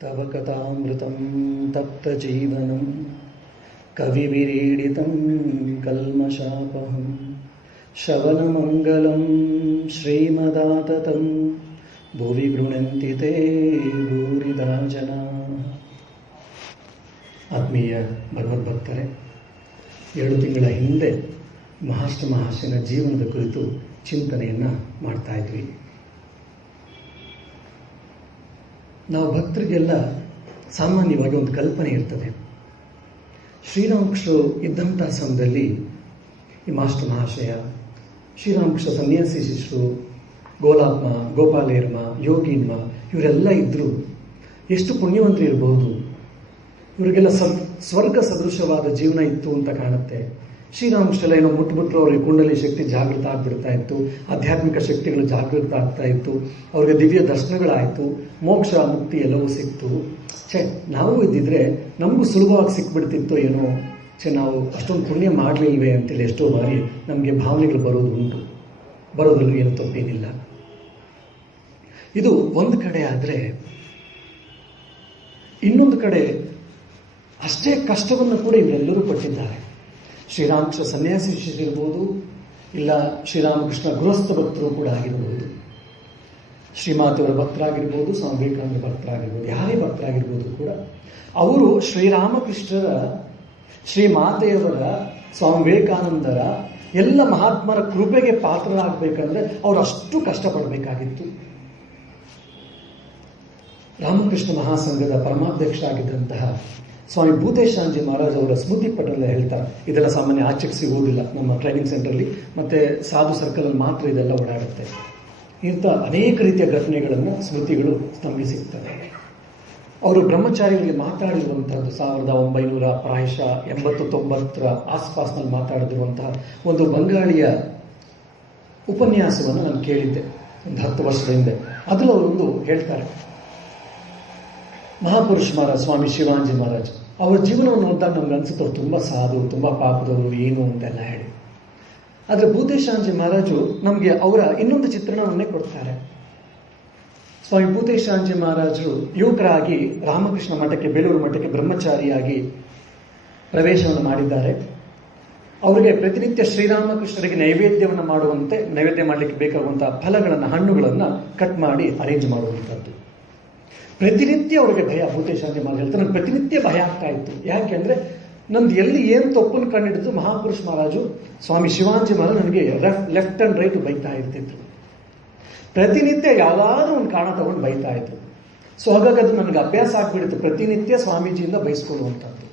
तव कथामृतं तप्तजीवनं कविविरीडितं कल्मषापहं श्रवणमङ्गलं श्रीमदाततं भुवि गृह्णन्ति ते भूरिदा जनाः. ಆತ್ಮೀಯ ಭಗವದ್ಭಕ್ತರೇ, 2 ತಿಂಗಳ ಹಿಂದೆ ಮಹಾರಾಷ್ಟ್ರ ಮಹರ್ಷಿನ ಜೀವನದ ಕುರಿತು ಚಿಂತನೆಯನ್ನು ಮಾಡ್ತಾ ಇದ್ವಿ. ನಾವು ಭಕ್ತರಿಗೆಲ್ಲ ಸಾಮಾನ್ಯವಾಗಿ ಒಂದು ಕಲ್ಪನೆ ಇರ್ತದೆ. ಶ್ರೀರಾಮಕೃಷ್ಣರು ಇದ್ದಂಥ ಸಮಯದಲ್ಲಿ ಈ ಮಹಾರಾಷ್ಟ್ರ ಮಹಾಶಯ, ಶ್ರೀರಾಮಕೃಷ್ಣ ಸನ್ಯಾಸಿ ಶಿಷ್ಯರು, ಗೋಲಾತ್ಮ, ಗೋಪಾಲೇರ್ಮ, ಯೋಗೀನ್ಮ ಇವರೆಲ್ಲ ಇದ್ದರು. ಎಷ್ಟು ಪುಣ್ಯವಂತರು ಇರಬಹುದು. ಇವರಿಗೆಲ್ಲ ಸ್ವರ್ಗ ಸದೃಶವಾದ ಜೀವನ ಇತ್ತು ಅಂತ ಕಾಣುತ್ತೆ. ಶ್ರೀರಾಮಕೃಷ್ಣ ಏನೋ ಮುಟ್ಬಿಟ್ರು ಅವರಿಗೆ ಕುಂಡಲಿ ಶಕ್ತಿ ಜಾಗೃತ ಆಗಿಬಿಡ್ತಾ ಇತ್ತು, ಆಧ್ಯಾತ್ಮಿಕ ಶಕ್ತಿಗಳು ಜಾಗೃತ ಆಗ್ತಾ ಇತ್ತು, ಅವ್ರಿಗೆ ದಿವ್ಯ ದರ್ಶನಗಳಾಯಿತು, ಮೋಕ್ಷ ಮುಕ್ತಿ ಎಲ್ಲವೂ ಸಿಕ್ತು. ನಾವು ಇದ್ದಿದ್ರೆ ನಮಗೂ ಸುಲಭವಾಗಿ ಸಿಕ್ಬಿಡ್ತಿತ್ತು ಏನೋ, ನಾವು ಅಷ್ಟೊಂದು ಪುಣ್ಯ ಮಾಡಲಿಲ್ವೇ ಅಂತೇಳಿ ಎಷ್ಟೋ ಬಾರಿ ನಮಗೆ ಭಾವನೆಗಳು ಬರೋದು ಉಂಟು. ಬರೋದ್ರಲ್ಲೂ ಏನು ತಪ್ಪೇನಿಲ್ಲ. ಇದು ಒಂದು ಕಡೆ. ಆದರೆ ಇನ್ನೊಂದು ಕಡೆ ಅಷ್ಟೇ ಕಷ್ಟವನ್ನು ಕೂಡ ಇವರೆಲ್ಲರೂ ಪಟ್ಟಿದ್ದಾರೆ. ಶ್ರೀರಾಮಕೃಷ್ಣ ಸನ್ಯಾಸಿ ಶಿಷ್ಯರಿರ್ಬೋದು, ಇಲ್ಲ ಶ್ರೀರಾಮಕೃಷ್ಣ ಗೃಹಸ್ಥ ಭಕ್ತರು ಕೂಡ ಆಗಿರ್ಬೋದು, ಶ್ರೀಮಾತೆಯವರ ಭಕ್ತರಾಗಿರ್ಬೋದು, ಸ್ವಾಮಿ ವಿವೇಕಾನಂದ ಭಕ್ತರಾಗಿರ್ಬೋದು, ಯಾರೇ ಭಕ್ತರಾಗಿರ್ಬೋದು ಕೂಡ ಅವರು ಶ್ರೀರಾಮಕೃಷ್ಣರ, ಶ್ರೀಮಾತೆಯವರ, ಸ್ವಾಮಿ ವಿವೇಕಾನಂದರ ಎಲ್ಲ ಮಹಾತ್ಮರ ಕೃಪೆಗೆ ಪಾತ್ರರಾಗಬೇಕಂದ್ರೆ ಅವರು ಅಷ್ಟು ಕಷ್ಟಪಡಬೇಕಾಗಿತ್ತು. ರಾಮಕೃಷ್ಣ ಮಹಾಸಂಘದ ಪರಮಾಧ್ಯಕ್ಷರಾಗಿದ್ದಂತಹ ಸ್ವಾಮಿ ಭೂತೇಶಾಂಜಿ ಮಹಾರಾಜ್ ಅವರ ಸ್ಮೃತಿ ಪಟಲ ಹೇಳ್ತಾರೆ. ಇದೆಲ್ಲ ಸಾಮಾನ್ಯ ಆಚೆಗೆ ಸಿಗುವುದಿಲ್ಲ, ನಮ್ಮ ಟ್ರೈನಿಂಗ್ ಸೆಂಟರ್ಲಿ ಮತ್ತೆ ಸಾಧು ಸರ್ಕಲಲ್ಲಿ ಮಾತ್ರ ಇದೆಲ್ಲ ಓಡಾಡುತ್ತೆ. ಇಂಥ ಅನೇಕ ರೀತಿಯ ಘಟನೆಗಳನ್ನು, ಸ್ಮೃತಿಗಳು ನಮಗೆ ಸಿಗ್ತವೆ. ಅವರು ಬ್ರಹ್ಮಚಾರಿಗಳಿಗೆ ಮಾತಾಡಿರುವಂತಹದ್ದು 1900 ಪ್ರಾಯಶಃ 80-90 ಆಸ್ಪಾಸ್ನಲ್ಲಿ ಮಾತಾಡಿರುವಂತಹ ಒಂದು ಬಂಗಾಳಿಯ ಉಪನ್ಯಾಸವನ್ನು ನಾನು ಕೇಳಿದ್ದೆ ಒಂದು 10 ವರ್ಷದ ಹಿಂದೆ. ಅದರಲ್ಲಿ ಅವರೊಂದು ಹೇಳ್ತಾರೆ, ಮಹಾಪುರುಷ ಮಹಾರಾಜ್ ಸ್ವಾಮಿ ಶಿವಾಂಜಿ ಮಹಾರಾಜ್ ಅವರ ಜೀವನವನ್ನು ನೋಡಿದಾಗ ನಮ್ಗೆ ಅನ್ಸುತ್ತೆ ಅವ್ರು ತುಂಬ ಸಾಧು, ತುಂಬ ಪಾಪದವರು, ಏನು ಅಂತೆಲ್ಲ ಹೇಳಿ. ಆದರೆ ಭೂತೇಶಾಂಜಿ ಮಹಾರಾಜು ನಮಗೆ ಅವರ ಇನ್ನೊಂದು ಚಿತ್ರಣವನ್ನೇ ಕೊಡ್ತಾರೆ. ಸ್ವಾಮಿ ಭೂತೇಶಾಂಜಿ ಮಹಾರಾಜರು ಯುವಕರಾಗಿ ರಾಮಕೃಷ್ಣ ಮಠಕ್ಕೆ, ಬೇಲೂರು ಮಠಕ್ಕೆ ಬ್ರಹ್ಮಚಾರಿಯಾಗಿ ಪ್ರವೇಶವನ್ನು ಮಾಡಿದ್ದಾರೆ. ಅವರಿಗೆ ಪ್ರತಿನಿತ್ಯ ಶ್ರೀರಾಮಕೃಷ್ಣರಿಗೆ ನೈವೇದ್ಯವನ್ನು ಮಾಡುವಂತೆ, ನೈವೇದ್ಯ ಮಾಡಲಿಕ್ಕೆ ಬೇಕಾಗುವಂತಹ ಫಲಗಳನ್ನು, ಹಣ್ಣುಗಳನ್ನು ಕಟ್ ಮಾಡಿ ಅರೇಂಜ್ ಮಾಡುವಂಥದ್ದು. ಪ್ರತಿನಿತ್ಯ ಅವರಿಗೆ ಭಯ. ಭೂತೇಶಾಂಜಿ ಮಹಾರಾಜ್ ಹೇಳ್ತಾರೆ, ನನಗೆ ಪ್ರತಿನಿತ್ಯ ಭಯ ಆಗ್ತಾ ಇತ್ತು. ಯಾಕೆಂದ್ರೆ ನಂದು ಎಲ್ಲಿ ಏನು ತಪ್ಪನ್ನು ಕಂಡಿಡಿದ್ರು ಮಹಾಪುರುಷ ಮಹಾರಾಜು ಸ್ವಾಮಿ ಶಿವಾಂಜಿ ಮಹಾರಾಜ್ ನನಗೆ ಲೆಫ್ಟ್ ಅಂಡ್ ರೈಟ್ ಬೈತಾ ಇರ್ತಿದ್ರು. ಪ್ರತಿನಿತ್ಯ ಯಾವ್ದಾದ್ರೂ ಒಂದು ಕಾರಣ ತಗೊಂಡು ಬೈತಾ ಇದ್ರು. ಸೊ ಹಾಗಾಗಿ ಅದು ನನಗೆ ಅಭ್ಯಾಸ ಆಗ್ಬಿಡುತ್ತೆ, ಪ್ರತಿನಿತ್ಯ ಸ್ವಾಮೀಜಿಯಿಂದ ಬಯಸ್ಕೊಳ್ಳುವಂಥದ್ದು.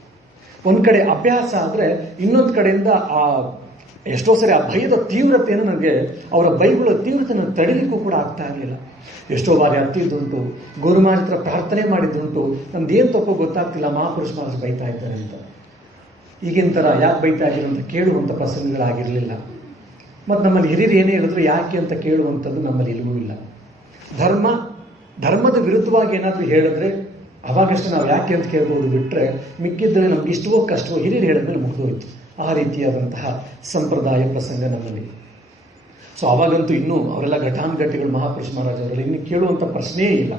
ಒಂದ್ ಕಡೆ ಅಭ್ಯಾಸ ಆದ್ರೆ ಇನ್ನೊಂದು ಕಡೆಯಿಂದ ಎಷ್ಟೋ ಸರಿ ಆ ಭಯದ ತೀವ್ರತೆಯನ್ನು ನನಗೆ, ಅವರ ಬೈಗುಳ ತೀವ್ರತೆ ನನಗೆ ತಡಿಲಿಕ್ಕೂ ಕೂಡ ಆಗ್ತಾ ಇರಲಿಲ್ಲ. ಎಷ್ಟೋ ಬಾರಿ ಹತ್ತಿದ್ದುಂಟು, ಗುರುಮಹಾರಾಜ್ ಹತ್ರ ಪ್ರಾರ್ಥನೆ ಮಾಡಿದ್ದುಂಟು, ನಮ್ದೇನು ತಪ್ಪು ಗೊತ್ತಾಗ್ತಿಲ್ಲ, ಮಹಾಪುರುಷ ಮಹಾರಾಜ್ ಬೈತಾ ಇದ್ದಾರೆ ಅಂತ. ಈಗಿನ ಥರ ಯಾಕೆ ಬೈತಾ ಇದ್ದೀರಿ ಅಂತ ಕೇಳುವಂಥ ಪ್ರಸಂಗಗಳಾಗಿರಲಿಲ್ಲ. ಮತ್ತು ನಮ್ಮಲ್ಲಿ ಹಿರಿಯರು ಏನೇ ಹೇಳಿದ್ರು ಯಾಕೆ ಅಂತ ಕೇಳುವಂಥದ್ದು ನಮ್ಮಲ್ಲಿ ಇಲ್ಲವೂ ಇಲ್ಲ. ಧರ್ಮದ ವಿರುದ್ಧವಾಗಿ ಏನಾದರೂ ಹೇಳಿದ್ರೆ ಅವಾಗಷ್ಟೇ ನಾವು ಯಾಕೆ ಅಂತ ಕೇಳ್ಬೋದು, ಬಿಟ್ಟರೆ ಮಿಕ್ಕಿದ್ದರೆ ನಮ್ಗೆ ಇಷ್ಟವೋ ಕಷ್ಟವೋ ಹಿರಿಯರು ಹೇಳಿದ್ಮೇಲೆ ಮುಗಿದೋಯ್ತು. ಆ ರೀತಿಯಾದಂತಹ ಸಂಪ್ರದಾಯ ಪ್ರಸಂಗ ನಮ್ಮಲ್ಲಿ. ಸೊ ಅವಾಗಂತೂ ಇನ್ನೂ ಅವರೆಲ್ಲ ಘಟಾನುಘಟಿಗಳು, ಮಹಾಪುರುಷ ಮಹಾರಾಜ್ ಅವರೆಲ್ಲ ಇನ್ನು ಕೇಳುವಂಥ ಪ್ರಶ್ನೆಯೇ ಇಲ್ಲ.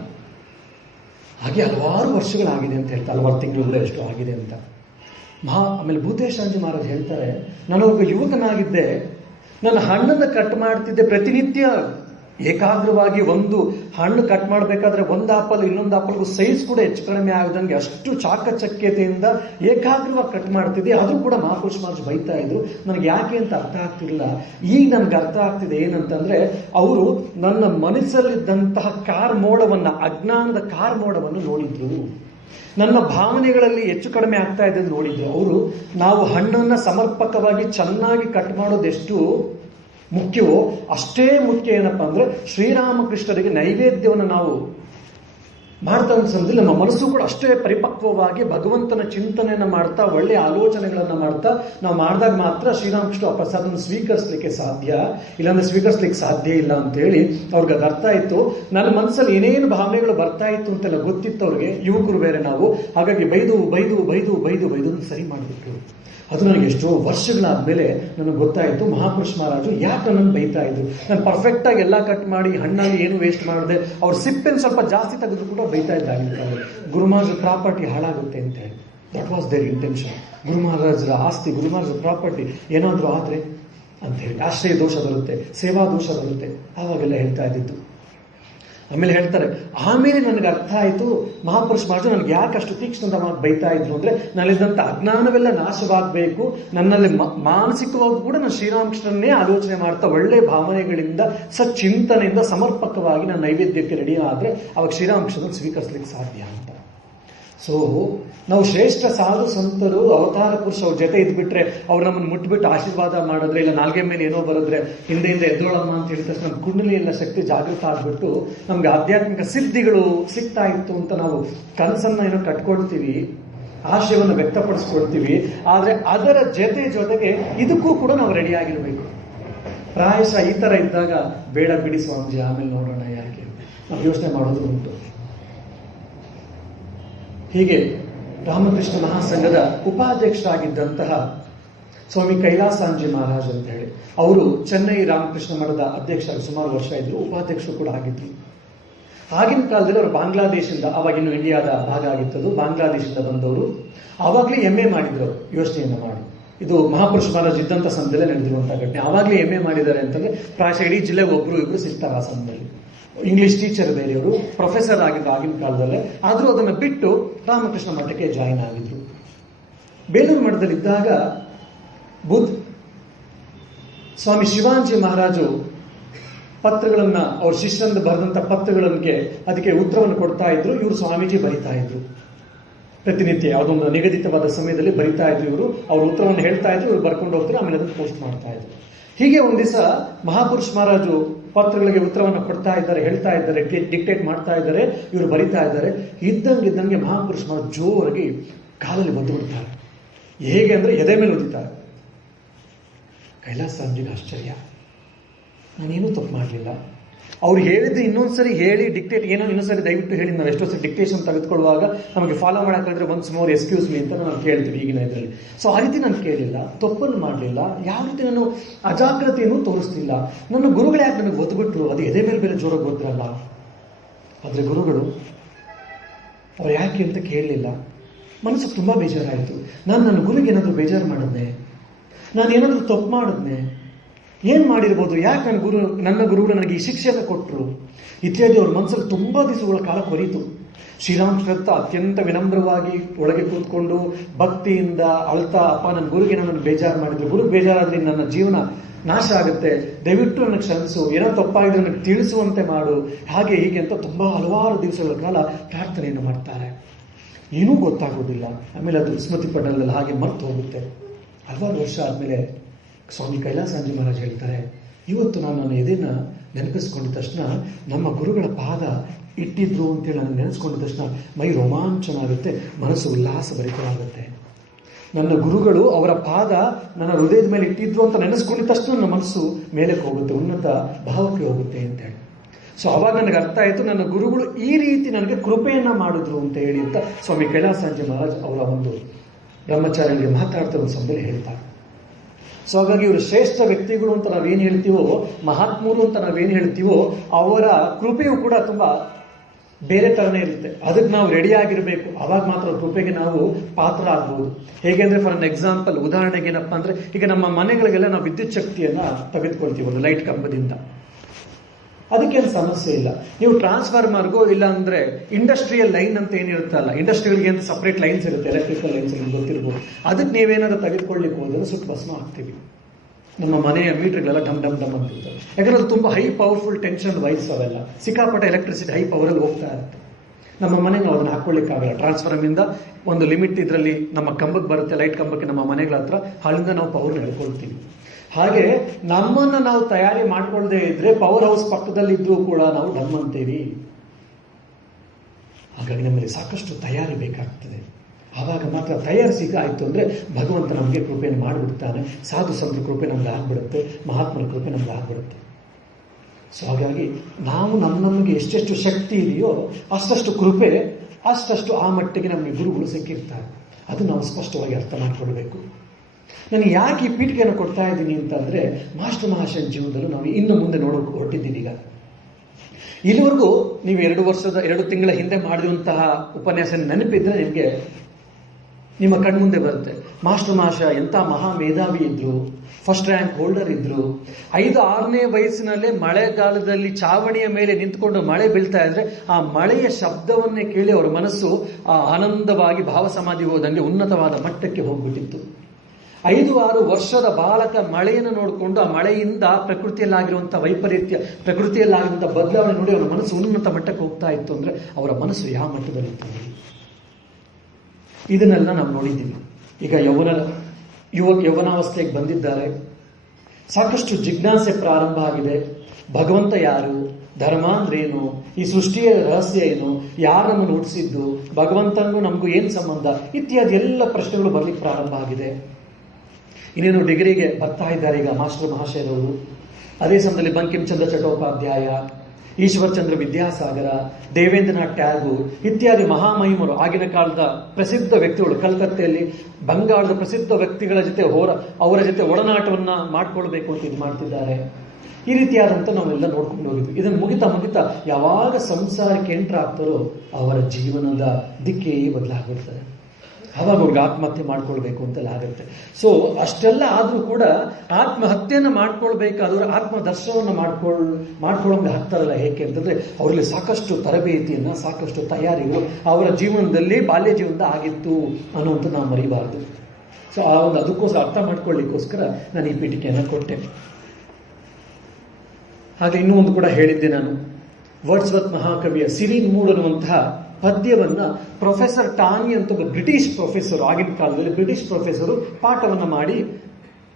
ಹಾಗೆ ಹಲವಾರು ವರ್ಷಗಳಾಗಿದೆ ಅಂತ ಹೇಳ್ತಾರೆ, ಹಲವಾರು ತಿಂಗಳು ಎಷ್ಟು ಆಗಿದೆ ಅಂತ. ಆಮೇಲೆ ಭೂತೇಶಾಂಜಿ ಮಹಾರಾಜ್ ಹೇಳ್ತಾರೆ, ನಾನೊಬ್ಬ ಯುವಕನಾಗಿದ್ದೆ, ನನ್ನ ಹಣ್ಣನ್ನು ಕಟ್ ಮಾಡ್ತಿದ್ದೆ ಪ್ರತಿನಿತ್ಯ ಏಕಾಗ್ರವಾಗಿ. ಒಂದು ಹಣ್ಣು ಕಟ್ ಮಾಡಬೇಕಾದ್ರೆ ಒಂದು ಆಪಲ್ ಇನ್ನೊಂದು ಆಪಲ್ಗೂ ಸೈಜ್ ಕೂಡ ಹೆಚ್ಚು ಕಡಿಮೆ ಆಗದಂಗೆ ಅಷ್ಟು ಚಾಕಚಕ್ಯತೆಯಿಂದ ಏಕಾಗ್ರವಾಗಿ ಕಟ್ ಮಾಡ್ತಿದ್ದೆ. ಆದರೂ ಕೂಡ ಮಹಾಪುರುಷ ಮಹಾರಾಜ್ ಬೈತಾ ಇದ್ರು. ನನಗೆ ಯಾಕೆ ಅಂತ ಅರ್ಥ ಆಗ್ತಿರಲಿಲ್ಲ. ಈಗ ನನಗೆ ಅರ್ಥ ಆಗ್ತಿದೆ. ಏನಂತಂದ್ರೆ ಅವರು ನನ್ನ ಮನಸ್ಸಲ್ಲಿದ್ದಂತಹ ಅಜ್ಞಾನದ ಕಾರ್ಮೋಡವನ್ನು ನೋಡಿದ್ರು. ನನ್ನ ಭಾವನೆಗಳಲ್ಲಿ ಹೆಚ್ಚು ಕಡಿಮೆ ಆಗ್ತಾ ಇದೆ ನೋಡಿದ್ರು ಅವರು. ನಾವು ಹಣ್ಣನ್ನು ಸಮರ್ಪಕವಾಗಿ ಚೆನ್ನಾಗಿ ಕಟ್ ಮಾಡೋದೆಷ್ಟು ಮುಖ್ಯವೋ ಅಷ್ಟೇ ಮುಖ್ಯ ಏನಪ್ಪಾ ಅಂದ್ರೆ ಶ್ರೀರಾಮಕೃಷ್ಣರಿಗೆ ನೈವೇದ್ಯವನ್ನು ನಾವು ಮಾಡ್ತಾ ಸಂದರ್ಭದಲ್ಲಿ ನಮ್ಮ ಮನಸ್ಸು ಕೂಡ ಅಷ್ಟೇ ಪರಿಪಕ್ವವಾಗಿ ಭಗವಂತನ ಚಿಂತನೆಯನ್ನು ಮಾಡ್ತಾ, ಒಳ್ಳೆಯ ಆಲೋಚನೆಗಳನ್ನು ಮಾಡ್ತಾ ನಾವು ಮಾಡಿದಾಗ ಮಾತ್ರ ಶ್ರೀರಾಮಕೃಷ್ಣ ಆ ಪ್ರಸಾದವನ್ನು ಸ್ವೀಕರಿಸಲಿಕ್ಕೆ ಸಾಧ್ಯ, ಇಲ್ಲಾಂದ್ರೆ ಸ್ವೀಕರಿಸಲಿಕ್ಕೆ ಸಾಧ್ಯ ಇಲ್ಲ ಅಂತ ಹೇಳಿ ಅವ್ರಿಗೆ ಅದು ಅರ್ಥ ಆಯಿತು. ನನ್ನ ಮನಸ್ಸಲ್ಲಿ ಏನೇನು ಭಾವನೆಗಳು ಬರ್ತಾ ಇತ್ತು ಅಂತೆಲ್ಲ ಗೊತ್ತಿತ್ತು ಅವ್ರಿಗೆ. ಯುವಕರು ಬೇರೆ ನಾವು, ಹಾಗಾಗಿ ಬೈದು ಬೈದು ಬೈದು ಬೈದು ಬೈದು ಸರಿ ಮಾಡಿಬಿಟ್ರು. ಅದು ನನಗೆ ಎಷ್ಟೋ ವರ್ಷಗಳಾದ್ಮೇಲೆ ನನಗೆ ಗೊತ್ತಾಯಿತು, ಮಹಾಪುರುಷ ಮಹಾರಾಜು ಯಾಕೆ ನನ್ನನ್ನು ಬೈತಾ ಇದ್ರು. ನಾನು ಪರ್ಫೆಕ್ಟಾಗಿ ಎಲ್ಲ ಕಟ್ ಮಾಡಿ ಹಣ್ಣಲ್ಲಿ ಏನು ವೇಸ್ಟ್ ಮಾಡಿದೆ, ಅವ್ರ ಸಿಪ್ಪೆನ ಸ್ವಲ್ಪ ಜಾಸ್ತಿ ತೆಗೆದು ಕೂಡ ಬೈತಾ ಇದ್ದಾರೆ. ಗುರು ಮಹಾರಾಜರ ಪ್ರಾಪರ್ಟಿ ಹಾಳಾಗುತ್ತೆ ಅಂತ ಹೇಳಿ. That was their intention. ಗುರು ಮಹಾರಾಜರ ಆಸ್ತಿ, ಗುರು ಮಹಾರಾಜರ ಪ್ರಾಪರ್ಟಿ ಏನಾದರೂ ಆದರೆ ಅಂತ ಹೇಳಿ ಆಶ್ರಯ ದೋಷ ಬರುತ್ತೆ, ಸೇವಾ ದೋಷ ಬರುತ್ತೆ, ಆವಾಗೆಲ್ಲ ಹೇಳ್ತಾ ಇದ್ದಿದ್ದು. ಆಮೇಲೆ ಹೇಳ್ತಾರೆ, ಆಮೇಲೆ ನನಗೆ ಅರ್ಥ ಆಯಿತು ಮಹಾಪುರುಷ ಮಹಾರಾಜರು ನನಗೆ ಯಾಕೆ ಅಷ್ಟು ತೀಕ್ಷ್ಣವಾಗಿ ಬೈತಾ ಇದ್ರು ಅಂದ್ರೆ, ನನ್ನಿದ್ದಂಥ ಅಜ್ಞಾನವೆಲ್ಲ ನಾಶವಾಗಬೇಕು, ನನ್ನಲ್ಲಿ ಮಾನಸಿಕವಾಗಿ ಕೂಡ ನಾನು ಶ್ರೀರಾಮಕೃಷ್ಣನ್ನೇ ಆಲೋಚನೆ ಮಾಡ್ತಾ ಒಳ್ಳೆ ಭಾವನೆಗಳಿಂದ ಸಚ್ಚಿಂತನೆಯಿಂದ ಸಮರ್ಪಕವಾಗಿ ನಾನು ನೈವೇದ್ಯಕ್ಕೆ ರೆಡಿ ಆದರೆ ಅವಾಗ ಶ್ರೀರಾಮಕೃಷ್ಣನ ಸ್ವೀಕರಿಸಲಿಕ್ಕೆ ಸಾಧ್ಯ ಅಂತ. ಸೊ ನಾವು ಶ್ರೇಷ್ಠ ಸಾಧು ಸಂತರು, ಅವತಾರ ಪುರುಷ ಅವ್ರ ಜೊತೆ ಇದ್ಬಿಟ್ರೆ, ಅವ್ರು ನಮ್ಮನ್ನು ಮುಟ್ಬಿಟ್ಟು ಆಶೀರ್ವಾದ ಮಾಡಿದ್ರೆ, ಇಲ್ಲ ನಾಲ್ಗೆ ಮೇಲೆ ಏನೋ ಬರೋದ್ರೆ ಹಿಂದೆಯಿಂದ ಎದ್ದೋಳಮ್ಮ ಅಂತ ಹೇಳಿದ ತಕ್ಷಣ ನಮ್ಮ ಕುಂಡಲಿ ಎಲ್ಲ ಶಕ್ತಿ ಜಾಗೃತ ಆಗ್ಬಿಟ್ಟು ನಮ್ಗೆ ಆಧ್ಯಾತ್ಮಿಕ ಸಿದ್ಧಿಗಳು ಸಿಗ್ತಾ ಇತ್ತು ಅಂತ ನಾವು ಕನಸನ್ನ ಏನೋ ಕಟ್ಕೊಳ್ತೀವಿ, ಆಶಯವನ್ನು ವ್ಯಕ್ತಪಡಿಸ್ಕೊಳ್ತೀವಿ. ಆದರೆ ಅದರ ಜೊತೆಗೆ ಇದಕ್ಕೂ ಕೂಡ ನಾವು ರೆಡಿ ಆಗಿರಬೇಕು. ಪ್ರಾಯಶಃ ಈ ಥರ ಇದ್ದಾಗ ಬೇಡ ಬಿಡಿ ಸ್ವಾಮೀಜಿ, ಆಮೇಲೆ ನೋಡೋಣ ಯಾಕೆ ನಾವು ಯೋಚನೆ ಮಾಡೋದು ಉಂಟು. ಹೀಗೆ ರಾಮಕೃಷ್ಣ ಮಹಾಸಂಘದ ಉಪಾಧ್ಯಕ್ಷರಾಗಿದ್ದಂತಹ ಸ್ವಾಮಿ ಕೈಲಾಸಾಂಜಿ ಮಹಾರಾಜ್ ಅಂತ ಹೇಳಿ, ಅವರು ಚೆನ್ನೈ ರಾಮಕೃಷ್ಣ ಮಠದ ಅಧ್ಯಕ್ಷರಾಗಿ ಸುಮಾರು ವರ್ಷ ಇದ್ರು, ಉಪಾಧ್ಯಕ್ಷರು ಕೂಡ ಆಗಿದ್ರು. ಆಗಿನ ಕಾಲದಲ್ಲಿ ಅವರು ಬಾಂಗ್ಲಾದೇಶದಿಂದ, ಅವಾಗಿನ್ನು ಇಂಡಿಯಾದ ಭಾಗ ಆಗಿತ್ತದು, ಬಾಂಗ್ಲಾದೇಶದಿಂದ ಬಂದವರು. ಆವಾಗಲೇ MA ಮಾಡಿದ್ರು, ಯೋಚನೆಯನ್ನು ಮಾಡಿ. ಇದು ಮಹಾಪುರುಷ ಮಹಾರಾಜ್ ಇದ್ದಂಥ ಸಮಯದಲ್ಲೇ ನಡೆದಿರುವಂತಹ ಘಟನೆ. ಆವಾಗಲೇ MA ಮಾಡಿದ್ದಾರೆ ಅಂತಂದ್ರೆ ಪ್ರಾಯಶಃ ಇಡೀ ಜಿಲ್ಲೆಗೆ ಒಬ್ರು ಇಬ್ರು ಸಿಗ್ತಾರೆ ಆ ಸಮಯದಲ್ಲಿ. ಇಂಗ್ಲಿಷ್ ಟೀಚರ್ ಬೇರೆಯವರು, ಪ್ರೊಫೆಸರ್ ಆಗಿದ್ರು ಆಗಿನ ಕಾಲದಲ್ಲೇ. ಆದರೂ ಅದನ್ನು ಬಿಟ್ಟು ರಾಮಕೃಷ್ಣ ಮಠಕ್ಕೆ ಜಾಯಿನ್ ಆಗಿದ್ರು. ಬೇಲೂರು ಮಠದಲ್ಲಿದ್ದಾಗ ಸ್ವಾಮಿ ಶಿವಾಂಜಿ ಮಹಾರಾಜು ಪತ್ರಗಳನ್ನ, ಅವ್ರ ಶಿಷ್ಯಂದು ಬರೆದಂಥ ಪತ್ರಗಳಿಗೆ ಅದಕ್ಕೆ ಉತ್ತರವನ್ನು ಕೊಡ್ತಾ ಇದ್ರು. ಇವರು ಸ್ವಾಮೀಜಿ ಬರಿತಾ ಇದ್ರು. ಪ್ರತಿನಿತ್ಯ ಯಾವುದೊಂದು ನಿಗದಿತವಾದ ಸಮಯದಲ್ಲಿ ಬರಿತಾ ಇದ್ರು. ಇವರು ಅವ್ರ ಉತ್ತರವನ್ನು ಹೇಳ್ತಾ ಇದ್ರು, ಇವರು ಬರ್ಕೊಂಡು ಹೋಗ್ತಾರೆ, ಆಮೇಲೆ ಅದನ್ನು ಪೋಸ್ಟ್ ಮಾಡ್ತಾ ಇದ್ರು. ಹೀಗೆ ಒಂದ್ ದಿವಸ ಮಹಾಪುರುಷ ಮಹಾರಾಜು ಪತ್ರಗಳಿಗೆ ಉತ್ತರವನ್ನು ಕೊಡ್ತಾ ಇದ್ದಾರೆ, ಹೇಳ್ತಾ ಇದ್ದಾರೆ, ಡಿಕ್ಟೇಟ್ ಮಾಡ್ತಾ ಇದ್ದಾರೆ, ಇವರು ಬರಿತಾ ಇದ್ದಾರೆ. ಇದ್ದಂಗೆ ಮಹಾಪುರುಷ ಮಹಾರಾಜ್ ಜೋರಾಗಿ ಕಾಲಲ್ಲಿ ಬಂದು ಬಿಡ್ತಾರೆ. ಹೇಗೆ ಅಂದ್ರೆ ಎದೆ ಮೇಲೆ ಓದಿತಾರೆ. ಕೈಲಾಸಾಂಜಿಗೆ ಆಶ್ಚರ್ಯ, ನಾನೇನೂ ತಪ್ಪು ಮಾಡಲಿಲ್ಲ. ಅವ್ರು ಹೇಳಿದ್ದು ಇನ್ನೊಂದ್ಸರಿ ಹೇಳಿ ಡಿಕ್ಟೇಟ್ ಏನೋ ಇನ್ನೊಂದ್ಸರಿ ದಯವಿಟ್ಟು ಹೇಳಿ. ನಾವು ಎಷ್ಟೋ ಸರಿ ಡಿಕ್ಟೇಷನ್ ತೆಗೆದುಕೊಳ್ಳುವಾಗ ನಮಗೆ ಫಾಲೋ ಮಾಡೋಕ್ಕಾದ್ರೆ ಒನ್ಸ್ ಮೋರ್ ಎಕ್ಸ್ಕ್ಯೂಸ್ ಮೀ ಅಂತ ನಾವು ಕೇಳ್ತೀವಿ ಈಗಿನ ಇದರಲ್ಲಿ. ಸೊ ಆ ರೀತಿ ನಾನು ಕೇಳಿಲ್ಲ, ತಪ್ಪನ್ನು ಮಾಡಲಿಲ್ಲ, ಯಾವ ರೀತಿ ನಾನು ಅಜಾಗ್ರತೆಯನ್ನು ತೋರಿಸ್ತಿಲ್ಲ. ನನ್ನ ಗುರುಗಳು ಯಾಕೆ ನನಗೆ ಒದ್ಬಿಟ್ರು, ಅದು ಎದೆ ಮೇಲೆ ಬೇರೆ ಜೋರಾಗಿ ಗೊತ್ತಿರಲ್ಲ. ಆದರೆ ಗುರುಗಳು ಅವ್ರು ಯಾಕೆ ಅಂತ ಕೇಳಲಿಲ್ಲ. ಮನಸ್ಸಿಗೆ ತುಂಬ ಬೇಜಾರಾಯಿತು. ನಾನು ನನ್ನ ಗುರುಗೆ ಏನಾದರೂ ಬೇಜಾರು ಮಾಡಿದ್ನೆ, ನಾನು ಏನಾದರೂ ತಪ್ಪು ಮಾಡಿದ್ನೆ, ಏನು ಮಾಡಿರ್ಬೋದು, ಯಾಕೆ ನನ್ನ ಗುರುಗಳು ನನಗೆ ಈ ಶಿಕ್ಷೆಯನ್ನು ಕೊಟ್ಟರು ಇತ್ಯಾದಿ ಅವ್ರ ಮನಸ್ಸಲ್ಲಿ ತುಂಬ ದಿವಸಗಳ ಕಾಲ ಕೊರೀತು. ಶ್ರೀರಾಮಕೃಷ್ಣ ಅತ್ಯಂತ ವಿನಮ್ರವಾಗಿ ಒಳಗೆ ಕೂತ್ಕೊಂಡು ಭಕ್ತಿಯಿಂದ ಅಳ್ತಾ, ಅಪ್ಪ ನನ್ನ ಗುರುಗೆ ನನ್ನನ್ನು ಬೇಜಾರು ಮಾಡಿದ್ರು, ಗುರು ಬೇಜಾರಾದ್ರೆ ನನ್ನ ಜೀವನ ನಾಶ ಆಗುತ್ತೆ, ದಯವಿಟ್ಟು ನನಗೆ ಕ್ಷಮಿಸು, ಏನೋ ತಪ್ಪಾಗಿದ್ರೆ ನನಗೆ ತಿಳಿಸುವಂತೆ ಮಾಡು, ಹಾಗೆ ಹೀಗೆ ಅಂತ ತುಂಬ ಹಲವಾರು ದಿವಸಗಳ ಕಾಲ ಪ್ರಾರ್ಥನೆಯನ್ನು ಮಾಡ್ತಾರೆ. ಏನೂ ಗೊತ್ತಾಗೋದಿಲ್ಲ. ಆಮೇಲೆ ಅದು ಸ್ಮೃತಿ ಪಟಲದಲ್ಲಿ ಹಾಗೆ ಮರ್ತು ಹೋಗುತ್ತೆ. ಹಲವಾರು ವರ್ಷ ಆದಮೇಲೆ ಸ್ವಾಮಿ ಕೈಲಾಸಾಂಜಿ ಮಹಾರಾಜ್ ಹೇಳ್ತಾರೆ, ಇವತ್ತು ನಾನು ನನ್ನ ಎದೆನ ನೆನಪಿಸ್ಕೊಂಡಿದ ತಕ್ಷಣ ನಮ್ಮ ಗುರುಗಳ ಪಾದ ಇಟ್ಟಿದ್ರು ಅಂತೇಳಿ ನಾನು ನೆನೆಸ್ಕೊಂಡಿದ ತಕ್ಷಣ ಮೈ ರೋಮಾಂಚನ ಆಗುತ್ತೆ, ಮನಸ್ಸು ಉಲ್ಲಾಸಭರಿತವಾಗುತ್ತೆ. ನನ್ನ ಗುರುಗಳು ಅವರ ಪಾದ ನನ್ನ ಹೃದಯದ ಮೇಲೆ ಇಟ್ಟಿದ್ರು ಅಂತ ನೆನೆಸ್ಕೊಂಡಿದ ತಕ್ಷಣ ನನ್ನ ಮನಸ್ಸು ಮೇಲಕ್ಕೆ ಹೋಗುತ್ತೆ, ಉನ್ನತ ಭಾವಕ್ಕೆ ಹೋಗುತ್ತೆ ಅಂತ ಹೇಳಿ. ಸೊ ಅವಾಗ ನನಗೆ ಅರ್ಥ ಆಯಿತು, ನನ್ನ ಗುರುಗಳು ಈ ರೀತಿ ನನಗೆ ಕೃಪೆಯನ್ನ ಮಾಡಿದ್ರು ಅಂತ ಹೇಳಿ ಅಂತ ಸ್ವಾಮಿ ಕೈಲಾಸಾಂಜಿ ಮಹಾರಾಜ್ ಅವರ ಒಂದು ಬ್ರಹ್ಮಚಾರಿಗಳಿಗೆ ಮಾತಾಡ್ತಾ ಒಂದು ಸಮಯದಲ್ಲಿ ಹೇಳ್ತಾರೆ. ಸೊ ಹಾಗಾಗಿ ಇವರು ಶ್ರೇಷ್ಠ ವ್ಯಕ್ತಿಗಳು ಅಂತ ನಾವೇನು ಹೇಳ್ತೀವೋ, ಮಹಾತ್ಮರು ಅಂತ ನಾವೇನು ಹೇಳ್ತೀವೋ, ಅವರ ಕೃಪೆಯು ಕೂಡ ತುಂಬಾ ಬೇರೆ ಥರನೇ ಇರುತ್ತೆ. ಅದಕ್ಕೆ ನಾವು ರೆಡಿ ಆಗಿರಬೇಕು. ಅವಾಗ ಮಾತ್ರ ಕೃಪೆಗೆ ನಾವು ಪಾತ್ರ ಆಗ್ಬೋದು. ಹೇಗೆ ಅಂದರೆ ಫಾರ್ ಅನ್ ಎಕ್ಸಾಂಪಲ್, ಉದಾಹರಣೆಗೆ ಏನಪ್ಪ ಅಂದರೆ, ಈಗ ನಮ್ಮ ಮನೆಗಳಿಗೆಲ್ಲ ನಾವು ವಿದ್ಯುತ್ ಶಕ್ತಿಯನ್ನು ತೆಗೆದುಕೊಳ್ತೀವಿ ಒಂದು ಲೈಟ್ ಕಂಬದಿಂದ. ಅದಕ್ಕೇನು ಸಮಸ್ಯೆ ಇಲ್ಲ. ನೀವು ಟ್ರಾನ್ಸ್ಫಾರ್ಮರ್ಗೋ ಇಲ್ಲ ಅಂದರೆ ಇಂಡಸ್ಟ್ರಿಯಲ್ ಲೈನ್ ಅಂತ ಏನಿರುತ್ತಲ್ಲ, ಇಂಡಸ್ಟ್ರಿಯಲ್ಗೆ ಅಂತ ಸಪ್ರೇಟ್ ಲೈನ್ಸ್ ಇರುತ್ತೆ, ಎಲೆಕ್ಟ್ರಿಕಲ್ ಲೈನ್ಸ್ ನಿಮ್ಗೆ ಗೊತ್ತಿರ್ಬೋದು. ಅದಕ್ಕೆ ನೀವೇನಾದ್ರು ತೆಗೆದುಕೊಳ್ಳಿಕ್ಕೆ ಹೋದ್ರೆ ಸುಟ್ಟು ಭಸ್ಮ ಆಗ್ತೀವಿ. ನಮ್ಮ ಮನೆಯ ಮೀಟರ್ಗಳೆಲ್ಲ ಡಮ್ ಡಮ್ ಡಮ್ ಅಂತಿರ್ತವೆ. ಯಾಕಂದ್ರೆ ಅದು ತುಂಬ ಹೈ ಪವರ್ಫುಲ್ ಟೆನ್ಷನ್ ವೈರ್ಸ್ ಅವೆಲ್ಲ, ಸಿಕ್ಕಾಪಟ್ಟೆ ಎಲೆಕ್ಟ್ರಿಸಿಟಿ ಹೈ ಪವರಲ್ಲಿ ಹೋಗ್ತಾ ಇರುತ್ತೆ. ನಮ್ಮ ಮನೆಗೆ ನಾವು ಅದನ್ನು ಹಾಕೊಳ್ಳಿಕ್ಕಾಗಲ್ಲ. ಟ್ರಾನ್ಸ್ಫಾರ್ಮಿಂದ ಒಂದು ಲಿಮಿಟ್ ಇದರಲ್ಲಿ ನಮ್ಮ ಕಂಬಕ್ಕೆ ಬರುತ್ತೆ, ಲೈಟ್ ಕಂಬಕ್ಕೆ, ನಮ್ಮ ಮನೆಗಳ ಹತ್ರ ಹಾಳಿಂದ ನಾವು ಪವರ್ನ ಹೇಳ್ಕೊಳ್ತೀವಿ. ಹಾಗೆ ನಮ್ಮನ್ನು ನಾವು ತಯಾರಿ ಮಾಡ್ಕೊಳ್ಳದೆ ಇದ್ರೆ ಪವರ್ ಹೌಸ್ ಪಕ್ಕದಲ್ಲಿ ಇದ್ರೂ ಕೂಡ ನಾವು ಡಮ್ ಅಂತೀವಿ. ಹಾಗಾಗಿ ನಮ್ಮಲ್ಲಿ ಸಾಕಷ್ಟು ತಯಾರಿ ಬೇಕಾಗ್ತದೆ. ಆವಾಗ ಮಾತ್ರ ತಯಾರಿಸಿಕ ಆಯಿತು ಅಂದರೆ ಭಗವಂತ ನಮಗೆ ಕೃಪೆಯನ್ನು ಮಾಡಿಬಿಡ್ತಾನೆ. ಸಾಧು ಸಂತರ ಕೃಪೆ ನಮ್ಗೆ ಆಗ್ಬಿಡುತ್ತೆ, ಮಹಾತ್ಮನ ಕೃಪೆ ನಮ್ಗೆ ಆಗ್ಬಿಡುತ್ತೆ. ಸೊ ಹಾಗಾಗಿ ನಾವು ನಮಗೆ ಎಷ್ಟೆಷ್ಟು ಶಕ್ತಿ ಇದೆಯೋ ಅಷ್ಟಷ್ಟು ಕೃಪೆ, ಅಷ್ಟಷ್ಟು ಆ ಮಟ್ಟಿಗೆ ನಮಗೆ ಗುರುಗಳು ಸಿಕ್ಕಿರ್ತಾರೆ. ಅದು ನಾವು ಸ್ಪಷ್ಟವಾಗಿ ಅರ್ಥ ಮಾಡಿಕೊಳ್ಬೇಕು. ನಾನು ಯಾಕೆ ಈ ಪೀಠಿಗೆಯನ್ನು ಕೊಡ್ತಾ ಇದ್ದೀನಿ ಅಂತಂದರೆ, ಮಾಸ್ಟರ್ ಮಹಾಶಯನ ಜೀವನದಲ್ಲೂ ನಾವು ಇನ್ನು ಮುಂದೆ ನೋಡೋಕೆ ಹೊರಟಿದ್ದೀವಿ. ಈಗ ಇಲ್ಲಿವರೆಗೂ ನೀವು 2 ತಿಂಗಳ ಹಿಂದೆ ಮಾಡಿರುವಂತಹ ಉಪನ್ಯಾಸ ನೆನಪಿದ್ರೆ ನಿಮಗೆ ನಿಮ್ಮ ಕಣ್ಮುಂದೆ ಬರುತ್ತೆ. ಮಾಸ್ಟರ್ ಮಾಷ ಎಂಥ ಮಹಾ ಮೇಧಾವಿ ಇದ್ರು, ಫಸ್ಟ್ ರ್ಯಾಂಕ್ ಹೋಲ್ಡರ್ ಇದ್ರು. 5-6ನೇ ವಯಸ್ಸಿನಲ್ಲೇ ಮಳೆಗಾಲದಲ್ಲಿ ಚಾವಣಿಯ ಮೇಲೆ ನಿಂತ್ಕೊಂಡು ಮಳೆ ಬೀಳ್ತಾ ಇದ್ರೆ ಆ ಮಳೆಯ ಶಬ್ದವನ್ನೇ ಕೇಳಿ ಅವರ ಮನಸ್ಸು ಆನಂದವಾಗಿ ಭಾವ ಸಮಾಧಿಗೆ ಹೋದಂಗೆ ಉನ್ನತವಾದ ಮಟ್ಟಕ್ಕೆ ಹೋಗ್ಬಿಟ್ಟಿತ್ತು. 5-6 ವರ್ಷದ ಬಾಲಕ ಮಳೆಯನ್ನು ನೋಡಿಕೊಂಡು ಆ ಮಳೆಯಿಂದ ಪ್ರಕೃತಿಯಲ್ಲಾಗಿರುವಂತಹ ವೈಪರೀತ್ಯ, ಪ್ರಕೃತಿಯಲ್ಲಾಗಿರುವಂತಹ ಬದಲಾವಣೆ ನೋಡಿ ಅವರ ಮನಸ್ಸು ಉನ್ನತ ಮಟ್ಟಕ್ಕೆ ಹೋಗ್ತಾ ಇತ್ತು ಅಂದ್ರೆ ಅವರ ಮನಸ್ಸು ಯಾವ ಮಟ್ಟದಲ್ಲಿತ್ತು? ಇದನ್ನೆಲ್ಲ ನಾವು ನೋಡಿದ್ದೀವಿ. ಈಗ ಯೌವನಾವಸ್ಥೆಗೆ ಬಂದಿದ್ದಾರೆ, ಸಾಕಷ್ಟು ಜಿಜ್ಞಾಸೆ ಪ್ರಾರಂಭ ಆಗಿದೆ. ಭಗವಂತ ಯಾರು, ಧರ್ಮ ಅಂದ್ರೇನು, ಈ ಸೃಷ್ಟಿಯ ರಹಸ್ಯ ಏನು, ಯಾರು ನಮ್ಮನ್ನು ಹುಟ್ಟಿಸಿದ್ದು, ಭಗವಂತನಿಗೂ ನಮಗೂ ಏನ್ ಸಂಬಂಧ ಇತ್ಯಾದಿ ಎಲ್ಲ ಪ್ರಶ್ನೆಗಳು ಬರ್ಲಿಕ್ಕೆ ಪ್ರಾರಂಭ ಆಗಿದೆ. ಇನ್ನೇನು ಡಿಗ್ರಿಗೆ ಬರ್ತಾ ಇದ್ದಾರೆ ಈಗ ಮಾಸ್ಟರ್ ಮಹಾಶಯರವರು. ಅದೇ ಸಮಯದಲ್ಲಿ ಬಂಕಿಂಚಂದ್ರ ಚಟ್ಟೋಪಾಧ್ಯಾಯ, ಈಶ್ವರಚಂದ್ರ ವಿದ್ಯಾಸಾಗರ, ದೇವೇಂದ್ರನಾಥ್ ಟ್ಯಾಗೂರ್ ಇತ್ಯಾದಿ ಮಹಾಮಹಿಮರು, ಆಗಿನ ಕಾಲದ ಪ್ರಸಿದ್ಧ ವ್ಯಕ್ತಿಗಳು, ಕಲ್ಕತ್ತೆಯಲ್ಲಿ ಬಂಗಾಳದ ಪ್ರಸಿದ್ಧ ವ್ಯಕ್ತಿಗಳ ಜೊತೆ ಅವರ ಜೊತೆ ಒಡನಾಟವನ್ನ ಮಾಡ್ಕೊಳ್ಬೇಕು ಅಂತ ಇದು ಮಾಡ್ತಿದ್ದಾರೆ. ಈ ರೀತಿಯಾದಂತ ನಾವೆಲ್ಲ ನೋಡ್ಕೊಂಡು ಹೋಗಿದ್ವಿ. ಇದನ್ನು ಮುಗಿತಾ ಯಾವಾಗ ಸಂಸಾರಕ್ಕೆ ಎಂಟ್ರ್ ಆಗ್ತಾರೋ ಅವರ ಜೀವನದ ದಿಕ್ಕೇ ಬದಲಾಗ್ಬಿಡ್ತಾರೆ. ಆವಾಗ ಅವ್ರಿಗೆ ಆತ್ಮಹತ್ಯೆ ಮಾಡ್ಕೊಳ್ಬೇಕು ಅಂತೆಲ್ಲ ಆಗುತ್ತೆ. ಸೊ ಅಷ್ಟೆಲ್ಲ ಆದ್ರೂ ಕೂಡ ಆತ್ಮಹತ್ಯೆಯನ್ನು ಮಾಡ್ಕೊಳ್ಬೇಕಾದ್ರೆ ಆತ್ಮದರ್ಶನವನ್ನು ಮಾಡ್ಕೊಳ್ಳೋಂಗೆ ಆಗ್ತಾರಲ್ಲ. ಏಕೆ ಅಂತಂದ್ರೆ ಅವರಲ್ಲಿ ಸಾಕಷ್ಟು ತರಬೇತಿಯನ್ನ, ಸಾಕಷ್ಟು ತಯಾರಿಗಳು ಅವರ ಜೀವನದಲ್ಲಿ ಬಾಲ್ಯ ಜೀವನದ ಆಗಿತ್ತು ಅನ್ನುವಂಥ ನಾವು ಮರಿಬಾರದು. ಸೊ ಆ ಒಂದು ಅದಕ್ಕೋಸ್ಕರ ಅರ್ಥ ಮಾಡ್ಕೊಳ್ಳಿಕ್ಕೋಸ್ಕರ ನಾನು ಈ ಪೀಠಿಕೆಯನ್ನು ಕೊಟ್ಟೆ. ಹಾಗೆ ಇನ್ನೂ ಒಂದು ಕೂಡ ಹೇಳಿದ್ದೆ ನಾನು, ವರ್ಡ್ಸ್ವರ್ತ್ ಮಹಾಕವಿಯ ಸಿರಿನ್ ಮೂಡ್ ಅನ್ನುವಂತಹ ಪದ್ಯವನ್ನ ಪ್ರೊಫೆಸರ್ ಟಾನಿ ಅಂತ ಒಬ್ಬ ಬ್ರಿಟಿಷ್ ಪ್ರೊಫೆಸರ್, ಆಗಿನ ಕಾಲದಲ್ಲಿ ಬ್ರಿಟಿಷ್ ಪ್ರೊಫೆಸರು ಪಾಠವನ್ನ ಮಾಡಿ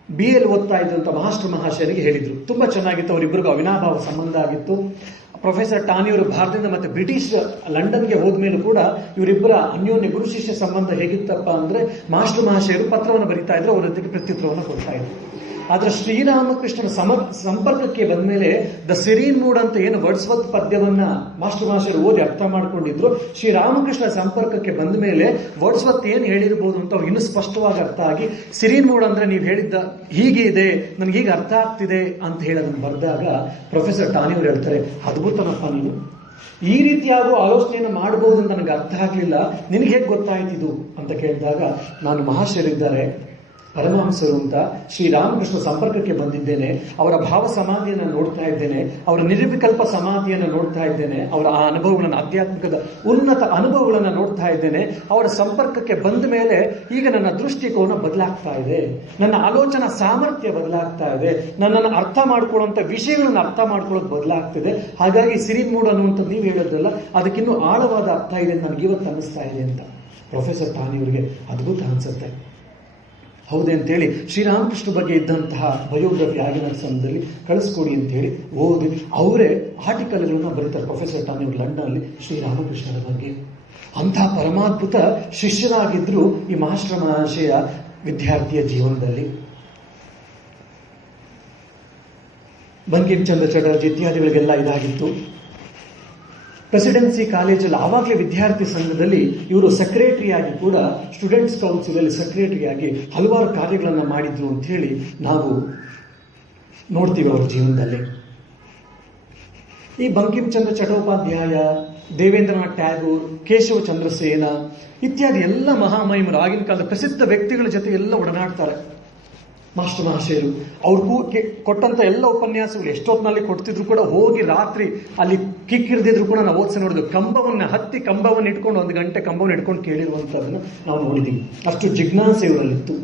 BL ಓದ್ತಾ ಇದ್ದಂತ ಮಾಸ್ಟರ್ ಮಹಾಶಯರಿಗೆ ಹೇಳಿದ್ರು. ತುಂಬಾ ಚೆನ್ನಾಗಿತ್ತು, ಅವರಿಬ್ಬರಿಗೂ ಅವಿನಾಭಾವ ಸಂಬಂಧ ಆಗಿತ್ತು. ಪ್ರೊಫೆಸರ್ ಟಾನಿಯವರು ಭಾರತದಿಂದ ಮತ್ತೆ ಬ್ರಿಟಿಷ್ ಲಂಡನ್ಗೆ ಹೋದ್ಮೇಲೂ ಕೂಡ ಇವರಿಬ್ಬರ ಅನ್ಯೋನ್ಯ ಗುರು ಶಿಷ್ಯ ಸಂಬಂಧ ಹೇಗಿತ್ತಪ್ಪ ಅಂದ್ರೆ ಮಾಸ್ಟರ್ ಮಹಾಶಯರು ಪತ್ರವನ್ನು ಬರೀತಾ ಇದ್ರು, ಅವರ ಜೊತೆಗೆ ಪ್ರತ್ಯುತ್ತರವನ್ನು ಕೊಡ್ತಾ ಇದ್ರು. ಆದ್ರೆ ಶ್ರೀರಾಮಕೃಷ್ಣನ ಸಂಪರ್ಕಕ್ಕೆ ಬಂದ ಮೇಲೆ ದ ಸಿರೀನ್ ಮೂಡ್ ಅಂತ ಏನು ವರ್ಡ್ಸ್ವರ್ತ್ ಪದ್ಯವನ್ನ ಮಾಸ್ಟರ್ ಮಹಾಶಯರು ಓದಿ ಅರ್ಥ ಮಾಡ್ಕೊಂಡಿದ್ರು, ಶ್ರೀರಾಮಕೃಷ್ಣ ಸಂಪರ್ಕಕ್ಕೆ ಬಂದ ಮೇಲೆ ವರ್ಡ್ಸ್ವರ್ತ್ ಏನ್ ಹೇಳಿರ್ಬೋದು ಅಂತ ಅವ್ರಿಗೆ ಇನ್ನೂ ಸ್ಪಷ್ಟವಾಗಿ ಅರ್ಥ ಆಗಿ, ಸಿರೀನ್ ಮೂಡ್ ಅಂದ್ರೆ ನೀವು ಹೇಳಿದ್ದ ಹೀಗೆ ಇದೆ, ನನಗೆ ಹೀಗೆ ಅರ್ಥ ಆಗ್ತಿದೆ ಅಂತ ಹೇಳೋದನ್ನು ಬರೆದಾಗ ಪ್ರೊಫೆಸರ್ ಟಾನಿಯವರು ಹೇಳ್ತಾರೆ, ಅದ್ಭುತನಪ್ಪ ನೀನು, ಈ ರೀತಿಯಾಗೂ ಆಲೋಚನೆಯನ್ನು ಮಾಡಬಹುದು ಅಂತ ನನಗೆ ಅರ್ಥ ಆಗ್ಲಿಲ್ಲ, ನಿನಗೆ ಹೇಗೆ ಗೊತ್ತಾಯ್ತಿದು ಅಂತ ಕೇಳಿದಾಗ, ನಾನು ಮಹಾಶಯರಿದ್ದಾರೆ ಪರಮಹಂಸರು ಅಂತ ಶ್ರೀರಾಮಕೃಷ್ಣ ಸಂಪರ್ಕಕ್ಕೆ ಬಂದಿದ್ದೇನೆ, ಅವರ ಭಾವ ಸಮಾಧಿಯನ್ನು ನೋಡ್ತಾ ಇದ್ದೇನೆ, ಅವರ ನಿರ್ವಿಕಲ್ಪ ಸಮಾಧಿಯನ್ನು ನೋಡ್ತಾ ಇದ್ದೇನೆ, ಅವರ ಆ ಅನುಭವಗಳನ್ನು, ಆಧ್ಯಾತ್ಮಿಕದ ಉನ್ನತ ಅನುಭವಗಳನ್ನು ನೋಡ್ತಾ ಇದ್ದೇನೆ. ಅವರ ಸಂಪರ್ಕಕ್ಕೆ ಬಂದ ಮೇಲೆ ಈಗ ನನ್ನ ದೃಷ್ಟಿಕೋನ ಬದಲಾಗ್ತಾ ಇದೆ, ನನ್ನ ಆಲೋಚನಾ ಸಾಮರ್ಥ್ಯ ಬದಲಾಗ್ತಾ ಇದೆ, ನನ್ನನ್ನು ಅರ್ಥ ಮಾಡ್ಕೊಳ್ಳುವಂಥ ವಿಷಯಗಳನ್ನು ಅರ್ಥ ಮಾಡ್ಕೊಳ್ಳೋದು ಬದಲಾಗ್ತಿದೆ. ಹಾಗಾಗಿ ಸಿರಿನ್ ಮೂಡ್ ಅನ್ನುವಂಥದ್ದು ನೀವು ಹೇಳೋದಲ್ಲ, ಅದಕ್ಕಿನ್ನೂ ಆಳವಾದ ಅರ್ಥ ಇದೆ ನನಗೆ ಇವತ್ತು ಅನ್ನಿಸ್ತಾ ಇದೆ ಅಂತ ಪ್ರೊಫೆಸರ್ ಟಾನಿಯವರಿಗೆ ಅದ್ಭುತ ಅನ್ಸುತ್ತೆ. ಹೌದೇ ಅಂತೇಳಿ ಶ್ರೀರಾಮಕೃಷ್ಣ ಬಗ್ಗೆ ಇದ್ದಂತಹ ಬಯೋಗ್ರಫಿ ಆಗಿನ ಸಮಯದಲ್ಲಿ ಕಳಿಸ್ಕೊಡಿ ಅಂತೇಳಿ ಓದಿ ಅವರೇ ಆರ್ಟಿಕಲ್ಗಳನ್ನು ಬರೀತಾರೆ ಪ್ರೊಫೆಸರ್ ಟಾನಿಯವರು ಲಂಡನ್ನಲ್ಲಿ ಶ್ರೀರಾಮಕೃಷ್ಣನ ಬಗ್ಗೆ. ಅಂತಹ ಪರಮಾದ್ಭುತ ಶಿಷ್ಯರಾಗಿದ್ರು ಈ ಮಾಸ್ಟರ್ ಮಹಾಶಯ ವಿದ್ಯಾರ್ಥಿಯ ಜೀವನದಲ್ಲಿ. ಬಂಕಿಂಚಂದ್ರ ಚಟರ್ಜಿ ಇತ್ಯಾದಿಗಳಿಗೆಲ್ಲ ಇದಾಗಿತ್ತು. ಪ್ರೆಸಿಡೆನ್ಸಿ ಕಾಲೇಜಲ್ಲಿ ಆವಾಗಲೇ ವಿದ್ಯಾರ್ಥಿ ಸಂಘದಲ್ಲಿ ಇವರು ಸೆಕ್ರೆಟರಿಯಾಗಿ ಕೂಡ, ಸ್ಟೂಡೆಂಟ್ಸ್ ಕೌನ್ಸಿಲ್ ಅಲ್ಲಿ ಸೆಕ್ರೆಟರಿಯಾಗಿ ಹಲವಾರು ಕಾರ್ಯಗಳನ್ನು ಮಾಡಿದ್ರು ಅಂತ ಹೇಳಿ ನಾವು ನೋಡ್ತೀವಿ ಅವರ ಜೀವನದಲ್ಲಿ. ಈ ಬಂಕಿಂಚಂದ್ರ ಚಟ್ಟೋಪಾಧ್ಯಾಯ, ದೇವೇಂದ್ರನಾಥ್ ಟ್ಯಾಗೂರ್, ಕೇಶವ ಚಂದ್ರಸೇನ ಇತ್ಯಾದಿ ಎಲ್ಲ ಮಹಾಮಹಿಮರು, ಆಗಿನ ಕಾಲದ ಪ್ರಸಿದ್ಧ ವ್ಯಕ್ತಿಗಳ ಜೊತೆ ಎಲ್ಲ ಒಡನಾಡ್ತಾರೆ ಮಾಸ್ಟರ್ ಮಹಾಶಯರು. ಅವ್ರು ಕೊಟ್ಟಂತ ಎಲ್ಲ ಉಪನ್ಯಾಸಗಳು ಎಷ್ಟೊತ್ತಿನಲ್ಲಿ ಕೊಡ್ತಿದ್ರು ಕೂಡ ಹೋಗಿ ರಾತ್ರಿ ಅಲ್ಲಿ ಕಿಕ್ಕಿಡ್ದಿದ್ರು ಕೂಡ ನಾವು ಓದಿಸಿ ನೋಡಿದ್ವಿ. ಕಂಬವನ್ನು ಇಟ್ಕೊಂಡು 1 ಗಂಟೆ ಕಂಬವನ್ನು ಇಟ್ಕೊಂಡು ಕೇಳಿರುವಂತದನ್ನು ನಾವು ನೋಡಿದ್ದೀವಿ. ಅಷ್ಟು ಜಿಜ್ಞಾಸೆ ಇವರಲ್ಲಿತ್ತು.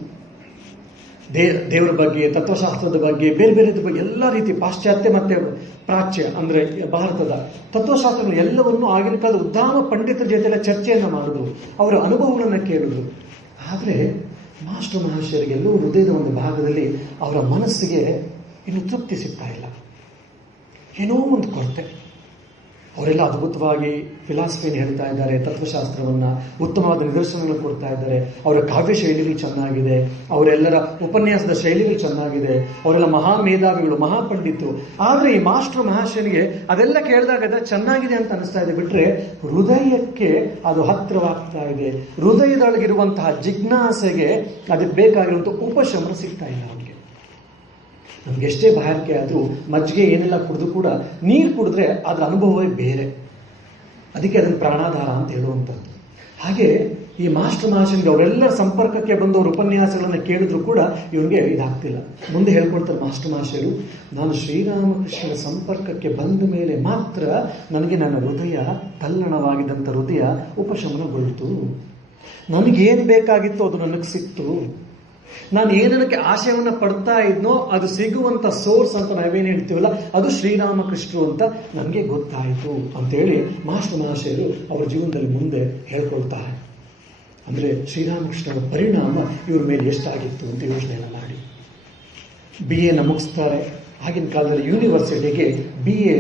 ದೇವರ ಬಗ್ಗೆ, ತತ್ವಶಾಸ್ತ್ರದ ಬಗ್ಗೆ, ಬೇರೆ ಬೇರೆದ್ರ ಬಗ್ಗೆ ಎಲ್ಲ ರೀತಿ ಪಾಶ್ಚಾತ್ಯ ಮತ್ತೆ ಪ್ರಾಚ್ಯ ಅಂದ್ರೆ ಭಾರತದ ತತ್ವಶಾಸ್ತ್ರಗಳು ಎಲ್ಲವನ್ನೂ ಆಗಿನ ಕಾಲದ ಉದ್ದಾಮ ಪಂಡಿತರ ಜೊತೆಲ್ಲ ಚರ್ಚೆಯನ್ನ ಮಾಡಿದ್ರು, ಅವರ ಅನುಭವಗಳನ್ನು ಕೇಳಿದ್ರು. ಆದ್ರೆ ಮಾಸ್ಟರ್ ಮಹಾಶಯರಿಗೆಲ್ಲೂ ಹೃದಯದ ಒಂದು ಭಾಗದಲ್ಲಿ ಅವರ ಮನಸ್ಸಿಗೆ ಇನ್ನು ತೃಪ್ತಿ ಸಿಗ್ತಾ ಇಲ್ಲ, ಏನೋ ಒಂದು ಕೊರತೆ. ಅವರೆಲ್ಲ ಅದ್ಭುತವಾಗಿ ಫಿಲಾಸಫಿಯನ್ನು ಹೇಳ್ತಾ ಇದ್ದಾರೆ, ತತ್ವಶಾಸ್ತ್ರವನ್ನ ಉತ್ತಮವಾದ ನಿದರ್ಶನಗಳನ್ನು ಕೊಡ್ತಾ ಇದ್ದಾರೆ, ಅವರ ಕಾವ್ಯ ಶೈಲಿಗಳು ಚೆನ್ನಾಗಿದೆ, ಅವರೆಲ್ಲರ ಉಪನ್ಯಾಸದ ಶೈಲಿಗಳು ಚೆನ್ನಾಗಿದೆ, ಅವರೆಲ್ಲ ಮಹಾ ಮೇಧಾವಿಗಳು, ಮಹಾಪಂಡಿತರು. ಆದ್ರೆ ಈ ಮಾಸ್ಟರ್ ಮಹಾಶಯನಿಗೆ ಅದೆಲ್ಲ ಕೇಳಿದಾಗ ಅದು ಚೆನ್ನಾಗಿದೆ ಅಂತ ಅನಿಸ್ತಾ ಇದೆ, ಬಿಟ್ರೆ ಹೃದಯಕ್ಕೆ ಅದು ಹತ್ತಿರವಾಗ್ತಾ ಇದೆ. ಹೃದಯದೊಳಗಿರುವಂತಹ ಜಿಜ್ಞಾಸೆಗೆ ಅದಕ್ಕೆ ಬೇಕಾಗಿರುವಂತಹ ಉಪಶಮನ ಸಿಗ್ತಾ ಇಲ್ಲ ಅವನಿಗೆ. ನಮ್ಗೆ ಎಷ್ಟೇ ಬಾಯಾರಿಕೆ ಆದರೂ ಮಜ್ಜಿಗೆ ಏನೆಲ್ಲ ಕುಡಿದು ಕೂಡ ನೀರು ಕುಡಿದ್ರೆ ಅದರ ಅನುಭವವೇ ಬೇರೆ. ಅದಕ್ಕೆ ಅದನ್ನು ಪ್ರಾಣಾಧಾರ ಅಂತ ಹೇಳುವಂಥದ್ದು. ಹಾಗೆ ಈ ಮಾಸ್ಟರ್ ಮಹಾಶಯನಿಗೆ ಅವರೆಲ್ಲರ ಸಂಪರ್ಕಕ್ಕೆ ಬಂದವರು ಉಪನ್ಯಾಸಗಳನ್ನು ಕೇಳಿದ್ರು ಕೂಡ ಇವನಿಗೆ ಇದಾಗ್ತಿಲ್ಲ. ಮುಂದೆ ಹೇಳ್ಕೊಳ್ತಾರೆ ಮಾಸ್ಟರ್ ಮಹಾಶಯರು, ನಾನು ಶ್ರೀರಾಮಕೃಷ್ಣನ ಸಂಪರ್ಕಕ್ಕೆ ಬಂದ ಮೇಲೆ ಮಾತ್ರ ನನಗೆ ನನ್ನ ಹೃದಯ, ತಲ್ಲಣವಾಗಿದ್ದಂಥ ಹೃದಯ ಉಪಶಮನಗೊಳ್ತು. ನನಗೇನು ಬೇಕಾಗಿತ್ತು ಅದು ನನಗೆ ಸಿಕ್ತು. ನಾನು ಏನಕ್ಕೆ ಆಶಯವನ್ನು ಪಡ್ತಾ ಇದ್ನೋ ಅದು ಸಿಗುವಂತ ಸೋರ್ಸ್ ಅಂತ ನಾವೇನು ಹೇಳ್ತೀವಲ್ಲ ಅದು ಶ್ರೀರಾಮಕೃಷ್ಣರು ಅಂತ ನನಗೆ ಗೊತ್ತಾಯಿತು ಅಂತೇಳಿ ಮಾಸ್ಟರ್ ಮಹಾಶಯರು ಅವರ ಜೀವನದಲ್ಲಿ ಮುಂದೆ ಹೇಳ್ಕೊಳ್ತಾರೆ. ಅಂದರೆ ಶ್ರೀರಾಮಕೃಷ್ಣರ ಪರಿಣಾಮ ಇವ್ರ ಮೇಲೆ ಎಷ್ಟಾಗಿತ್ತು ಅಂತ ಯೋಚನೆಯನ್ನು ಮಾಡಿ. BA ಮುಗಿಸ್ತಾರೆ. ಆಗಿನ ಕಾಲದಲ್ಲಿ ಯೂನಿವರ್ಸಿಟಿಗೆ BA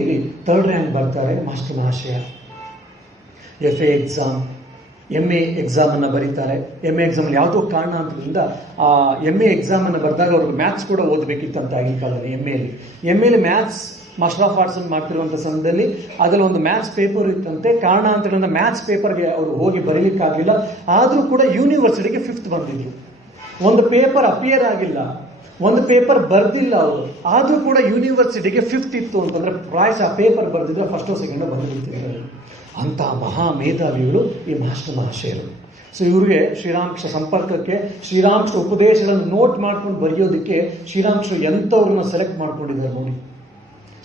ಥರ್ಡ್ ರ್ಯಾಂಕ್ ಬರ್ತಾರೆ ಮಾಸ್ಟರ್ ಮಹಾಶಯ. FA ಎಕ್ಸಾಮ್, MA ಎಕ್ಸಾಮ್ ಅನ್ನು ಬರೀತಾರೆ. MA ಎಕ್ಸಾಮ್ ಯಾವುದೋ ಕಾರಣಾಂತರದಿಂದ ಆ MA ಎಕ್ಸಾಮ್ ಅನ್ನು ಬರೆದಾಗ ಅವ್ರಿಗೆ ಮ್ಯಾಥ್ಸ್ ಕೂಡ ಓದಬೇಕಿತ್ತಂತ ಆಗಿನ ಕಾಲದಲ್ಲಿ. MA maths master of arts ಅನ್ನು ಮಾಡ್ತಿರುವಂಥ ಸಮಯದಲ್ಲಿ ಅದರಲ್ಲಿ ಒಂದು ಮ್ಯಾಥ್ಸ್ ಪೇಪರ್ ಇತ್ತಂತೆ. ಕಾರಣಾಂತರದಿಂದ ಮ್ಯಾಥ್ಸ್ ಪೇಪರ್ಗೆ ಅವರು ಹೋಗಿ ಬರೀಲಿಕ್ಕಾಗಲಿಲ್ಲ. ಆದರೂ ಕೂಡ ಯೂನಿವರ್ಸಿಟಿಗೆ 5th ಬಂದಿದ್ರು. ಒಂದು ಪೇಪರ್ ಅಪಿಯರ್ ಆಗಿಲ್ಲ, ಒಂದು ಪೇಪರ್ ಬರ್ದಿಲ್ಲ ಅವರು, ಆದರೂ ಕೂಡ ಯೂನಿವರ್ಸಿಟಿಗೆ 5th ಇತ್ತು ಅಂತಂದ್ರೆ ಪ್ರಾಯಶಃ ಪೇಪರ್ ಬರ್ದಿದ್ರೆ ಫಸ್ಟೋ ಸೆಕೆಂಡೋ ಬಂದಿರ್ತಿದ್ದಾರೆ. ಅಂತ ಮಹಾ ಮೇಧಾವಿಗಳು ಈ ಮಾಸ್ಟರ್ ಮಹಾಶಯರು. ಸೊ ಇವ್ರಿಗೆ ಶ್ರೀರಾಮಕೃಷ್ಣ ಸಂಪರ್ಕಕ್ಕೆ, ಶ್ರೀರಾಮಕೃಷ್ಣ ಉಪದೇಶಗಳನ್ನು ನೋಟ್ ಮಾಡ್ಕೊಂಡು ಬರೆಯೋದಕ್ಕೆ ಶ್ರೀರಾಮಕೃಷ್ಣ ಎಂಥವ್ರನ್ನ ಸೆಲೆಕ್ಟ್ ಮಾಡ್ಕೊಂಡಿದ್ದಾರೆ ನೋಡಿ.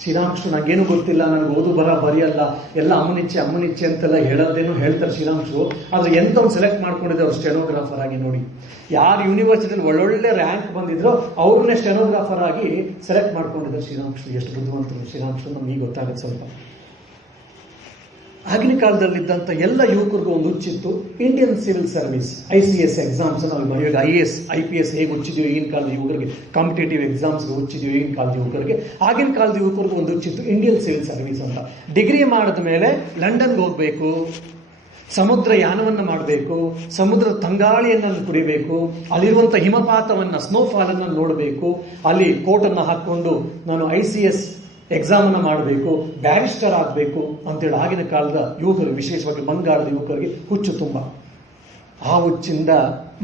ಶ್ರೀರಾಮಕೃಷ್ಣ ನನಗೇನು ಗೊತ್ತಿಲ್ಲ, ನನಗೆ ಓದು ಬರ ಬರೆಯಲ್ಲ, ಎಲ್ಲ ಅಮ್ಮನಿಚ್ಛೆ ಅಂತೆಲ್ಲ ಹೇಳೋದೇನೋ ಹೇಳ್ತಾರೆ ಶ್ರೀರಾಮಕೃಷ್ಣರು. ಆದರೆ ಎಂಥವ್ನು ಸೆಲೆಕ್ಟ್ ಮಾಡ್ಕೊಂಡಿದ್ದಾರೆ ಅವ್ರು ಸ್ಟೆನೋಗ್ರಾಫರ್ ಆಗಿ ನೋಡಿ. ಯಾರು ಯೂನಿವರ್ಸಿಟಿಯಲ್ಲಿ ಒಳ್ಳೊಳ್ಳೆ ರ್ಯಾಂಕ್ ಬಂದಿದ್ರೋ ಅವ್ರನ್ನೇ ಸ್ಟೆನೋಗ್ರಾಫರ್ ಆಗಿ ಸೆಲೆಕ್ಟ್ ಮಾಡ್ಕೊಂಡಿದ್ದಾರೆ ಶ್ರೀರಾಮಕೃಷ್ಣ. ಎಷ್ಟು ಬುದ್ಧಿವಂತರು ಶ್ರೀರಾಮಕೃಷ್ಣ ನಮ್ಗೆ ಈಗ ಗೊತ್ತಾಗುತ್ತೆ ಸ್ವಲ್ಪ. ಆಗಿನ ಕಾಲದಲ್ಲಿದ್ದಂಥ ಎಲ್ಲ ಯುವಕರಿಗೂ ಒಂದು ಹುಚ್ಚಿತ್ತು, Indian civil service ICS exams. ನಾವು ಇವಾಗ IAS IPS ಹೇಗೆ ಹುಚ್ಚಿದೆಯೋ ಈಗಿನ ಕಾಲದ ಯುವಕರಿಗೆ, ಕಾಂಪಿಟೇಟಿವ್ ಎಕ್ಸಾಮ್ಸ್ಗೆ ಹುಚ್ಚಿದೆಯೋ ಈಗಿನ ಕಾಲದ ಯುವಕರಿಗೆ, ಆಗಿನ ಕಾಲದ ಯುವಕರಿಗೂ ಒಂದು ಹುಚ್ಚಿತ್ತು ಇಂಡಿಯನ್ ಸಿವಿಲ್ ಸರ್ವಿಸ್ ಅಂತ. ಡಿಗ್ರಿ ಮಾಡಿದ ಮೇಲೆ ಲಂಡನ್ಗೆ ಹೋಗಬೇಕು, ಸಮುದ್ರ ಯಾನವನ್ನು ಮಾಡಬೇಕು, ಸಮುದ್ರದ ತಂಗಾಳಿಯನ್ನು ಕುಡಿಬೇಕು, ಅಲ್ಲಿರುವಂಥ ಹಿಮಪಾತವನ್ನು, ಸ್ನೋಫಾಲ್ ಅನ್ನು ನೋಡಬೇಕು, ಅಲ್ಲಿ ಕೋಟನ್ನು ಹಾಕೊಂಡು ನಾನು ICS ಎಕ್ಸಾಮ್ ಅನ್ನು ಮಾಡಬೇಕು, ಬ್ಯಾರಿಸ್ಟರ್ ಆಗಬೇಕು ಅಂತೇಳಿ ಆಗಿನ ಕಾಲದ ಯುವಕರು, ವಿಶೇಷವಾಗಿ ಬಂಗಾಳದ ಯುವಕರಿಗೆ ಹುಚ್ಚು ತುಂಬ. ಆ ಹುಚ್ಚಿಂದ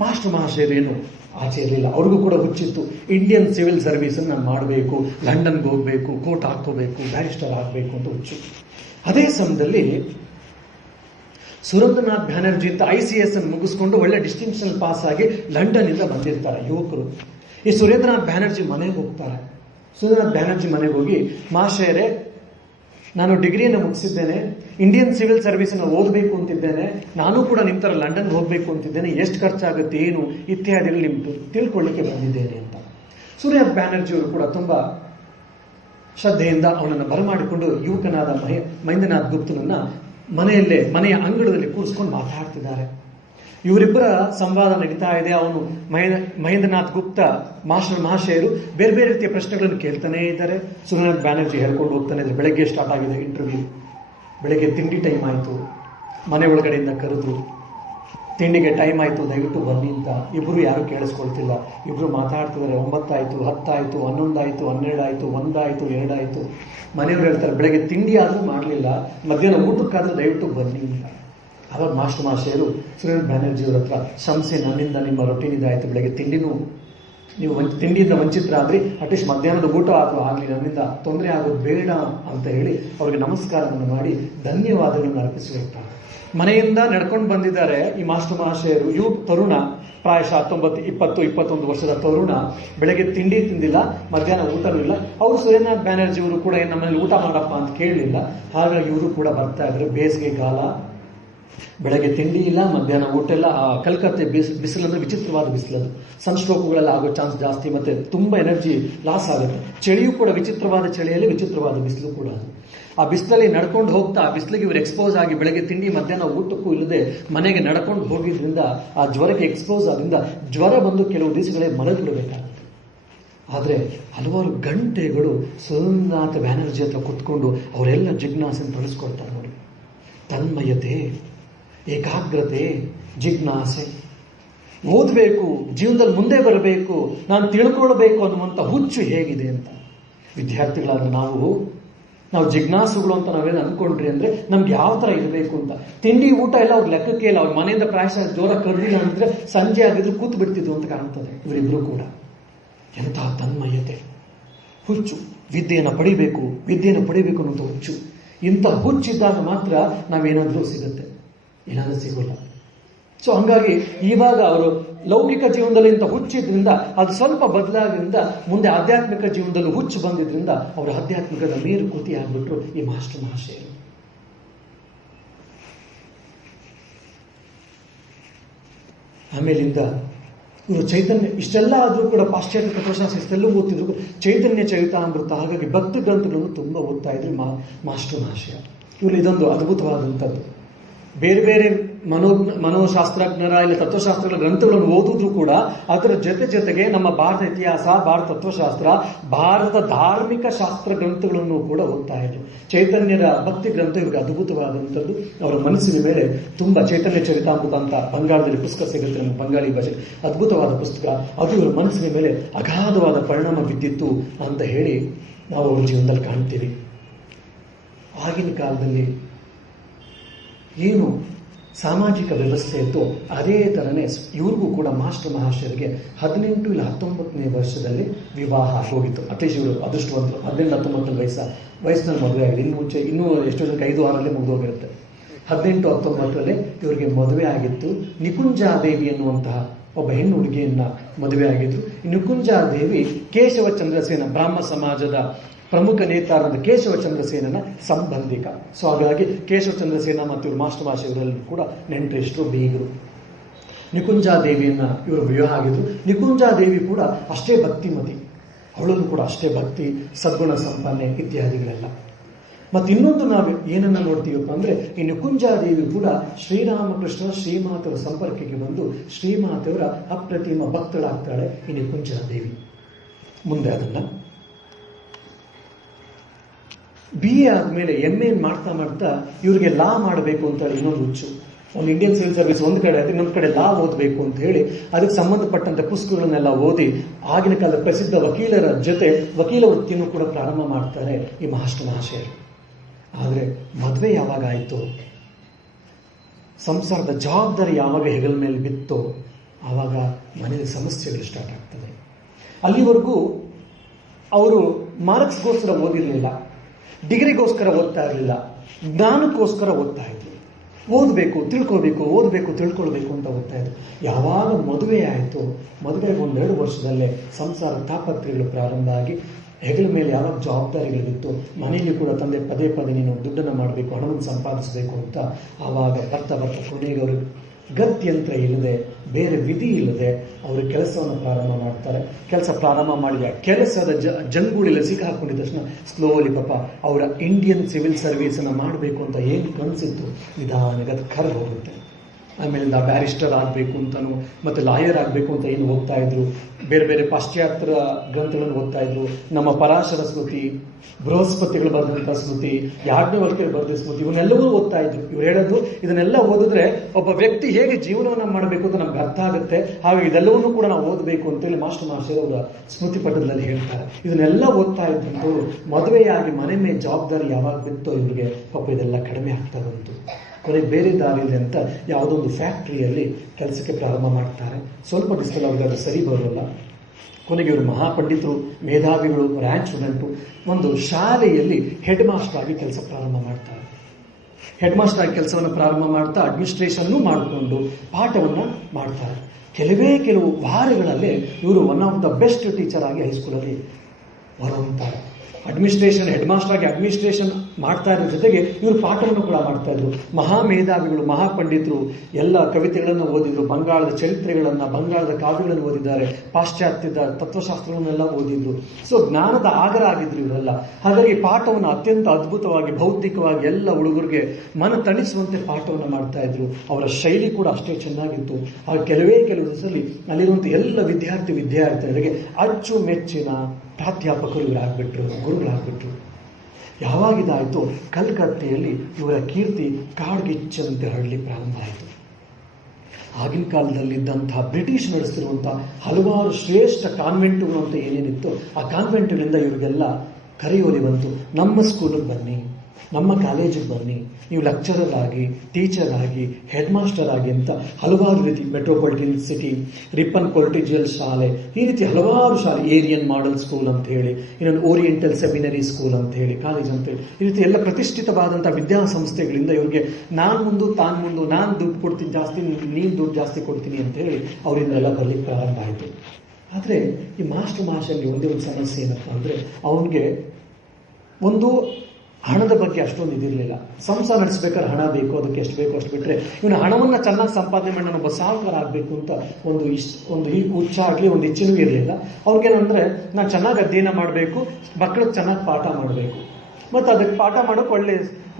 ಮಾಸ್ಟರ್ ಮಹಾಶಯರೇನು ಆಚೆ ಇರಲಿಲ್ಲ, ಅವ್ರಿಗೂ ಕೂಡ ಹುಚ್ಚಿತ್ತು. ಇಂಡಿಯನ್ ಸಿವಿಲ್ ಸರ್ವಿಸ್ ನಾನು ಮಾಡಬೇಕು, ಲಂಡನ್ಗೆ ಹೋಗಬೇಕು, ಕೋಟ್ ಹಾಕೋಬೇಕು, ಬ್ಯಾರಿಸ್ಟರ್ ಆಗಬೇಕು ಅಂತ ಹುಚ್ಚು. ಅದೇ ಸಮಯದಲ್ಲಿ ಸುರೇಂದ್ರನಾಥ್ ಬ್ಯಾನರ್ಜಿ ಅಂತ ICS ಅನ್ನು ಮುಗಿಸ್ಕೊಂಡು ಒಳ್ಳೆ ಡಿಸ್ಟಿಂಕ್ಷನ್ ಪಾಸ್ ಆಗಿ ಲಂಡನ್ ಇಂದ ಬಂದಿರ್ತಾರೆ ಯುವಕರು. ಈ ಸುರೇಂದ್ರನಾಥ್ ಬ್ಯಾನರ್ಜಿ ಮನೆಗೆ ಹೋಗ್ತಾರೆ. ಸುರೇಂದ್ರನಾಥ್ ಬ್ಯಾನರ್ಜಿ ಮನೆಗೆ ಹೋಗಿ, ಮಾಶಯರೇ ನಾನು ಡಿಗ್ರಿಯನ್ನು ಮುಗಿಸಿದ್ದೇನೆ, ಇಂಡಿಯನ್ ಸಿವಿಲ್ ಸರ್ವಿಸನ್ನು ಓದಬೇಕು ಅಂತಿದ್ದೇನೆ, ನಾನು ಕೂಡ ನಿಮ್ಮ ಥರ ಲಂಡನ್ಗೆ ಹೋಗಬೇಕು ಅಂತಿದ್ದೇನೆ, ಎಷ್ಟು ಖರ್ಚಾಗುತ್ತೆ ಏನು ಇತ್ಯಾದಿಗಳು ನಿಮ್ಗೆ ತಿಳ್ಕೊಳ್ಳಿಕ್ಕೆ ಬಂದಿದ್ದೇನೆ ಅಂತ. ಸುರೇಂದ್ರನಾಥ್ ಬ್ಯಾನರ್ಜಿಯವರು ಕೂಡ ತುಂಬ ಶ್ರದ್ಧೆಯಿಂದ ಅವನನ್ನು ಬರಮಾಡಿಕೊಂಡು ಯುವಕನಾದ ಮಹೇಂದ್ರನಾಥ್ ಗುಪ್ತನನ್ನ ಮನೆಯ ಅಂಗಳದಲ್ಲಿ ಕೂರಿಸ್ಕೊಂಡು ಮಾತಾಡ್ತಿದ್ದಾರೆ. ಇವರಿಬ್ಬರ ಸಂವಾದ ನಡೀತಾ ಇದೆ. ಅವನು ಮಹೇಂದ್ರನಾಥ್ ಗುಪ್ತ ಮಾಸ್ಟರ್ ಮಹಾಶಯರು ಬೇರೆ ಬೇರೆ ರೀತಿಯ ಪ್ರಶ್ನೆಗಳನ್ನು ಕೇಳ್ತಾನೇ ಇದ್ದಾರೆ. ಸುರೇಂದ್ರನಾಥ್ ಬ್ಯಾನರ್ಜಿ ಹೇಳ್ಕೊಂಡು ಹೋಗ್ತಾನೆ ಇದ್ದಾರೆ. ಬೆಳಗ್ಗೆ ಸ್ಟಾರ್ಟ್ ಆಗಿದೆ ಇಂಟರ್ವ್ಯೂ, ಬೆಳಗ್ಗೆ ತಿಂಡಿ ಟೈಮ್ ಆಯಿತು, ಮನೆ ಒಳಗಡೆಯಿಂದ ಕರೆದ್ರು, ತಿಂಡಿಗೆ ಟೈಮ್ ಆಯಿತು ದಯವಿಟ್ಟು ಬನ್ನಿ ಅಂತ. ಇಬ್ಬರು ಯಾರು ಕೇಳಿಸ್ಕೊಳ್ತಿಲ್ಲ, ಇಬ್ಬರು ಮಾತಾಡ್ತಿದ್ದಾರೆ. 9 ಆಯಿತು, 10 ಆಯಿತು, 11 ಆಯಿತು, 12 ಆಯಿತು, 1 ಆಯಿತು, 2 ಆಯಿತು. ಮನೆಯವರು ಹೇಳ್ತಾರೆ ಬೆಳಗ್ಗೆ ತಿಂಡಿ ಆದರೂ ಮಾಡಲಿಲ್ಲ, ಮಧ್ಯಾಹ್ನ ಊಟಕ್ಕಾದರೂ ದಯವಿಟ್ಟು ಬನ್ನಿ ಅಂತ. ಆವಾಗ ಮಾಸ್ಟರ್ ಮಹಾಶಯರು ಸುರೇಂದ್ರನಾಥ್ ಬ್ಯಾನರ್ಜಿಯವ್ರ ಹತ್ರ, ಶ್ರಮಿಸಿ ನನ್ನಿಂದ ನಿಮ್ಮ ರೊಟೀನ್ ಇದಾಯಿತು, ಬೆಳಗ್ಗೆ ತಿಂಡಿನೂ ನೀವು ತಿಂಡಿಯಿಂದ ವಂಚಿತರಾದ್ರಿ, ಅಟ್ಲೀಸ್ಟ್ ಮಧ್ಯಾಹ್ನದ ಊಟ ಅಥವಾ ಆಗಲಿ, ನನ್ನಿಂದ ತೊಂದರೆ ಆಗೋದು ಬೇಡ ಅಂತ ಹೇಳಿ ಅವರಿಗೆ ನಮಸ್ಕಾರವನ್ನು ಮಾಡಿ ಧನ್ಯವಾದಗಳನ್ನು ಅರ್ಪಿಸಿ ಹೋಗ್ತಾರೆ. ಮನೆಯಿಂದ ನಡ್ಕೊಂಡು ಬಂದಿದ್ದಾರೆ ಈ ಮಾಸ್ಟರ್ ಮಹಾಶಯರು. ತರುಣ, ಪ್ರಾಯಶಃ 19, 20, 21 ವರ್ಷದ ತರುಣ, ಬೆಳಗ್ಗೆ ತಿಂಡಿ ತಿಂದಿಲ್ಲ, ಮಧ್ಯಾಹ್ನ ಊಟನೂ ಇಲ್ಲ. ಅವರು ಸುರೇಂದ್ರನಾಥ್ ಬ್ಯಾನರ್ಜಿ ಅವರು ಕೂಡ ನಮ್ಮಲ್ಲಿ ಊಟ ಮಾಡಪ್ಪ ಅಂತ ಕೇಳಲಿಲ್ಲ. ಹಾಗಾಗಿ ಇವರು ಕೂಡ ಬರ್ತಾ ಇದ್ರು. ಬೇಸಿಗೆ ಕಾಲ, ಬೆಳಗ್ಗೆ ತಿಂಡಿ ಇಲ್ಲ, ಮಧ್ಯಾಹ್ನ ಊಟ ಇಲ್ಲ. ಆ ಕಲ್ಕತ್ತೆ ಬಿಸಿಲಂದ್ರೆ ವಿಚಿತ್ರವಾದ ಬಿಸಿಲದು, ಸನ್ಸ್ಟ್ರೋಕ್ಗಳೆಲ್ಲ ಆಗೋ ಚಾನ್ಸ್ ಜಾಸ್ತಿ, ಮತ್ತೆ ತುಂಬ ಎನರ್ಜಿ ಲಾಸ್ ಆಗುತ್ತೆ. ಚಳಿಯೂ ಕೂಡ ವಿಚಿತ್ರವಾದ ಚಳಿಯಲ್ಲಿ ವಿಚಿತ್ರವಾದ ಬಿಸಿಲು ಕೂಡ ಅದು. ಆ ಬಿಸಿಲಲ್ಲಿ ನಡ್ಕೊಂಡು ಹೋಗ್ತಾ, ಆ ಬಿಸಿಲಿಗೆ ಇವರು ಎಕ್ಸ್ಪೋಸ್ ಆಗಿ ಬೆಳಗ್ಗೆ ತಿಂಡಿ ಮಧ್ಯಾಹ್ನ ಊಟಕ್ಕೂ ಇಲ್ಲದೆ ಮನೆಗೆ ನಡ್ಕೊಂಡು ಹೋಗಿದ್ರಿಂದ ಆ ಜ್ವರಕ್ಕೆ ಎಕ್ಸ್ಪೋಸ್ ಆದ್ರಿಂದ ಜ್ವರ ಬಂದು ಕೆಲವು ದಿವಸಗಳೇ ಮಲಗಿಬಿಡಬೇಕಾಗುತ್ತೆ. ಆದರೆ ಹಲವಾರು ಗಂಟೆಗಳು ಸುರೇಂದ್ರನಾಥ್ ಬ್ಯಾನರ್ಜಿ ಹತ್ರ ಕುತ್ಕೊಂಡು ಅವರೆಲ್ಲ ಜಿಜ್ಞಾಸೆಯನ್ನು ತೊಡಸ್ಕೊಳ್ತಾರೆ ನೋಡಿ. ತನ್ಮಯತೆ, ಏಕಾಗ್ರತೆ, ಜಿಜ್ಞಾಸೆ, ಓದಬೇಕು, ಜೀವನದಲ್ಲಿ ಮುಂದೆ ಬರಬೇಕು, ನಾನು ತಿಳ್ಕೊಳ್ಬೇಕು ಅನ್ನುವಂಥ ಹುಚ್ಚು ಹೇಗಿದೆ ಅಂತ. ವಿದ್ಯಾರ್ಥಿಗಳಾದ ನಾವು ಜಿಜ್ಞಾಸುಗಳು ಅಂತ ನಾವೇನು ಅಂದ್ಕೊಂಡ್ರಿ ಅಂದರೆ ನಮ್ಗೆ ಯಾವ ಥರ ಇರಬೇಕು ಅಂತ. ತಿಂಡಿ ಊಟ ಎಲ್ಲ ಅವ್ರ ಲೆಕ್ಕಕ್ಕೆ ಇಲ್ಲ. ಅವ್ರ ಮನೆಯಿಂದ ಪ್ರಾಯಶಃ ಜೋರ ಕರೆದಿಲ್ಲ ಅಂದರೆ ಸಂಜೆ ಆಗಿದ್ರು ಕೂತು ಬಿಡ್ತಿದ್ರು ಅಂತ ಕಾಣ್ತದೆ ಇವರಿಬ್ಬರು ಕೂಡ. ಎಂತಹ ತನ್ಮಯತೆ, ಹುಚ್ಚು. ವಿದ್ಯೆಯನ್ನು ಪಡಿಬೇಕು ಅನ್ನೋದು ಹುಚ್ಚು. ಇಂಥ ಹುಚ್ಚಿದ್ದಾಗ ಮಾತ್ರ ನಾವೇನಾದರೂ ಸಿಗುತ್ತೆ, ಇಲ್ಲಾಂದ್ರೆ ಸಿಗೋಲ್ಲ. ಸೊ ಹಂಗಾಗಿ ಇವಾಗ ಅವರು ಲೌಕಿಕ ಜೀವನದಲ್ಲಿ ಇಂಥ ಹುಚ್ಚಿದ್ರಿಂದ ಅದು ಸ್ವಲ್ಪ ಬದಲಾದ್ರಿಂದ ಮುಂದೆ ಆಧ್ಯಾತ್ಮಿಕ ಜೀವನದಲ್ಲೂ ಹುಚ್ಚು ಬಂದಿದ್ರಿಂದ ಅವರ ಆಧ್ಯಾತ್ಮಿಕದ ಮೇರು ಕೃತಿ ಆಗ್ಬಿಟ್ರು ಈ ಮಾಸ್ಟರ್ ಮಹಾಶಯರು. ಆಮೇಲಿಂದ ಇವರು ಚೈತನ್ಯ ಇಷ್ಟೆಲ್ಲ ಆದರೂ ಕೂಡ ಪಾಶ್ಚಾತ್ಯ ತತ್ವಶಾಸ್ತ್ರ ಇಷ್ಟೆಲ್ಲೂ ಓದ್ತಿದ್ರು. ಚೈತನ್ಯ ಚರಿತಾಮೃತ, ಹಾಗಾಗಿ ಭಕ್ತಿ ಗ್ರಂಥಗಳನ್ನು ತುಂಬ ಓದ್ತಾ ಇದ್ರು ಮಾಸ್ಟರ್ ಮಹಾಶಯ. ಇವರು ಇದೊಂದು ಅದ್ಭುತವಾದಂಥದ್ದು. ಬೇರೆ ಬೇರೆ ಮನೋಶಾಸ್ತ್ರಜ್ಞರ ಇಲ್ಲ ತತ್ವಶಾಸ್ತ್ರಗಳ ಗ್ರಂಥಗಳನ್ನು ಓದಿದ್ರು ಕೂಡ ಅದರ ಜೊತೆಗೆ ನಮ್ಮ ಭಾರತ ಇತಿಹಾಸ, ಭಾರತ ತತ್ವಶಾಸ್ತ್ರ, ಭಾರತ ಧಾರ್ಮಿಕ ಶಾಸ್ತ್ರ ಗ್ರಂಥಗಳನ್ನು ಕೂಡ ಓದ್ತಾ ಇದ್ರು. ಚೈತನ್ಯರ ಭಕ್ತಿ ಗ್ರಂಥ ಇವ್ರಿಗೆ ಅದ್ಭುತವಾದಂಥದ್ದು. ಅವರ ಮನಸ್ಸಿನ ಮೇಲೆ ತುಂಬ ಚೈತನ್ಯ ಚರಿತಾಮೃತ ಅಂತ ಬಂಗಾಳದಲ್ಲಿ ಪುಸ್ತಕ ಸಿಗುತ್ತೆ, ನಮ್ಮ ಬಂಗಾಳಿ ಭಾಷೆ, ಅದ್ಭುತವಾದ ಪುಸ್ತಕ. ಅದು ಇವರ ಮನಸ್ಸಿನ ಮೇಲೆ ಅಗಾಧವಾದ ಪರಿಣಾಮ ಬಿದ್ದಿತ್ತು ಅಂತ ಹೇಳಿ ನಾವು ಅವ್ರ ಜೀವನದಲ್ಲಿ ಕಾಣ್ತೀವಿ. ಆಗಿನ ಕಾಲದಲ್ಲಿ ಏನು ಸಾಮಾಜಿಕ ವ್ಯವಸ್ಥೆ ಇತ್ತು ಅದೇ ಥರನೇ ಇವ್ರಿಗೂ ಕೂಡ ಮಾಸ್ಟರ್ ಮಹಾಶಯರಿಗೆ 18 ಇಲ್ಲ 19ನೇ ವರ್ಷದಲ್ಲಿ ವಿವಾಹ ಹೋಗಿತ್ತು. ಅತೀಶ್ ಇವರು ಅದೃಷ್ಟವಂತರು. 18-19 ವಯಸ್ಸಿನಲ್ಲಿ ಮದುವೆ ಆಗಿದೆ. ಇನ್ನೂ ಎಷ್ಟೋ ಜನಕ್ಕೆ 5-6 ಮುಗಿದೋಗಿರುತ್ತೆ. 18-19ರಲ್ಲಿ ಇವರಿಗೆ ಮದುವೆ ಆಗಿತ್ತು. ನಿಕುಂಜಾದೇವಿ ಅನ್ನುವಂತಹ ಒಬ್ಬ ಹೆಣ್ಣು ಹುಡುಗಿಯನ್ನ ಮದುವೆ ಆಗಿದ್ರು. ನಿಕುಂಜಾದೇವಿ ಕೇಶವ ಚಂದ್ರಸೇನ ಬ್ರಾಹ್ಮ ಸಮಾಜದ ಪ್ರಮುಖ ನೇತಾರರಾದ ಕೇಶವ ಚಂದ್ರಸೇನನ ಸಂಬಂಧಿಕ. ಸೊ ಹಾಗಾಗಿ ಕೇಶವ ಚಂದ್ರಸೇನ ಮತ್ತು ಇವರು ಮಾಸ್ಟರ್ ಮಹಾಶಯರೆಲ್ಲರೂ ಕೂಡ ನೆಂಟರಿಷ್ಟರು, ಬೀಗರು. ನಿಕುಂಜಾದೇವಿಯನ್ನ ಇವರು ವಿವಾಹ ಆಗಿದ್ರು. ನಿಕುಂಜಾದೇವಿ ಕೂಡ ಅಷ್ಟೇ ಭಕ್ತಿಮತಿ, ಅವಳನ್ನು ಕೂಡ ಅಷ್ಟೇ ಭಕ್ತಿ, ಸದ್ಗುಣ ಸಂಪನ್ನೆ ಇತ್ಯಾದಿಗಳೆಲ್ಲ. ಮತ್ತು ಇನ್ನೊಂದು ನಾವು ಏನನ್ನ ನೋಡ್ತೀವಪ್ಪ ಅಂದ್ರೆ, ಈ ನಿಕುಂಜಾದೇವಿ ಕೂಡ ಶ್ರೀರಾಮಕೃಷ್ಣ ಶ್ರೀಮಾತೆಯವರ ಸಂಪರ್ಕಕ್ಕೆ ಬಂದು ಶ್ರೀಮಾತೆಯವರ ಅಪ್ರತಿಮ ಭಕ್ತಳಾಗ್ತಾಳೆ ಈ ನಿಕುಂಜಾದೇವಿ. ಮುಂದೆ ಅದನ್ನ BA ಆದಮೇಲೆ MA ಮಾಡ್ತಾ ಇವ್ರಿಗೆ ಲಾ ಮಾಡಬೇಕು ಅಂತ ಹೇಳಿ ಇನ್ನೊಂದು ಹುಚ್ಚು. ಒಂದು ಇಂಡಿಯನ್ ಸಿವಿಲ್ ಸರ್ವಿಸ್ ಒಂದು ಕಡೆ ಆದರೆ ಇನ್ನೊಂದು ಕಡೆ ಲಾ ಓದಬೇಕು ಅಂತ ಹೇಳಿ ಅದಕ್ಕೆ ಸಂಬಂಧಪಟ್ಟಂತೆ ಪುಸ್ತಕಗಳನ್ನೆಲ್ಲ ಓದಿ ಆಗಿನ ಕಾಲದ ಪ್ರಸಿದ್ಧ ವಕೀಲರ ಜೊತೆ ವಕೀಲ ವೃತ್ತಿಯನ್ನು ಕೂಡ ಪ್ರಾರಂಭ ಮಾಡ್ತಾರೆ ಈ ಮಾಸ್ಟರ್ ಮಹಾಶಯರು. ಆದರೆ ಮದುವೆ ಯಾವಾಗ ಆಯಿತು, ಸಂಸಾರದ ಜವಾಬ್ದಾರಿ ಯಾವಾಗ ಹೆಗಲ ಮೇಲೆ ಬಿತ್ತೋ ಆವಾಗ ಮನೆಯಲ್ಲಿ ಸಮಸ್ಯೆಗಳು ಸ್ಟಾರ್ಟ್ ಆಗ್ತದೆ. ಅಲ್ಲಿವರೆಗೂ ಅವರು ಮಾರ್ಕ್ಸ್ಗೋಸ್ಕರ ಓದಿರಲಿಲ್ಲ, ಡಿಗ್ರಿಗೋಸ್ಕರ ಓದ್ತಾ ಇರಲಿಲ್ಲ, ಜ್ಞಾನಕ್ಕೋಸ್ಕರ ಓದ್ತಾ ಇದ್ರು. ಓದಬೇಕು ತಿಳ್ಕೊಳ್ಬೇಕು ಅಂತ ಓದ್ತಾ ಇದ್ರು. ಯಾವಾಗ ಮದುವೆ ಆಯಿತು, ಮದುವೆಗೆ 1-2 ವರ್ಷದಲ್ಲೇ ಸಂಸಾರ ತಾಪತ್ರೆಗಳು ಪ್ರಾರಂಭ ಆಗಿ ಹೆಗಲ ಮೇಲೆ ಯಾವಾಗ ಜವಾಬ್ದಾರಿಗಳಿತ್ತು, ಮನೆಯಲ್ಲಿ ಕೂಡ ತಂದೆ ಪದೇ ನೀನು ದುಡ್ಡನ್ನು ಮಾಡಬೇಕು, ಹಣವನ್ನು ಸಂಪಾದಿಸಬೇಕು ಅಂತ ಆವಾಗ ಬರ್ತಾ ಕೊನೆಗೆ ಅವರು ಗತ್ಯಂತ್ರ ಇಲ್ಲದೆ, ಬೇರೆ ವಿಧಿ ಇಲ್ಲದೆ ಅವರು ಕೆಲಸವನ್ನು ಪ್ರಾರಂಭ ಮಾಡ್ತಾರೆ. ಕೆಲಸ ಪ್ರಾರಂಭ ಮಾಡಿದ ಕೆಲಸದ ಜಂಗುಳಿಲ್ಲ ಸಿಕ್ಕಾಕೊಂಡಿದ್ದ ತಕ್ಷಣ ಸ್ಲೋಲಿ ಪಾಪ ಅವರ ಇಂಡಿಯನ್ ಸಿವಿಲ್ ಸರ್ವಿಸನ್ನು ಮಾಡಬೇಕು ಅಂತ ಏನು ಕನಸಿತ್ತು ನಿಧಾನಕ್ಕೆ ಅದು ಕರೆದು ಹೋಗುತ್ತೆ. ಆಮೇಲಿಂದ ಬ್ಯಾರಿಸ್ಟರ್ ಆಗಬೇಕು ಅಂತನೂ ಮತ್ತು ಲಾಯರ್ ಆಗಬೇಕು ಅಂತ ಏನು ಓದ್ತಾ ಇದ್ರು. ಬೇರೆ ಬೇರೆ ಪಾಶ್ಚಾತ್ಯ ಗ್ರಂಥಗಳನ್ನು ಓದ್ತಾ ಇದ್ರು. ನಮ್ಮ ಪರಾಶರ ಸ್ಮೃತಿ, ಬೃಹಸ್ಪತಿಗಳು ಬರೆದಂಥ ಸ್ಮೃತಿ, ಯಾಜ್ಞವಲ್ಕ್ಯರು ಬರೆದ ಸ್ಮೃತಿ, ಇವನ್ನೆಲ್ಲವೂ ಓದ್ತಾ ಇದ್ರು. ಇವ್ರು ಹೇಳೋದು ಇದನ್ನೆಲ್ಲ ಓದಿದ್ರೆ ಒಬ್ಬ ವ್ಯಕ್ತಿ ಹೇಗೆ ಜೀವನವನ್ನು ಮಾಡಬೇಕು ಅಂತ ನಮ್ಗೆ ಅರ್ಥ ಆಗುತ್ತೆ. ಹಾಗೆ ಇದೆಲ್ಲವನ್ನೂ ಕೂಡ ನಾವು ಓದಬೇಕು ಅಂತೇಳಿ ಮಾಸ್ಟರ್ ಮಹಾಶಯ ಅವರ ಸ್ಮೃತಿ ಪಠದಲ್ಲಿ ಹೇಳ್ತಾರೆ. ಇದನ್ನೆಲ್ಲ ಓದ್ತಾ ಇದ್ದಂಥವ್ರು ಮದುವೆಯಾಗಿ ಮನೆ ಮೇಲೆ ಜವಾಬ್ದಾರಿ ಯಾವಾಗ ಬಿತ್ತೋ ಇವರಿಗೆ ಪಾಪ ಇದೆಲ್ಲ ಕಡಿಮೆ ಆಗ್ತಾ ಬಂತು. ಕೊನೆಗೆ ಬೇರೆ ದಾರಿ ಇದೆ ಅಂತ ಯಾವುದೋ ಒಂದು ಫ್ಯಾಕ್ಟ್ರಿಯಲ್ಲಿ ಕೆಲಸಕ್ಕೆ ಪ್ರಾರಂಭ ಮಾಡ್ತಾರೆ. ಸ್ವಲ್ಪ ದಿವಸದಲ್ಲಿ ಅವ್ರಿಗೆ ಅದು ಸರಿ ಬರೋಲ್ಲ. ಕೊನೆಗೆ ಇವರು ಮಹಾಪಂಡಿತರು, ಮೇಧಾವಿಗಳು, ರ್ಯಾಂಕ್ ಸ್ಟೂಡೆಂಟು, ಒಂದು ಶಾಲೆಯಲ್ಲಿ ಹೆಡ್ ಮಾಸ್ಟರ್ ಆಗಿ ಕೆಲಸ ಪ್ರಾರಂಭ ಮಾಡ್ತಾರೆ. ಹೆಡ್ ಮಾಸ್ಟರ್ ಆಗಿ ಕೆಲಸವನ್ನು ಪ್ರಾರಂಭ ಮಾಡ್ತಾ ಅಡ್ಮಿನಿಸ್ಟ್ರೇಷನ್ನು ಮಾಡಿಕೊಂಡು ಪಾಠವನ್ನು ಮಾಡ್ತಾರೆ. ಕೆಲವು ವಾರಗಳಲ್ಲೇ ಇವರು one of the best teacher ಆಗಿ ಹೈಸ್ಕೂಲಲ್ಲಿ ಹೊರಹೊಮ್ತಾರೆ. ಅಡ್ಮಿನಿಸ್ಟ್ರೇಷನ್ ಹೆಡ್ ಮಾಸ್ಟರ್ ಆಗಿ ಅಡ್ಮಿನಿಸ್ಟ್ರೇಷನ್ ಮಾಡ್ತಾ ಇರೋ ಜೊತೆಗೆ ಇವರು ಪಾಠವನ್ನು ಕೂಡ ಮಾಡ್ತಾ ಇದ್ರು. ಮಹಾಮೇಧಾವಿಗಳು, ಮಹಾಪಂಡಿತರು, ಎಲ್ಲ ಕವಿತೆಗಳನ್ನು ಓದಿದ್ರು, ಬಂಗಾಳದ ಚರಿತ್ರೆಗಳನ್ನು, ಬಂಗಾಳದ ಕಾವ್ಯಗಳನ್ನು ಓದಿದ್ದಾರೆ, ಪಾಶ್ಚಾತ್ಯದ ತತ್ವಶಾಸ್ತ್ರಗಳನ್ನೆಲ್ಲ ಓದಿದ್ರು. ಸೊ ಜ್ಞಾನದ ಆಗರ ಆಗಿದ್ರು ಇವರೆಲ್ಲ. ಹಾಗಾಗಿ ಪಾಠವನ್ನು ಅತ್ಯಂತ ಅದ್ಭುತವಾಗಿ, ಭೌತಿಕವಾಗಿ ಎಲ್ಲ ಹುಡುಗರಿಗೆ ಮನ ತಣಿಸುವಂತೆ ಪಾಠವನ್ನು ಮಾಡ್ತಾ ಇದ್ರು. ಅವರ ಶೈಲಿ ಕೂಡ ಅಷ್ಟೇ ಚೆನ್ನಾಗಿತ್ತು. ಹಾಗೆ ಕೆಲವು ದಿವಸದಲ್ಲಿ ಅಲ್ಲಿರುವಂಥ ಎಲ್ಲ ವಿದ್ಯಾರ್ಥಿಗಳಿಗೆ ಅಚ್ಚುಮೆಚ್ಚಿನ ಪ್ರಾಧ್ಯಾಪಕರು ಇವರಾಗ್ಬಿಟ್ರು, ಗುರುಗಳಾಗ್ಬಿಟ್ರು. ಯಾವಾಗಿದಾಯಿತು, ಕಲ್ಕತ್ತೆಯಲ್ಲಿ ಇವರ ಕೀರ್ತಿ ಕಾಡ್ಗಿಚ್ಚಂತೆ ಹರಡಲಿ ಪ್ರಾರಂಭ ಆಯಿತು. ಆಗಿನ ಕಾಲದಲ್ಲಿದ್ದಂತಹ ಬ್ರಿಟಿಷ್ ನಡೆಸ್ತಿರುವಂತಹ ಹಲವಾರು ಶ್ರೇಷ್ಠ ಕಾನ್ವೆಂಟುಗಳು ಅಂತ ಏನೇನಿತ್ತು, ಆ ಕಾನ್ವೆಂಟ್ಗಳಿಂದ ಇವರಿಗೆಲ್ಲ ಕರೆಯೋಲಿ ಬಂತು, ನಮ್ಮ ಸ್ಕೂಲಿಗೆ ಬನ್ನಿ, ನಮ್ಮ ಕಾಲೇಜಿಗೆ ಬನ್ನಿ, ನೀವು ಲೆಕ್ಚರರ್ ಆಗಿ, ಟೀಚರ್ ಆಗಿ, ಹೆಡ್ ಮಾಸ್ಟರ್ ಆಗಿ ಅಂತ ಹಲವಾರು ರೀತಿ, ಮೆಟ್ರೋಪಾಲಿಟನ್ ಸಿಟಿ, ರಿಪ್ಪನ್ ಕೊಲಿಜಿಯಲ್ ಶಾಲೆ, ಈ ರೀತಿ ಹಲವಾರು ಶಾಲೆ, ಏರಿಯನ್ ಮಾಡೆಲ್ ಸ್ಕೂಲ್ ಅಂತ ಹೇಳಿ, ಇನ್ನೊಂದು ಓರಿಯೆಂಟಲ್ ಸೆಮಿನರಿ ಸ್ಕೂಲ್ ಅಂತ ಹೇಳಿ, ಕಾಲೇಜ್ ಅಂತ ಹೇಳಿ, ಈ ರೀತಿ ಎಲ್ಲ ಪ್ರತಿಷ್ಠಿತವಾದಂಥ ವಿದ್ಯಾಸಂಸ್ಥೆಗಳಿಂದ ಇವ್ರಿಗೆ ನಾನು ಮುಂದೆ, ನಾನು ದುಡ್ಡು ಕೊಡ್ತೀನಿ ಜಾಸ್ತಿ, ನೀನು ದುಡ್ಡು ಜಾಸ್ತಿ ಕೊಡ್ತೀನಿ ಅಂತ ಹೇಳಿ ಅವರಿಂದೆಲ್ಲ ಬರಲಿಕ್ಕೆ ಪ್ರಾರಂಭ ಆಯಿತು. ಆದರೆ ಈ ಮಾಸ್ಟರ್ಲಿ ಒಂದೇ ಒಂದು ಸಮಸ್ಯೆ ಏನಪ್ಪ ಅಂದರೆ, ಅವನಿಗೆ ಒಂದು ಹಣದ ಬಗ್ಗೆ ಅಷ್ಟೊಂದು ಇದಿರಲಿಲ್ಲ. ಸಂಸಾರ ನಡೆಸಬೇಕಾದ್ರೆ ಹಣ ಬೇಕು, ಅದಕ್ಕೆ ಎಷ್ಟು ಬೇಕು ಅಷ್ಟು ಬಿಟ್ಟರೆ, ಇವನು ಹಣವನ್ನು ಚೆನ್ನಾಗಿ ಸಂಪಾದನೆ ಮಾಡಿ ನಾನೊಬ್ಬ ಸಾಹುಕಾರ ಆಗಬೇಕು ಅಂತ ಒಂದು ಈ ಹುಚ್ಚ ಆಗಲಿ ಒಂದು ಇಚ್ಛೆನೂ ಇರಲಿಲ್ಲ. ಅವ್ರಿಗೇನಂದರೆ ನಾನು ಚೆನ್ನಾಗಿ ಅಧ್ಯಯನ ಮಾಡಬೇಕು, ಮಕ್ಕಳಿಗೆ ಚೆನ್ನಾಗಿ ಪಾಠ ಮಾಡಬೇಕು, ಮತ್ತು ಅದಕ್ಕೆ ಪಾಠ ಮಾಡೋಕೆ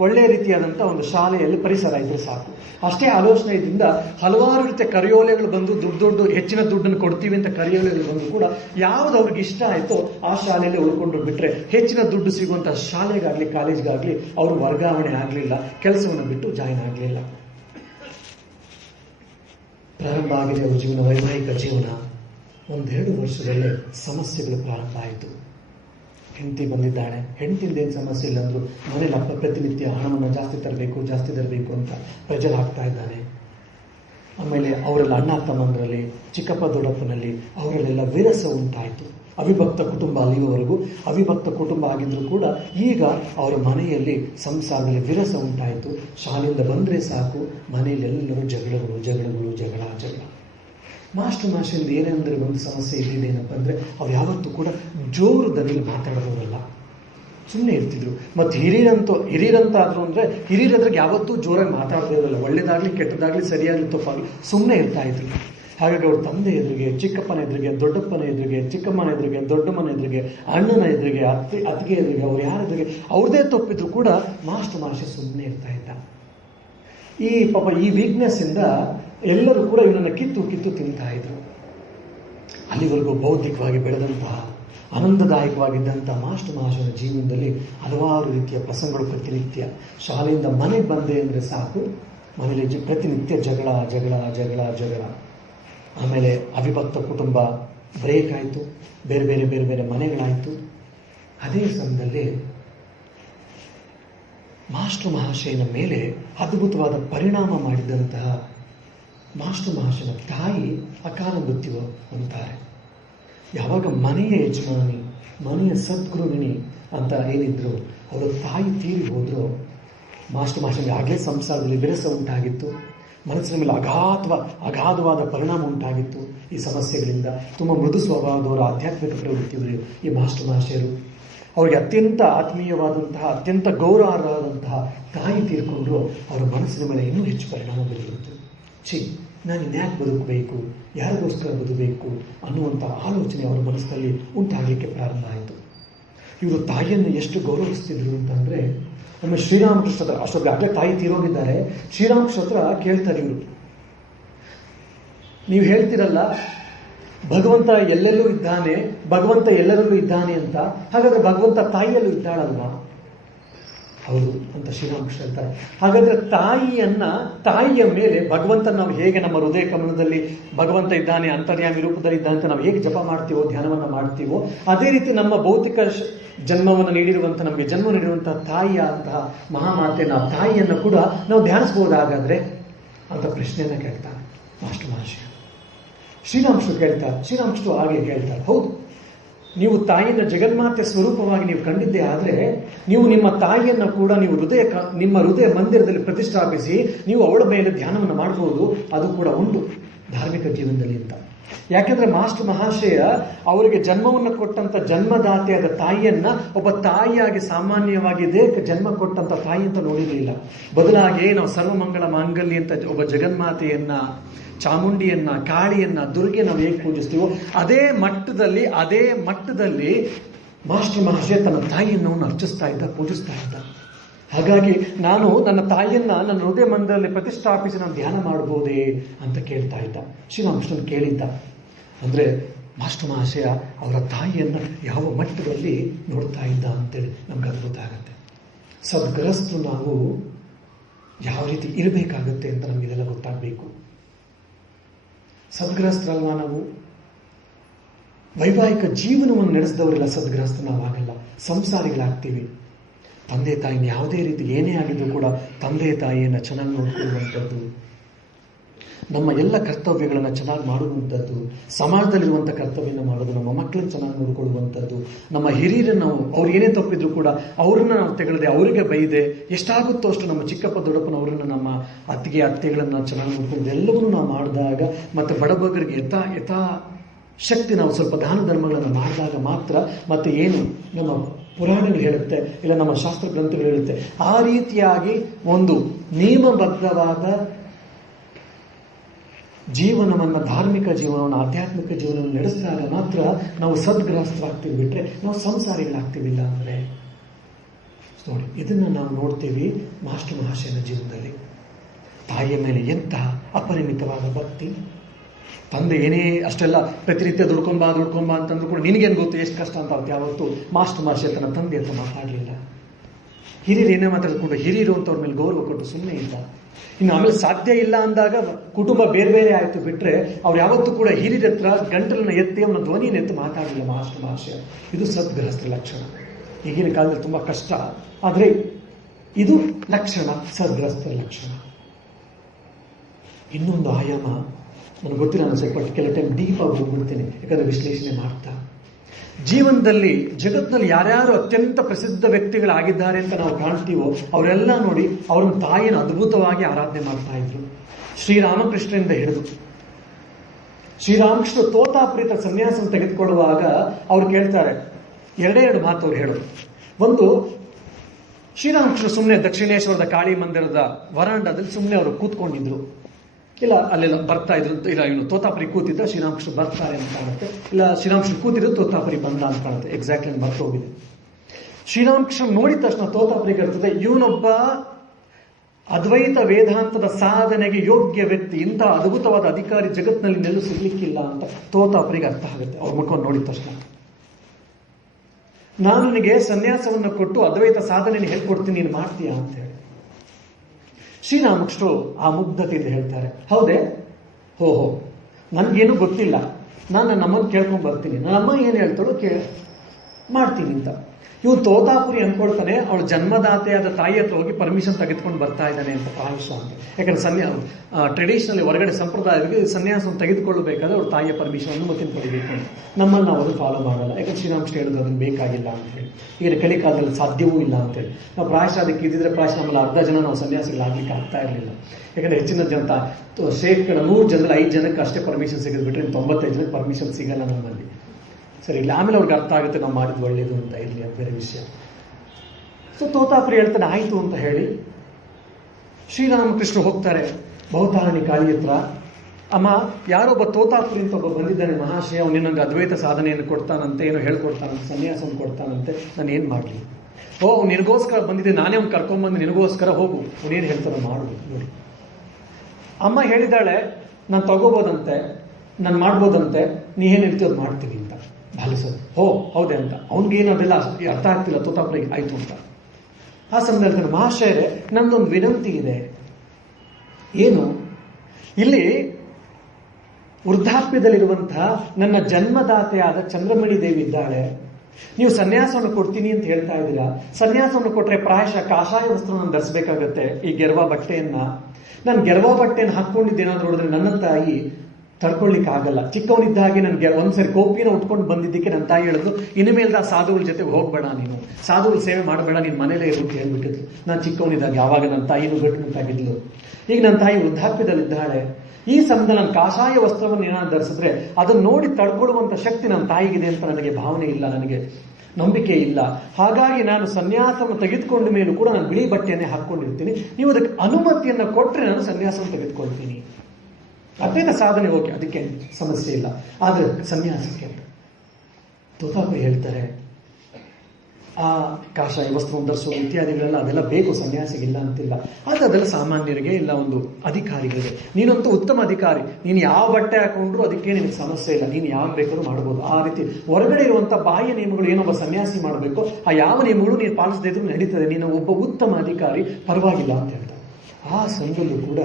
ಒಳ್ಳೆಯ ರೀತಿಯಾದಂಥ ಒಂದು ಶಾಲೆಯಲ್ಲಿ ಪರಿಸರ ಇದ್ರೆ ಸಾಕು, ಅಷ್ಟೇ ಆಲೋಚನೆಯಿಂದ ಹಲವಾರು ರೀತಿಯ ಕರೆಯೋಲೆಗಳು ಬಂದು ದೊಡ್ಡ ಹೆಚ್ಚಿನ ದುಡ್ಡನ್ನು ಕೊಡ್ತೀವಿ ಅಂತ ಕರೆಯೋಲೆಗಳು ಬಂದು ಕೂಡ ಯಾವ್ದು ಅವ್ರಿಗೆ ಇಷ್ಟ ಆಯಿತೋ ಆ ಶಾಲೆಯಲ್ಲಿ ಉಳ್ಕೊಂಡು ಬಿಟ್ರೆ, ಹೆಚ್ಚಿನ ದುಡ್ಡು ಸಿಗುವಂಥ ಶಾಲೆಗಾಗಲಿ ಕಾಲೇಜ್ಗಾಗಲಿ ಅವರು ವರ್ಗಾವಣೆ ಆಗಲಿಲ್ಲ, ಕೆಲಸವನ್ನು ಬಿಟ್ಟು ಜಾಯಿನ್ ಆಗಲಿಲ್ಲ. ಪ್ರಾರಂಭ ಆಗಿದೆ ಅವ್ರ ಜೀವನ, ವೈವಾಹಿಕ ಜೀವನ. 1-2 ವರ್ಷದಲ್ಲೇ ಸಮಸ್ಯೆಗಳು ಪ್ರಾರಂಭ ಆಯಿತು. ಹೆಂಡತಿ ಬಂದಿದ್ದಾಳೆ, ಹೆಂಡತಿಂದೇನು ಸಮಸ್ಯೆ ಇಲ್ಲ ಅಂದ್ರು ಮನೇಲಿ ಅಪ್ಪ ಪ್ರತಿನಿತ್ಯ ಹಣವನ್ನು ಜಾಸ್ತಿ ತರಬೇಕು ಅಂತ ಪ್ರೆಜರ್ ಆಗ್ತಾ ಇದ್ದಾನೆ. ಆಮೇಲೆ ಅವರೆಲ್ಲ ಅಣ್ಣ ತಮ್ಮಂದರಲ್ಲಿ, ಚಿಕ್ಕಪ್ಪ ದೊಡ್ಡಪ್ಪನಲ್ಲಿ ಅವರಲ್ಲೆಲ್ಲ ವಿರಸ ಉಂಟಾಯಿತು. ಅವಿಭಕ್ತ ಕುಟುಂಬ, ಅಲ್ಲಿಯವರೆಗೂ ಅವಿಭಕ್ತ ಕುಟುಂಬ ಆಗಿದ್ರು ಕೂಡ ಈಗ ಅವರ ಮನೆಯಲ್ಲಿ ಸಂಸಾರದಲ್ಲಿ ವಿರಸ ಉಂಟಾಯಿತು. ಶಾಲೆಯಿಂದ ಬಂದರೆ ಸಾಕು ಮನೆಯಲ್ಲಿ ಎಲ್ಲರೂ ಜಗಳ. ಮಾಸ್ಟರ್ಲಿ ಏನೆಂದರೆ ಒಂದು ಸಮಸ್ಯೆ ಇದ್ದಿದ್ದೇನಪ್ಪ ಅಂದರೆ, ಅವ್ರು ಯಾವತ್ತೂ ಕೂಡ ಜೋರು ದನಿಯಲ್ಲಿ ಮಾತಾಡೋರಲ್ಲ, ಸುಮ್ಮನೆ ಇರ್ತಿದ್ರು. ಮತ್ತು ಹಿರಿಯರಂತಾದ್ರು ಅಂದರೆ ಹಿರಿಯರದ್ರಿಗೆ ಯಾವತ್ತೂ ಜೋರಾಗಿ ಮಾತಾಡದೇ ಇರಲ್ಲ, ಒಳ್ಳೇದಾಗಲಿ ಕೆಟ್ಟದಾಗಲಿ ಸರಿಯಾಗಲಿ ತಪ್ಪಾಗಲಿ ಸುಮ್ಮನೆ ಇರ್ತಾ ಇದ್ರು. ಹಾಗಾಗಿ ಅವ್ರ ತಂದೆ ಎದುರಿಗೆ, ಚಿಕ್ಕಪ್ಪನ ಎದುರಿಗೆ, ದೊಡ್ಡಪ್ಪನ ಎದುರಿಗೆ, ಚಿಕ್ಕಮ್ಮನ ಎದುರಿಗೆ, ದೊಡ್ಡಮ್ಮನ ಎದುರಿಗೆ, ಅಣ್ಣನ ಎದುರಿಗೆ, ಅತ್ತಿಗೆ ಎದುರಿಗೆ, ಅವ್ರು ಯಾರೆದುರಿಗೆ ಅವ್ರದೇ ತಪ್ಪಿದ್ರು ಕೂಡ ಮಾಸ್ಟರ್ ಸುಮ್ಮನೆ ಇರ್ತಾ ಇದ್ದ. ಈ ಪಾಪ ಈ ವೀಕ್ನೆಸ್ ಇಂದ ಎಲ್ಲರೂ ಕೂಡ ಇವನನ್ನು ಕಿತ್ತು ತಿಂತಾ ಇದ್ರು. ಅಲ್ಲಿವರೆಗೂ ಬೌದ್ಧಿಕವಾಗಿ ಬೆಳೆದಂತಹ, ಆನಂದದಾಯಕವಾಗಿದ್ದಂಥ ಮಾಸ್ಟರ್ ಜೀವನದಲ್ಲಿ ಹಲವಾರು ರೀತಿಯ ಪ್ರಸಂಗಗಳು ಪ್ರತಿನಿತ್ಯ. ಶಾಲೆಯಿಂದ ಮನೆಗೆ ಬಂದೆ ಅಂದರೆ ಸಾಕು, ಮನೇಲಿ ಪ್ರತಿನಿತ್ಯ ಜಗಳ. ಆಮೇಲೆ ಅವಿಭಕ್ತ ಕುಟುಂಬ ಬ್ರೇಕ್ ಆಯಿತು, ಬೇರೆ ಮನೆಗಳಾಯಿತು. ಅದೇ ಸಮಯದಲ್ಲಿ ಮಾಸ್ಟರ್ ಮೇಲೆ ಅದ್ಭುತವಾದ ಪರಿಣಾಮ ಮಾಡಿದಂತಹ ಮಾಸ್ಟರ್ ತಾಯಿ ಅಕಾಲ ಮೃತ್ಯು ಅಂತಾರೆ. ಯಾವಾಗ ಮನೆಯ ಯಜಮಾನಿ, ಮನೆಯ ಸದ್ಗುರುವಿನಿ ಅಂತ ಏನಿದ್ರು ಅವರ ತಾಯಿ ತೀರಿ ಹೋದ್ರು, ಮಾಸ್ಟರ್ ಆಗಲೇ ಸಂಸಾರದಲ್ಲಿ ವಿರಸ ಉಂಟಾಗಿತ್ತು, ಮನಸ್ಸಿನ ಮೇಲೆ ಅಗಾಧವಾದ ಪರಿಣಾಮ ಉಂಟಾಗಿತ್ತು. ಈ ಸಮಸ್ಯೆಗಳಿಂದ ತುಂಬ ಮೃದು ಸ್ವಭಾವದವರ ಆಧ್ಯಾತ್ಮಿಕ ಪ್ರವೃತ್ತಿಗಳು ಈ ಮಾಸ್ಟರ್. ಅವರಿಗೆ ಅತ್ಯಂತ ಆತ್ಮೀಯವಾದಂತಹ, ಅತ್ಯಂತ ಗೌರವಾರ್ಹವಾದಂತಹ ತಾಯಿ ತೀರ್ಕೊಂಡ್ರು. ಅವರ ಮನಸ್ಸಿನ ಮೇಲೆ ಇನ್ನೂ ಹೆಚ್ಚು ಪರಿಣಾಮ ಬೀರಿತ್ತು. ನಾನು ಇನ್ಯಾಕೆ ಬದುಕಬೇಕು, ಯಾರಿಗೋಸ್ಕರ ಬದುಕಬೇಕು ಅನ್ನುವಂಥ ಆಲೋಚನೆ ಅವರ ಮನಸ್ಸಿನಲ್ಲಿ ಉಂಟಾಗಲಿಕ್ಕೆ ಪ್ರಾರಂಭ ಆಯಿತು. ಇವರು ತಾಯಿಯನ್ನು ಎಷ್ಟು ಗೌರವಿಸ್ತಿದ್ರು ಅಂತಂದರೆ, ನಮ್ಮ ಶ್ರೀರಾಮಕೃಷ್ಣ ಅಷ್ಟೊಂದು ತಾಯಿ ತೀರೋಗಿದ್ದಾರೆ. ಶ್ರೀರಾಮಕೃಷ್ಣ ಕೇಳ್ತಾರೆ ಇವರು, ನೀವು ಹೇಳ್ತಿರಲ್ಲ ಭಗವಂತ ಎಲ್ಲೆಲ್ಲೂ ಇದ್ದಾನೆ, ಭಗವಂತ ಎಲ್ಲರಲ್ಲೂ ಇದ್ದಾನೆ ಅಂತ, ಹಾಗಾದ್ರೆ ಭಗವಂತ ತಾಯಿಯಲ್ಲೂ ಇದ್ದಾಳಲ್ವಾ? ಹೌದು ಅಂತ ಶ್ರೀರಾಮಕೃಷ್ಣ ಹೇಳ್ತಾರೆ. ಹಾಗಾದ್ರೆ ತಾಯಿಯ ಮೇಲೆ ಭಗವಂತ ನಾವು ಹೇಗೆ ನಮ್ಮ ಹೃದಯ ಕಮಲದಲ್ಲಿ ಭಗವಂತ ಇದ್ದಾನೆ, ಅಂತರ್ಯಾಮಿ ರೂಪದಲ್ಲಿ ಇದ್ದಾನೆ ಅಂತ ನಾವು ಹೇಗೆ ಜಪ ಮಾಡ್ತೀವೋ, ಧ್ಯಾನವನ್ನು ಮಾಡ್ತೀವೋ, ಅದೇ ರೀತಿ ನಮ್ಮ ಭೌತಿಕ ಜನ್ಮವನ್ನು ನೀಡಿರುವಂಥ, ನಮಗೆ ಜನ್ಮ ನೀಡಿರುವಂತಹ ತಾಯಿಯಾದಂತಹ ಮಹಾಮಾತೆನ ತಾಯಿಯನ್ನು ಕೂಡ ನಾವು ಧ್ಯಾನಿಸಬಹುದಾಗಾದ್ರೆ ಅಂತ ಪ್ರಶ್ನೆಯನ್ನ ಕೇಳ್ತಾರೆ ಮಾಸ್ಟರ್. ಶ್ರೀರಾಮಕೃಷ್ಣ ಹಾಗೆ ಹೇಳ್ತಾರೆ, ಹೌದು, ನೀವು ತಾಯಿಯನ್ನು ಜಗನ್ಮಾತೆ ಸ್ವರೂಪವಾಗಿ ನೀವು ಕಂಡಿದ್ದೇ ಆದರೆ ನೀವು ನಿಮ್ಮ ತಾಯಿಯನ್ನು ಕೂಡ ನೀವು ನಿಮ್ಮ ಹೃದಯ ಮಂದಿರದಲ್ಲಿ ಪ್ರತಿಷ್ಠಾಪಿಸಿ ನೀವು ಅವಳ ಮೇಲೆ ಧ್ಯಾನವನ್ನು ಮಾಡಬಹುದು. ಅದು ಕೂಡ ಉಂಟು ಧಾರ್ಮಿಕ ಜೀವನದಲ್ಲಿ ಅಂತ. ಯಾಕೆಂದ್ರೆ ಮಾಸ್ಟರ್ ಅವರಿಗೆ ಜನ್ಮವನ್ನು ಕೊಟ್ಟಂತ ಜನ್ಮದಾತೆಯಾದ ತಾಯಿಯನ್ನ ಒಬ್ಬ ತಾಯಿಯಾಗಿ ಸಾಮಾನ್ಯವಾಗಿ ದೇಹಕ್ಕೆ ಜನ್ಮ ಕೊಟ್ಟಂತ ತಾಯಿ ಅಂತ ನೋಡಿರಲಿಲ್ಲ. ಬದಲಾಗಿ ನಾವು ಸರ್ವಮಂಗಳ ಮಾಂಗಲ್ಯ ಅಂತ ಒಬ್ಬ ಜಗನ್ಮಾತೆಯನ್ನ, ಚಾಮುಂಡಿಯನ್ನ, ಕಾಳಿಯನ್ನ, ದುರ್ಗೆ ನಾವು ಹೇಗೆ ಪೂಜಿಸ್ತೀವೋ ಅದೇ ಮಟ್ಟದಲ್ಲಿ ಮಾಸ್ಟರ್ ತನ್ನ ತಾಯಿಯನ್ನು ಅರ್ಚಿಸ್ತಾ ಇದ್ದ, ಪೂಜಿಸ್ತಾ ಇದ್ದ. ಹಾಗಾಗಿ ನಾನು ನನ್ನ ತಾಯಿಯನ್ನ ನನ್ನ ಹೃದಯ ಮಂದಿರದಲ್ಲಿ ಪ್ರತಿಷ್ಠಾಪಿಸಿ ನಾನು ಧ್ಯಾನ ಮಾಡಬಹುದೇ ಅಂತ ಕೇಳ್ತಾ ಇದ್ದ. ಶ್ರೀರಾಮಕೃಷ್ಣನ್ ಕೇಳಿದ್ದ. ಅಂದ್ರೆ ಮಾಸ್ಟರ್ ಅವರ ತಾಯಿಯನ್ನ ಯಾವ ಮಟ್ಟದಲ್ಲಿ ನೋಡ್ತಾ ಇದ್ದ ಅಂತೇಳಿ ನಮ್ಗೆ ಅದ್ಭುತ ಆಗುತ್ತೆ. ಸದ್ಗ್ರಸ್ತರು ನಾವು ಯಾವ ರೀತಿ ಇರಬೇಕಾಗತ್ತೆ ಅಂತ ನಮ್ಗೆ ಇದೆಲ್ಲ ಗೊತ್ತಾಗಬೇಕು. ಸದ್ಗ್ರಸ್ತರಲ್ವಾ ನಾವು? ವೈವಾಹಿಕ ಜೀವನವನ್ನು ನಡೆಸಿದವರೆಲ್ಲ ಸದ್ಗ್ರಸ್ತ ನಾವಾಗಲ್ಲ, ಸಂಸಾರಿಗಳಾಗ್ತೀವಿ. ತಂದೆ ತಾಯಿನ ಯಾವುದೇ ರೀತಿ ಏನೇ ಆಗಿದ್ರು ಕೂಡ ತಂದೆ ತಾಯಿಯನ್ನು ಚೆನ್ನಾಗಿ ನೋಡ್ಕೊಳ್ಳುವಂಥದ್ದು, ನಮ್ಮ ಎಲ್ಲ ಕರ್ತವ್ಯಗಳನ್ನು ಚೆನ್ನಾಗಿ ಮಾಡುವಂಥದ್ದು, ಸಮಾಜದಲ್ಲಿರುವಂಥ ಕರ್ತವ್ಯನ ಮಾಡೋದು, ನಮ್ಮ ಮಕ್ಕಳನ್ನ ಚೆನ್ನಾಗಿ ನೋಡ್ಕೊಳ್ಳುವಂಥದ್ದು, ನಮ್ಮ ಹಿರಿಯರನ್ನು ನಾವು ಅವ್ರು ಏನೇ ತಪ್ಪಿದ್ರು ಕೂಡ ಅವ್ರನ್ನ ನಾವು ತೆಗೆಳದೆ, ಅವರಿಗೆ ಬೈದೆ, ಎಷ್ಟಾಗುತ್ತೋ ಅಷ್ಟು ನಮ್ಮ ಚಿಕ್ಕಪ್ಪ ದೊಡ್ಡಪ್ಪನವ್ರನ್ನ, ನಮ್ಮ ಅತ್ತೆಗಳನ್ನು ಚೆನ್ನಾಗಿ ನೋಡ್ಕೊಳ್ಳೋದು ಎಲ್ಲವನ್ನೂ ನಾವು ಮಾಡಿದಾಗ, ಮತ್ತು ಬಡಬಗರಿಗೆ ಯಥಾ ಶಕ್ತಿ ನಾವು ಸ್ವಲ್ಪ ದಾನ ಧರ್ಮಗಳನ್ನು ಮಾಡಿದಾಗ ಮಾತ್ರ, ಮತ್ತು ಏನು ನಮ್ಮ ಪುರಾಣಗಳು ಹೇಳುತ್ತೆ, ಇಲ್ಲ ನಮ್ಮ ಶಾಸ್ತ್ರ ಗ್ರಂಥಗಳು ಹೇಳುತ್ತೆ, ಆ ರೀತಿಯಾಗಿ ಒಂದು ನಿಯಮಬದ್ಧವಾದ ಜೀವನವನ್ನು, ಧಾರ್ಮಿಕ ಜೀವನವನ್ನು, ಆಧ್ಯಾತ್ಮಿಕ ಜೀವನವನ್ನು ನಡೆಸಿದಾಗ ಮಾತ್ರ ನಾವು ಸದ್ಗೃಹಸ್ಥರಾಗ್ತೀವಿ. ಬಿಟ್ರೆ ನಾವು ಸಂಸಾರಿಗಳಾಗ್ತೀವಿಲ್ಲ ಅಂದರೆ ನೋಡಿ, ಇದನ್ನು ನಾವು ನೋಡ್ತೀವಿ ಮಾಸ್ಟರ್ ಮಹಾಶಯನ ಜೀವನದಲ್ಲಿ. ತಾಯಿಯ ಮೇಲೆ ಎಂಥ ಅಪರಿಮಿತವಾದ ಭಕ್ತಿ. ತಂದೆ ಏನೇ ಅಷ್ಟೆಲ್ಲ ಪ್ರತಿನಿತ್ಯ ದುಡ್ಕೊಂಬ ಅಂತಂದ್ರು ಕೂಡ ನಿನಗೇನು ಗೊತ್ತು ಎಷ್ಟು ಕಷ್ಟ ಅಂತ ಅವತ್ತು ಯಾವತ್ತು ಮಾಸ್ಟರ್ ಮಹಾಶಯ ತನ್ನ ತಂದೆ ಹತ್ರ ಮಾತಾಡಲಿಲ್ಲ. ಹಿರಿಯರು ಏನೇ ಮಾತಾಡಿಕೊಂಡು ಹಿರಿಯರು ಅಂತವ್ರ ಮೇಲೆ ಗೌರವ ಕೊಟ್ಟು ಸುಮ್ಮನೆ ಇಲ್ಲ. ಇನ್ನು ಆಮೇಲೆ ಸಾಧ್ಯ ಇಲ್ಲ ಅಂದಾಗ ಕುಟುಂಬ ಬೇರೆ ಬೇರೆ ಆಯಿತು. ಬಿಟ್ಟರೆ ಅವ್ರು ಯಾವತ್ತೂ ಕೂಡ ಹಿರಿಯರ ಹತ್ರ ಗಂಟಲನ್ನ ಎತ್ತಿ ಅವನ ಧ್ವನಿಯನ್ನು ಎತ್ತು ಮಾತಾಡಲಿಲ್ಲ ಮಾಸ್ಟರ್ ಮಹಾಶಯ. ಇದು ಸದ್ಗೃಹಸ್ಥ ಲಕ್ಷಣ. ಈಗಿನ ಕಾಲದಲ್ಲಿ ತುಂಬ ಕಷ್ಟ, ಆದರೆ ಇದು ಲಕ್ಷಣ, ಸದ್ಗೃಹಸ್ಥರ ಲಕ್ಷಣ. ಇನ್ನೊಂದು ಆಯಾಮ ನನಗೆ ಗೊತ್ತಿಲ್ಲ, ನಾನು ಸ್ವಲ್ಪ ಕೆಲವು ಟೈಮ್ ಡೀಪ್ ಆಗಿ ಹೋಗ್ಬಿಡ್ತೇನೆ, ಯಾಕಂದರೆ ವಿಶ್ಲೇಷಣೆ ಮಾಡ್ತಾ. ಜೀವನದಲ್ಲಿ ಜಗತ್ತಿನಲ್ಲಿ ಯಾರ್ಯಾರು ಅತ್ಯಂತ ಪ್ರಸಿದ್ಧ ವ್ಯಕ್ತಿಗಳಾಗಿದ್ದಾರೆ ಅಂತ ನಾವು ಕಾಣ್ತೀವೋ ಅವರೆಲ್ಲ ನೋಡಿ ಅವ್ರನ್ನ ತಾಯಿಯನ್ನು ಅದ್ಭುತವಾಗಿ ಆರಾಧನೆ ಮಾಡ್ತಾ ಇದ್ರು. ಶ್ರೀರಾಮಕೃಷ್ಣರಿಂದ ಹಿಡಿದು ಶ್ರೀರಾಮಕೃಷ್ಣ ತೋತಾಪುರಿತ ಸನ್ಯಾಸವನ್ನು ತೆಗೆದುಕೊಳ್ಳುವಾಗ ಅವ್ರು ಕೇಳ್ತಾರೆ, ಎರಡು ಮಾತು ಅವ್ರು ಹೇಳೋದು. ಒಂದು, ಶ್ರೀರಾಮಕೃಷ್ಣ ಸುಮ್ಮನೆ ದಕ್ಷಿಣೇಶ್ವರದ ಕಾಳಿ ಮಂದಿರದ ವರಾಂಡದಲ್ಲಿ ಸುಮ್ಮನೆ ಅವರು ಕೂತ್ಕೊಂಡಿದ್ರು, ಇಲ್ಲ ಅಲ್ಲೆಲ್ಲ ಬರ್ತಾ ಇದ್ರು, ಇಲ್ಲ ಇವನು ತೋತಾಪುರಿ ಕೂತಿದ್ದ, ಶ್ರೀರಾಮಕೃಷ್ಣ ಬರ್ತಾರೆ ಅಂತ ಕಾಣುತ್ತೆ, ಇಲ್ಲ ಶ್ರೀರಾಮಕೃಷ್ಣ ಕೂತಿದ್ರು ತೋತಾಪುರಿ ಬಂದ ಅಂತ ಕಾಣುತ್ತೆ. ಎಕ್ಸಾಕ್ಟ್ಲಿ ಮರ್ತು ಹೋಗಿದೆ. ಶ್ರೀರಾಮಕೃಷ್ಣ ನೋಡಿದ ತಕ್ಷಣ ತೋತಾಪುರಿಗೆ ಇರ್ತದೆ, ಇವನೊಬ್ಬ ಅದ್ವೈತ ವೇದಾಂತದ ಸಾಧನೆಗೆ ಯೋಗ್ಯ ವ್ಯಕ್ತಿ, ಇಂಥ ಅದ್ಭುತವಾದ ಅಧಿಕಾರಿ ಜಗತ್ತಿನಲ್ಲಿ ನೆಲ್ಲು ಸಿಗ್ಲಿಕ್ಕಿಲ್ಲ ಅಂತ ತೋತಾಪುರಿಗೆ ಅರ್ಥ ಆಗುತ್ತೆ ಅವ್ರ ಮುಖವನ್ನು ನೋಡಿದ ತಕ್ಷಣ. ನಾನು ನಿನಗೆ ಸನ್ಯಾಸವನ್ನು ಕೊಟ್ಟು ಅದ್ವೈತ ಸಾಧನೆಯನ್ನು ಹೇಳ್ಕೊಡ್ತೀನಿ, ನೀನು ಮಾಡ್ತೀಯಾ ಅಂತ ಹೇಳಿ. ಶ್ರೀರಾಮಕೃಷ್ಣರು ಆ ಮುಗ್ಧತೆಯಿಂದ ಹೇಳ್ತಾರೆ, ಹೌದೇ, ಹೋ ನನ್ಗೇನು ಗೊತ್ತಿಲ್ಲ, ನಾನು ನನ್ನ ಅಮ್ಮನ ಕೇಳ್ಕೊಂಡ್ ಬರ್ತೀನಿ, ನನ್ನ ಅಮ್ಮ ಏನು ಹೇಳ್ತಾಳೋ ಮಾಡ್ತೀನಿ ಅಂತ. ಇವನು ತೋತಾಪುರಿ ಅಂದ್ಕೊಳ್ತಾನೆ ಅವಳ ಜನ್ಮದಾತೆಯಾದ ತಾಯಿ ಹತ್ರ ಹೋಗಿ ಪರ್ಮಿಷನ್ ತೆಗೆದುಕೊಂಡು ಬರ್ತಾ ಇದ್ದಾನೆ ಅಂತ ಪ್ರಾಯಶ ಅಂತ. ಯಾಕಂದ್ರೆ ಟ್ರೆಡಿಷನಲಿ ಹೊರಗಡೆ ಸಂಪ್ರದಾಯವಾಗಿ ಸನ್ಯಾಸವನ್ನು ತೆಗೆದುಕೊಳ್ಳಬೇಕಾದ್ರೆ ಅವ್ರ ತಾಯಿಯ ಪರ್ಮಿಷನ್ ಅನುಮತಿನ ಪಡಿಬೇಕು ಅಂತ. ನಮ್ಮಲ್ಲಿ ನಾವು ಅದನ್ನು ಫಾಲೋ ಮಾಡಲ್ಲ, ಯಾಕಂದ್ರೆ ಶ್ರೀರಾಮಕೃಷ್ಣ ಹೇಳಿದ್ರು ಅದನ್ನು ಬೇಕಾಗಿಲ್ಲ ಅಂತ ಹೇಳಿ. ಈಗ ಕಲಿಕಾಲದಲ್ಲಿ ಸಾಧ್ಯವೂ ಇಲ್ಲ ಅಂತೇಳಿ ನಾವು ಪ್ರಾಯಶಃ ಅದಕ್ಕೆ ಇದ್ದಿದ್ರೆ ಪ್ರಾಯಶಃ ನಮ್ಮಲ್ಲಿ ಅರ್ಧ ಜನ ನಾವು ಸನ್ಯಾಸಿಗಳಾಗ್ಲಿಕ್ಕೆ ಆಗ್ತಾ ಇರಲಿಲ್ಲ. ಯಾಕಂದ್ರೆ ಹೆಚ್ಚಿನ ಜನ ಶೇಕಡ 100 ಜನರಲ್ಲಿ 5 ಜನಕ್ಕೆ ಅಷ್ಟೇ ಪರ್ಮಿಷನ್ ಸಿಗೋದು, ಬಿಟ್ಟರೆ 95 ಜನಕ್ಕೆ ಪರ್ಮಿಷನ್ ಸಿಗಲ್ಲ ನಮ್ಮಲ್ಲಿ. ಸರಿ ಇಲ್ಲ, ಆಮೇಲೆ ಅವ್ರಿಗೆ ಅರ್ಥ ಆಗುತ್ತೆ ನಾವು ಮಾಡಿದ್ದು ಒಳ್ಳೇದು ಅಂತ, ಇರಲಿ ಅದು ಬೇರೆ ವಿಷಯ. ಸೊ ತೋತಾಪುರಿ ಹೇಳ್ತಾನೆ ಆಯಿತು ಅಂತ ಹೇಳಿ ಶ್ರೀರಾಮಕೃಷ್ಣ ಹೋಗ್ತಾರೆ ಬಹುತಾರಣಿ ಕಾಳಿ ಹತ್ರ. ಅಮ್ಮ, ಯಾರೊಬ್ಬ ತೋತಾಪುರಿ ಅಂತ ಒಬ್ಬ ಬಂದಿದ್ದಾನೆ ಮಹಾಶಯ, ಅವನು ನನಗೆ ಅದ್ವೈತ ಸಾಧನೆಯನ್ನು ಕೊಡ್ತಾನಂತೆ, ಏನೋ ಹೇಳ್ಕೊಡ್ತಾನಂತೆ, ಸನ್ಯಾಸವನ್ನು ಕೊಡ್ತಾನಂತೆ, ನಾನು ಏನು ಮಾಡಲಿ? ಅವ್ನು ನಿನಗೋಸ್ಕರ ಬಂದಿದ್ದೆ, ನಾನೇ ಅವ್ನು ಕರ್ಕೊಂಡ್ಬಂದು ನಿನಗೋಸ್ಕರ ಹೋಗು, ಅವನೇನು ಹೇಳ್ತಾನೋ ಮಾಡು ನೋಡಿ. ಅಮ್ಮ ಹೇಳಿದಾಳೆ, ನಾನು ತಗೋಬೋದಂತೆ, ನಾನು ಮಾಡ್ಬೋದಂತೆ, ನೀ ಏನು ಹೇಳ್ತೀವಿ ಅದು ಮಾಡ್ತೀವಿ ಅಂತ. ಭಾಲಿಸೋದು, ಹೌದೇ ಅಂತ. ಅವನಿಗೇನು ಅದೆಲ್ಲ ಅರ್ಥ ಆಗ್ತಿಲ್ಲ ತೋತಾಪುರಿಗೆ, ಆಯ್ತು ಅಂತ. ಆ ಸಂದರ್ಭದಲ್ಲಿ ಮಹಾಶಯರೇ, ನಂದೊಂದು ವಿನಂತಿ ಇದೆ. ಏನು? ಇಲ್ಲಿ ವೃದ್ಧಾಪ್ಯದಲ್ಲಿರುವಂತಹ ನನ್ನ ಜನ್ಮದಾತೆಯಾದ ಚಂದ್ರಮಣಿ ದೇವಿ ಇದ್ದಾಳೆ, ನೀವು ಸನ್ಯಾಸವನ್ನು ಕೊಡ್ತೀನಿ ಅಂತ ಹೇಳ್ತಾ ಇದ್ದೀರಾ. ಸನ್ಯಾಸವನ್ನು ಕೊಟ್ಟರೆ ಪ್ರಾಯಶಃ ಕಾಷಾಯ ವಸ್ತ್ರವನ್ನು ಧರಿಸಬೇಕಾಗತ್ತೆ, ಈ ಗೆರವಾ ಬಟ್ಟೆಯನ್ನ. ನಾನು ಗೆರವಾ ಬಟ್ಟೆಯನ್ನು ಹಾಕ್ಕೊಂಡಿದ್ದೇನಾದ್ರೂ ನೋಡಿದ್ರೆ ನನ್ನ ತಾಯಿ ತಡ್ಕೊಳ್ಳಿಕ್ಕೆ ಆಗಲ್ಲ. ಚಿಕ್ಕವನಿದ್ದ ಹಾಗೆ ನನಗೆ ಒಂದ್ಸರಿ ಕೋಪಿನ ಉಟ್ಕೊಂಡು ಬಂದಿದ್ದಕ್ಕೆ ನನ್ನ ತಾಯಿ ಹೇಳಿದ್ರು, ಇನ್ನು ಮೇಲ್ದ ಸಾಧುಗಳ ಜೊತೆಗೆ ಹೋಗ್ಬೇಡ, ನೀನು ಸಾಧುಗಳ ಸೇವೆ ಮಾಡಬೇಡ, ನೀನು ಮನೇಲೇ ಇರು ಅಂತ ಹೇಳ್ಬಿಟ್ಟಿದ್ರು. ನಾನು ಚಿಕ್ಕವನಿದ್ದಾಗ ಯಾವಾಗ ನನ್ನ ತಾಯಿನೂ ಗಟ್ಟುಮುಟ್ಟಾಗಿದ್ಲು. ಈಗ ನನ್ನ ತಾಯಿ ವೃದ್ಧಾಪ್ಯದಲ್ಲಿದ್ದಾಳೆ. ಈ ಸಮಯದಲ್ಲಿ ನಾನು ಕಾಷಾಯ ವಸ್ತ್ರವನ್ನು ಏನಾದ್ರು ಧರಿಸಿದ್ರೆ ಅದನ್ನು ನೋಡಿ ತಡ್ಕೊಳ್ಳುವಂಥ ಶಕ್ತಿ ನನ್ನ ತಾಯಿಗಿದೆ ಅಂತ ನನಗೆ ಭಾವನೆ ಇಲ್ಲ, ನನಗೆ ನಂಬಿಕೆ ಇಲ್ಲ. ಹಾಗಾಗಿ ನಾನು ಸನ್ಯಾಸವನ್ನು ತೆಗೆದುಕೊಂಡ ಮೇಲೂ ಕೂಡ ನಾನು ಬಿಳಿ ಬಟ್ಟೆಯನ್ನೇ ಹಾಕ್ಕೊಂಡಿರ್ತೀನಿ. ನೀವು ಅದಕ್ಕೆ ಅನುಮತಿಯನ್ನು ಕೊಟ್ಟರೆ ನಾನು ಸನ್ಯಾಸವನ್ನು ತೆಗೆದುಕೊಳ್ತೀನಿ. ಅದೇನ ಸಾಧನೆ ಹೋಗಿ, ಅದಕ್ಕೆ ಸಮಸ್ಯೆ ಇಲ್ಲ. ಆದರೆ ಸನ್ಯಾಸಕ್ಕೆ ತೋತಾಪುರಿ ಹೇಳ್ತಾರೆ, ಆ ಕಾಷಾಯ ವಸ್ತ್ರವನ್ನು ಧರಿಸೋದು ಇತ್ಯಾದಿಗಳೆಲ್ಲ ಅದೆಲ್ಲ ಬೇಕು, ಸನ್ಯಾಸಿಗಿಲ್ಲ ಅಂತಿಲ್ಲ. ಆದರೆ ಅದೆಲ್ಲ ಸಾಮಾನ್ಯರಿಗೆ ಇಲ್ಲ, ಒಂದು ಅಧಿಕಾರಿಗಳಿಗೆ. ನೀನಂತೂ ಉತ್ತಮ ಅಧಿಕಾರಿ, ನೀನು ಯಾವ ಬಟ್ಟೆ ಹಾಕೊಂಡ್ರು ಅದಕ್ಕೆ ನಿನಗೆ ಸಮಸ್ಯೆ ಇಲ್ಲ, ನೀನು ಯಾವ ಬೇಕಾದ್ರೂ ಮಾಡ್ಬೋದು. ಆ ರೀತಿ ಹೊರಗಡೆ ಇರುವಂಥ ಬಾಹ್ಯ ನಿಯಮಗಳು ಏನೊಬ್ಬ ಸನ್ಯಾಸಿ ಮಾಡಬೇಕು, ಆ ಯಾವ ನಿಯಮಗಳು ನೀನು ಪಾಲಿಸದೇ ಇದ್ರೂ ನಡೀತದೆ, ನೀನು ಒಬ್ಬ ಉತ್ತಮ ಅಧಿಕಾರಿ, ಪರವಾಗಿಲ್ಲ ಅಂತ ಹೇಳ್ತಾರೆ. ಆ ಸಂದಲ್ಲೂ ಕೂಡ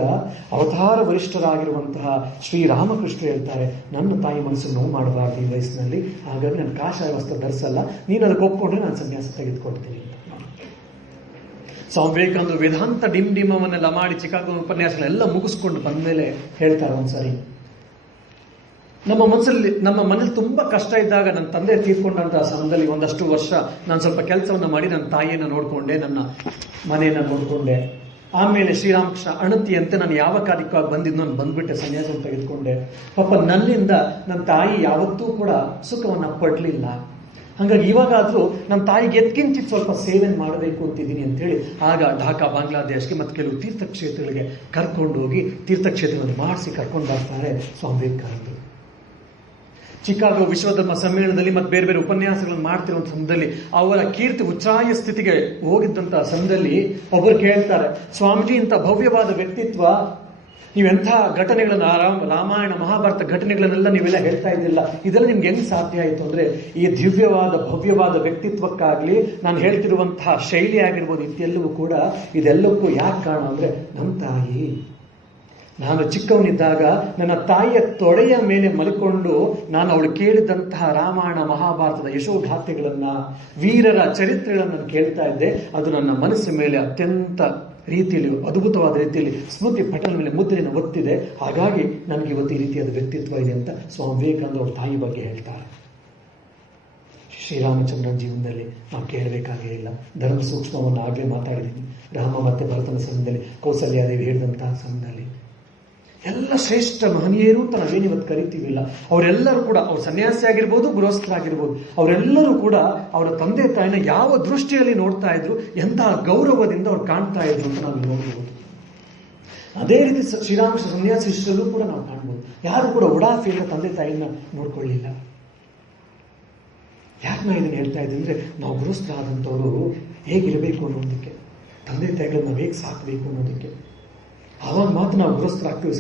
ಅವತಾರ ವರಿಷ್ಠರಾಗಿರುವಂತಹ ಶ್ರೀರಾಮಕೃಷ್ಣ ಹೇಳ್ತಾರೆ, ನನ್ನ ತಾಯಿ ಮನಸ್ಸನ್ನು ನೋವು ಮಾಡಬಾರ್ದು ಈ ವಯಸ್ಸಿನಲ್ಲಿ, ಹಾಗಾಗಿ ನಾನು ಕಾಷಾಯ ವಸ್ತ್ರ ಧರಿಸಲ್ಲ, ನೀನು ಅದಕ್ಕೆ ಒಪ್ಕೊಂಡ್ರೆ ನಾನು ಸನ್ಯಾಸ ತೆಗೆದುಕೊಳ್ತೀನಿ ಅಂತ. ಸ್ವಾಮಿ ವಿವೇಕಾನಂದ ವೇದಾಂತ ಡಿಮವನ್ನೆಲ್ಲ ಮಾಡಿ ಚಿಕಾಗೋ ಉಪನ್ಯಾಸಗಳೆಲ್ಲ ಮುಗಿಸ್ಕೊಂಡು ಬಂದ್ಮೇಲೆ ಹೇಳ್ತಾರೆ ಒಂದ್ಸರಿ, ನಮ್ಮ ಮನೇಲಿ ತುಂಬಾ ಕಷ್ಟ ಇದ್ದಾಗ ನನ್ನ ತಂದೆ ತೀರ್ಕೊಂಡಂತಹ ಸಮಯದಲ್ಲಿ ಒಂದಷ್ಟು ವರ್ಷ ನಾನು ಸ್ವಲ್ಪ ಕೆಲಸವನ್ನ ಮಾಡಿ ನನ್ನ ತಾಯಿಯನ್ನ ನೋಡ್ಕೊಂಡೆ, ನನ್ನ ಮನೆಯನ್ನ ನೋಡ್ಕೊಂಡೆ. ಆಮೇಲೆ ಶ್ರೀರಾಮಕೃಷ್ಣ ಅಣತಿಯಂತೆ ನಾನು ಯಾವ ಕಾರ್ಯಕ್ಕಾಗಿ ಬಂದಿದ್ದು ನಾನು ಬಂದ್ಬಿಟ್ಟೆ, ಸನ್ಯಾಸವನ್ನು ತೆಗೆದುಕೊಂಡೆ. ಪಾಪ ನನ್ನಿಂದ ನನ್ನ ತಾಯಿ ಯಾವತ್ತೂ ಕೂಡ ಸುಖವನ್ನ ಪಡ್ಲಿಲ್ಲ. ಹಾಗಾಗಿ ಇವಾಗಾದ್ರೂ ನನ್ನ ತಾಯಿಗೆ ಎತ್ಕಿಂಚಿತ್ ಸ್ವಲ್ಪ ಸೇವೆ ಮಾಡಬೇಕು ಅಂತಿದ್ದೀನಿ ಅಂತ ಹೇಳಿ ಆಗ ಢಾಕಾ ಬಾಂಗ್ಲಾದೇಶ್ಗೆ ಮತ್ತು ಕೆಲವು ತೀರ್ಥಕ್ಷೇತ್ರಗಳಿಗೆ ಕರ್ಕೊಂಡು ಹೋಗಿ ತೀರ್ಥಕ್ಷೇತ್ರವನ್ನು ಮಾಡಿಸಿ ಕರ್ಕೊಂಡು ಬರ್ತಾರೆ ಸ್ವಾಮಿ ವಿವೇಕಾನಂದರು. ಚಿಕಾಗೋ ವಿಶ್ವಧರ್ಮ ಸಮ್ಮೇಳನದಲ್ಲಿ ಮತ್ತು ಬೇರೆ ಬೇರೆ ಉಪನ್ಯಾಸಗಳನ್ನು ಮಾಡ್ತಿರುವಂತ ಸಮಯದಲ್ಲಿ ಅವರ ಕೀರ್ತಿ ಉಚ್ಚಾಯ ಸ್ಥಿತಿಗೆ ಹೋಗಿದ್ದಂತಹ ಸಮಯದಲ್ಲಿ ಒಬ್ಬರು ಕೇಳ್ತಾರೆ, ಸ್ವಾಮೀಜಿ ಇಂಥ ಭವ್ಯವಾದ ವ್ಯಕ್ತಿತ್ವ, ನೀವೆಂಥ ಘಟನೆಗಳನ್ನ ರಾಮಾಯಣ ಮಹಾಭಾರತ ಘಟನೆಗಳನ್ನೆಲ್ಲ ನೀವೆಲ್ಲ ಹೇಳ್ತಾ ಇದ್ದಿಲ್ಲ, ಇದೆಲ್ಲ ನಿಮ್ಗೆ ಹೆಂಗ್ ಸಾಧ್ಯ ಆಯಿತು ಅಂದ್ರೆ ಈ ದಿವ್ಯವಾದ ಭವ್ಯವಾದ ವ್ಯಕ್ತಿತ್ವಕ್ಕಾಗ್ಲಿ ನಾನು ಹೇಳ್ತಿರುವಂತಹ ಶೈಲಿ ಆಗಿರ್ಬೋದು ಇದೆಲ್ಲವೂ ಕೂಡ ಇದೆಲ್ಲಕ್ಕೂ ಯಾಕೆ ಕಾರಣ ಅಂದ್ರೆ ನಮ್ಮ ತಾಯಿ. ನಾನು ಚಿಕ್ಕವನಿದ್ದಾಗ ನನ್ನ ತಾಯಿಯ ತೊಡೆಯ ಮೇಲೆ ಮಲ್ಕೊಂಡು ನಾನು ಅವಳು ಕೇಳಿದಂತಹ ರಾಮಾಯಣ ಮಹಾಭಾರತದ ಯಶೋಗಾಥೆಗಳನ್ನ ವೀರರ ಚರಿತ್ರೆಗಳನ್ನು ನಾನು ಕೇಳ್ತಾ ಇದ್ದೆ. ಅದು ನನ್ನ ಮನಸ್ಸಿನ ಮೇಲೆ ಅತ್ಯಂತ ರೀತಿಯಲ್ಲಿ ಅದ್ಭುತವಾದ ರೀತಿಯಲ್ಲಿ ಸ್ಮೃತಿ ಪಟಲ ಮೇಲೆ ಮುದ್ರೆಯನ್ನು ಒತ್ತಿದೆ. ಹಾಗಾಗಿ ನನಗೆ ಇವತ್ತು ಈ ರೀತಿಯಾದ ವ್ಯಕ್ತಿತ್ವ ಇದೆ ಅಂತ ಸ್ವಾಮಿ ವಿವೇಕಾನಂದ ಅವ್ರ ತಾಯಿ ಬಗ್ಗೆ ಹೇಳ್ತಾರೆ. ಶ್ರೀರಾಮಚಂದ್ರನ ಜೀವನದಲ್ಲಿ ನಾವು ಕೇಳಬೇಕಾಗೇ ಇಲ್ಲ. ಧರ್ಮ ಸೂಕ್ಷ್ಮವನ್ನು ಆಗಲೇ ಮಾತಾಡಿದ್ದೀನಿ. ರಾಮ ಮತ್ತೆ ಭರತನ ಸಮಯದಲ್ಲಿ, ಕೌಸಲ್ಯಾದೇವಿ ಹೇಳಿದಂತಹ ಸಮಯದಲ್ಲಿ ಎಲ್ಲ ಶ್ರೇಷ್ಠ ಮಹನೀಯರು ಅಂತ ನಾವೇನು ಇವತ್ತು ಕರಿತೀವಿಲ್ಲ, ಅವರೆಲ್ಲರೂ ಕೂಡ ಅವ್ರ ಸನ್ಯಾಸಿ ಆಗಿರ್ಬೋದು, ಗೃಹಸ್ಥರಾಗಿರ್ಬೋದು, ಅವರೆಲ್ಲರೂ ಕೂಡ ಅವರ ತಂದೆ ತಾಯಿನ ಯಾವ ದೃಷ್ಟಿಯಲ್ಲಿ ನೋಡ್ತಾ ಇದ್ರು, ಎಂತಹ ಗೌರವದಿಂದ ಅವ್ರು ಕಾಣ್ತಾ ಇದ್ರು ಅಂತ ನಾವು ನೋಡ್ಬೋದು. ಅದೇ ರೀತಿ ಶ್ರೀರಾಮಕೃಷ್ಣ ಸನ್ಯಾಸಿ ಶಿಷ್ಯರಲ್ಲೂ ಕೂಡ ನಾವು ಕಾಣ್ಬೋದು. ಯಾರು ಕೂಡ ಉಡಾಫಿಯಿಂದ ತಂದೆ ತಾಯಿನ ನೋಡ್ಕೊಳ್ಳಿಲ್ಲ. ಯಾಕೆ ನಾನು ಇದನ್ನು ಹೇಳ್ತಾ ಇದ್ದೀನಿ ಅಂದ್ರೆ ನಾವು ಗೃಹಸ್ಥರಾದಂಥವ್ರು ಹೇಗಿರಬೇಕು ಅನ್ನೋದಕ್ಕೆ, ತಂದೆ ತಾಯಿಗಳನ್ನ ನಾವು ಹೇಗೆ ಸಾಕಬೇಕು ಅನ್ನೋದಕ್ಕೆ. ಆವಾಗ ಮಾತ್ರ ನಾವು ಗೃಹಸ್ಥರಾಗ್ತೀವಿ,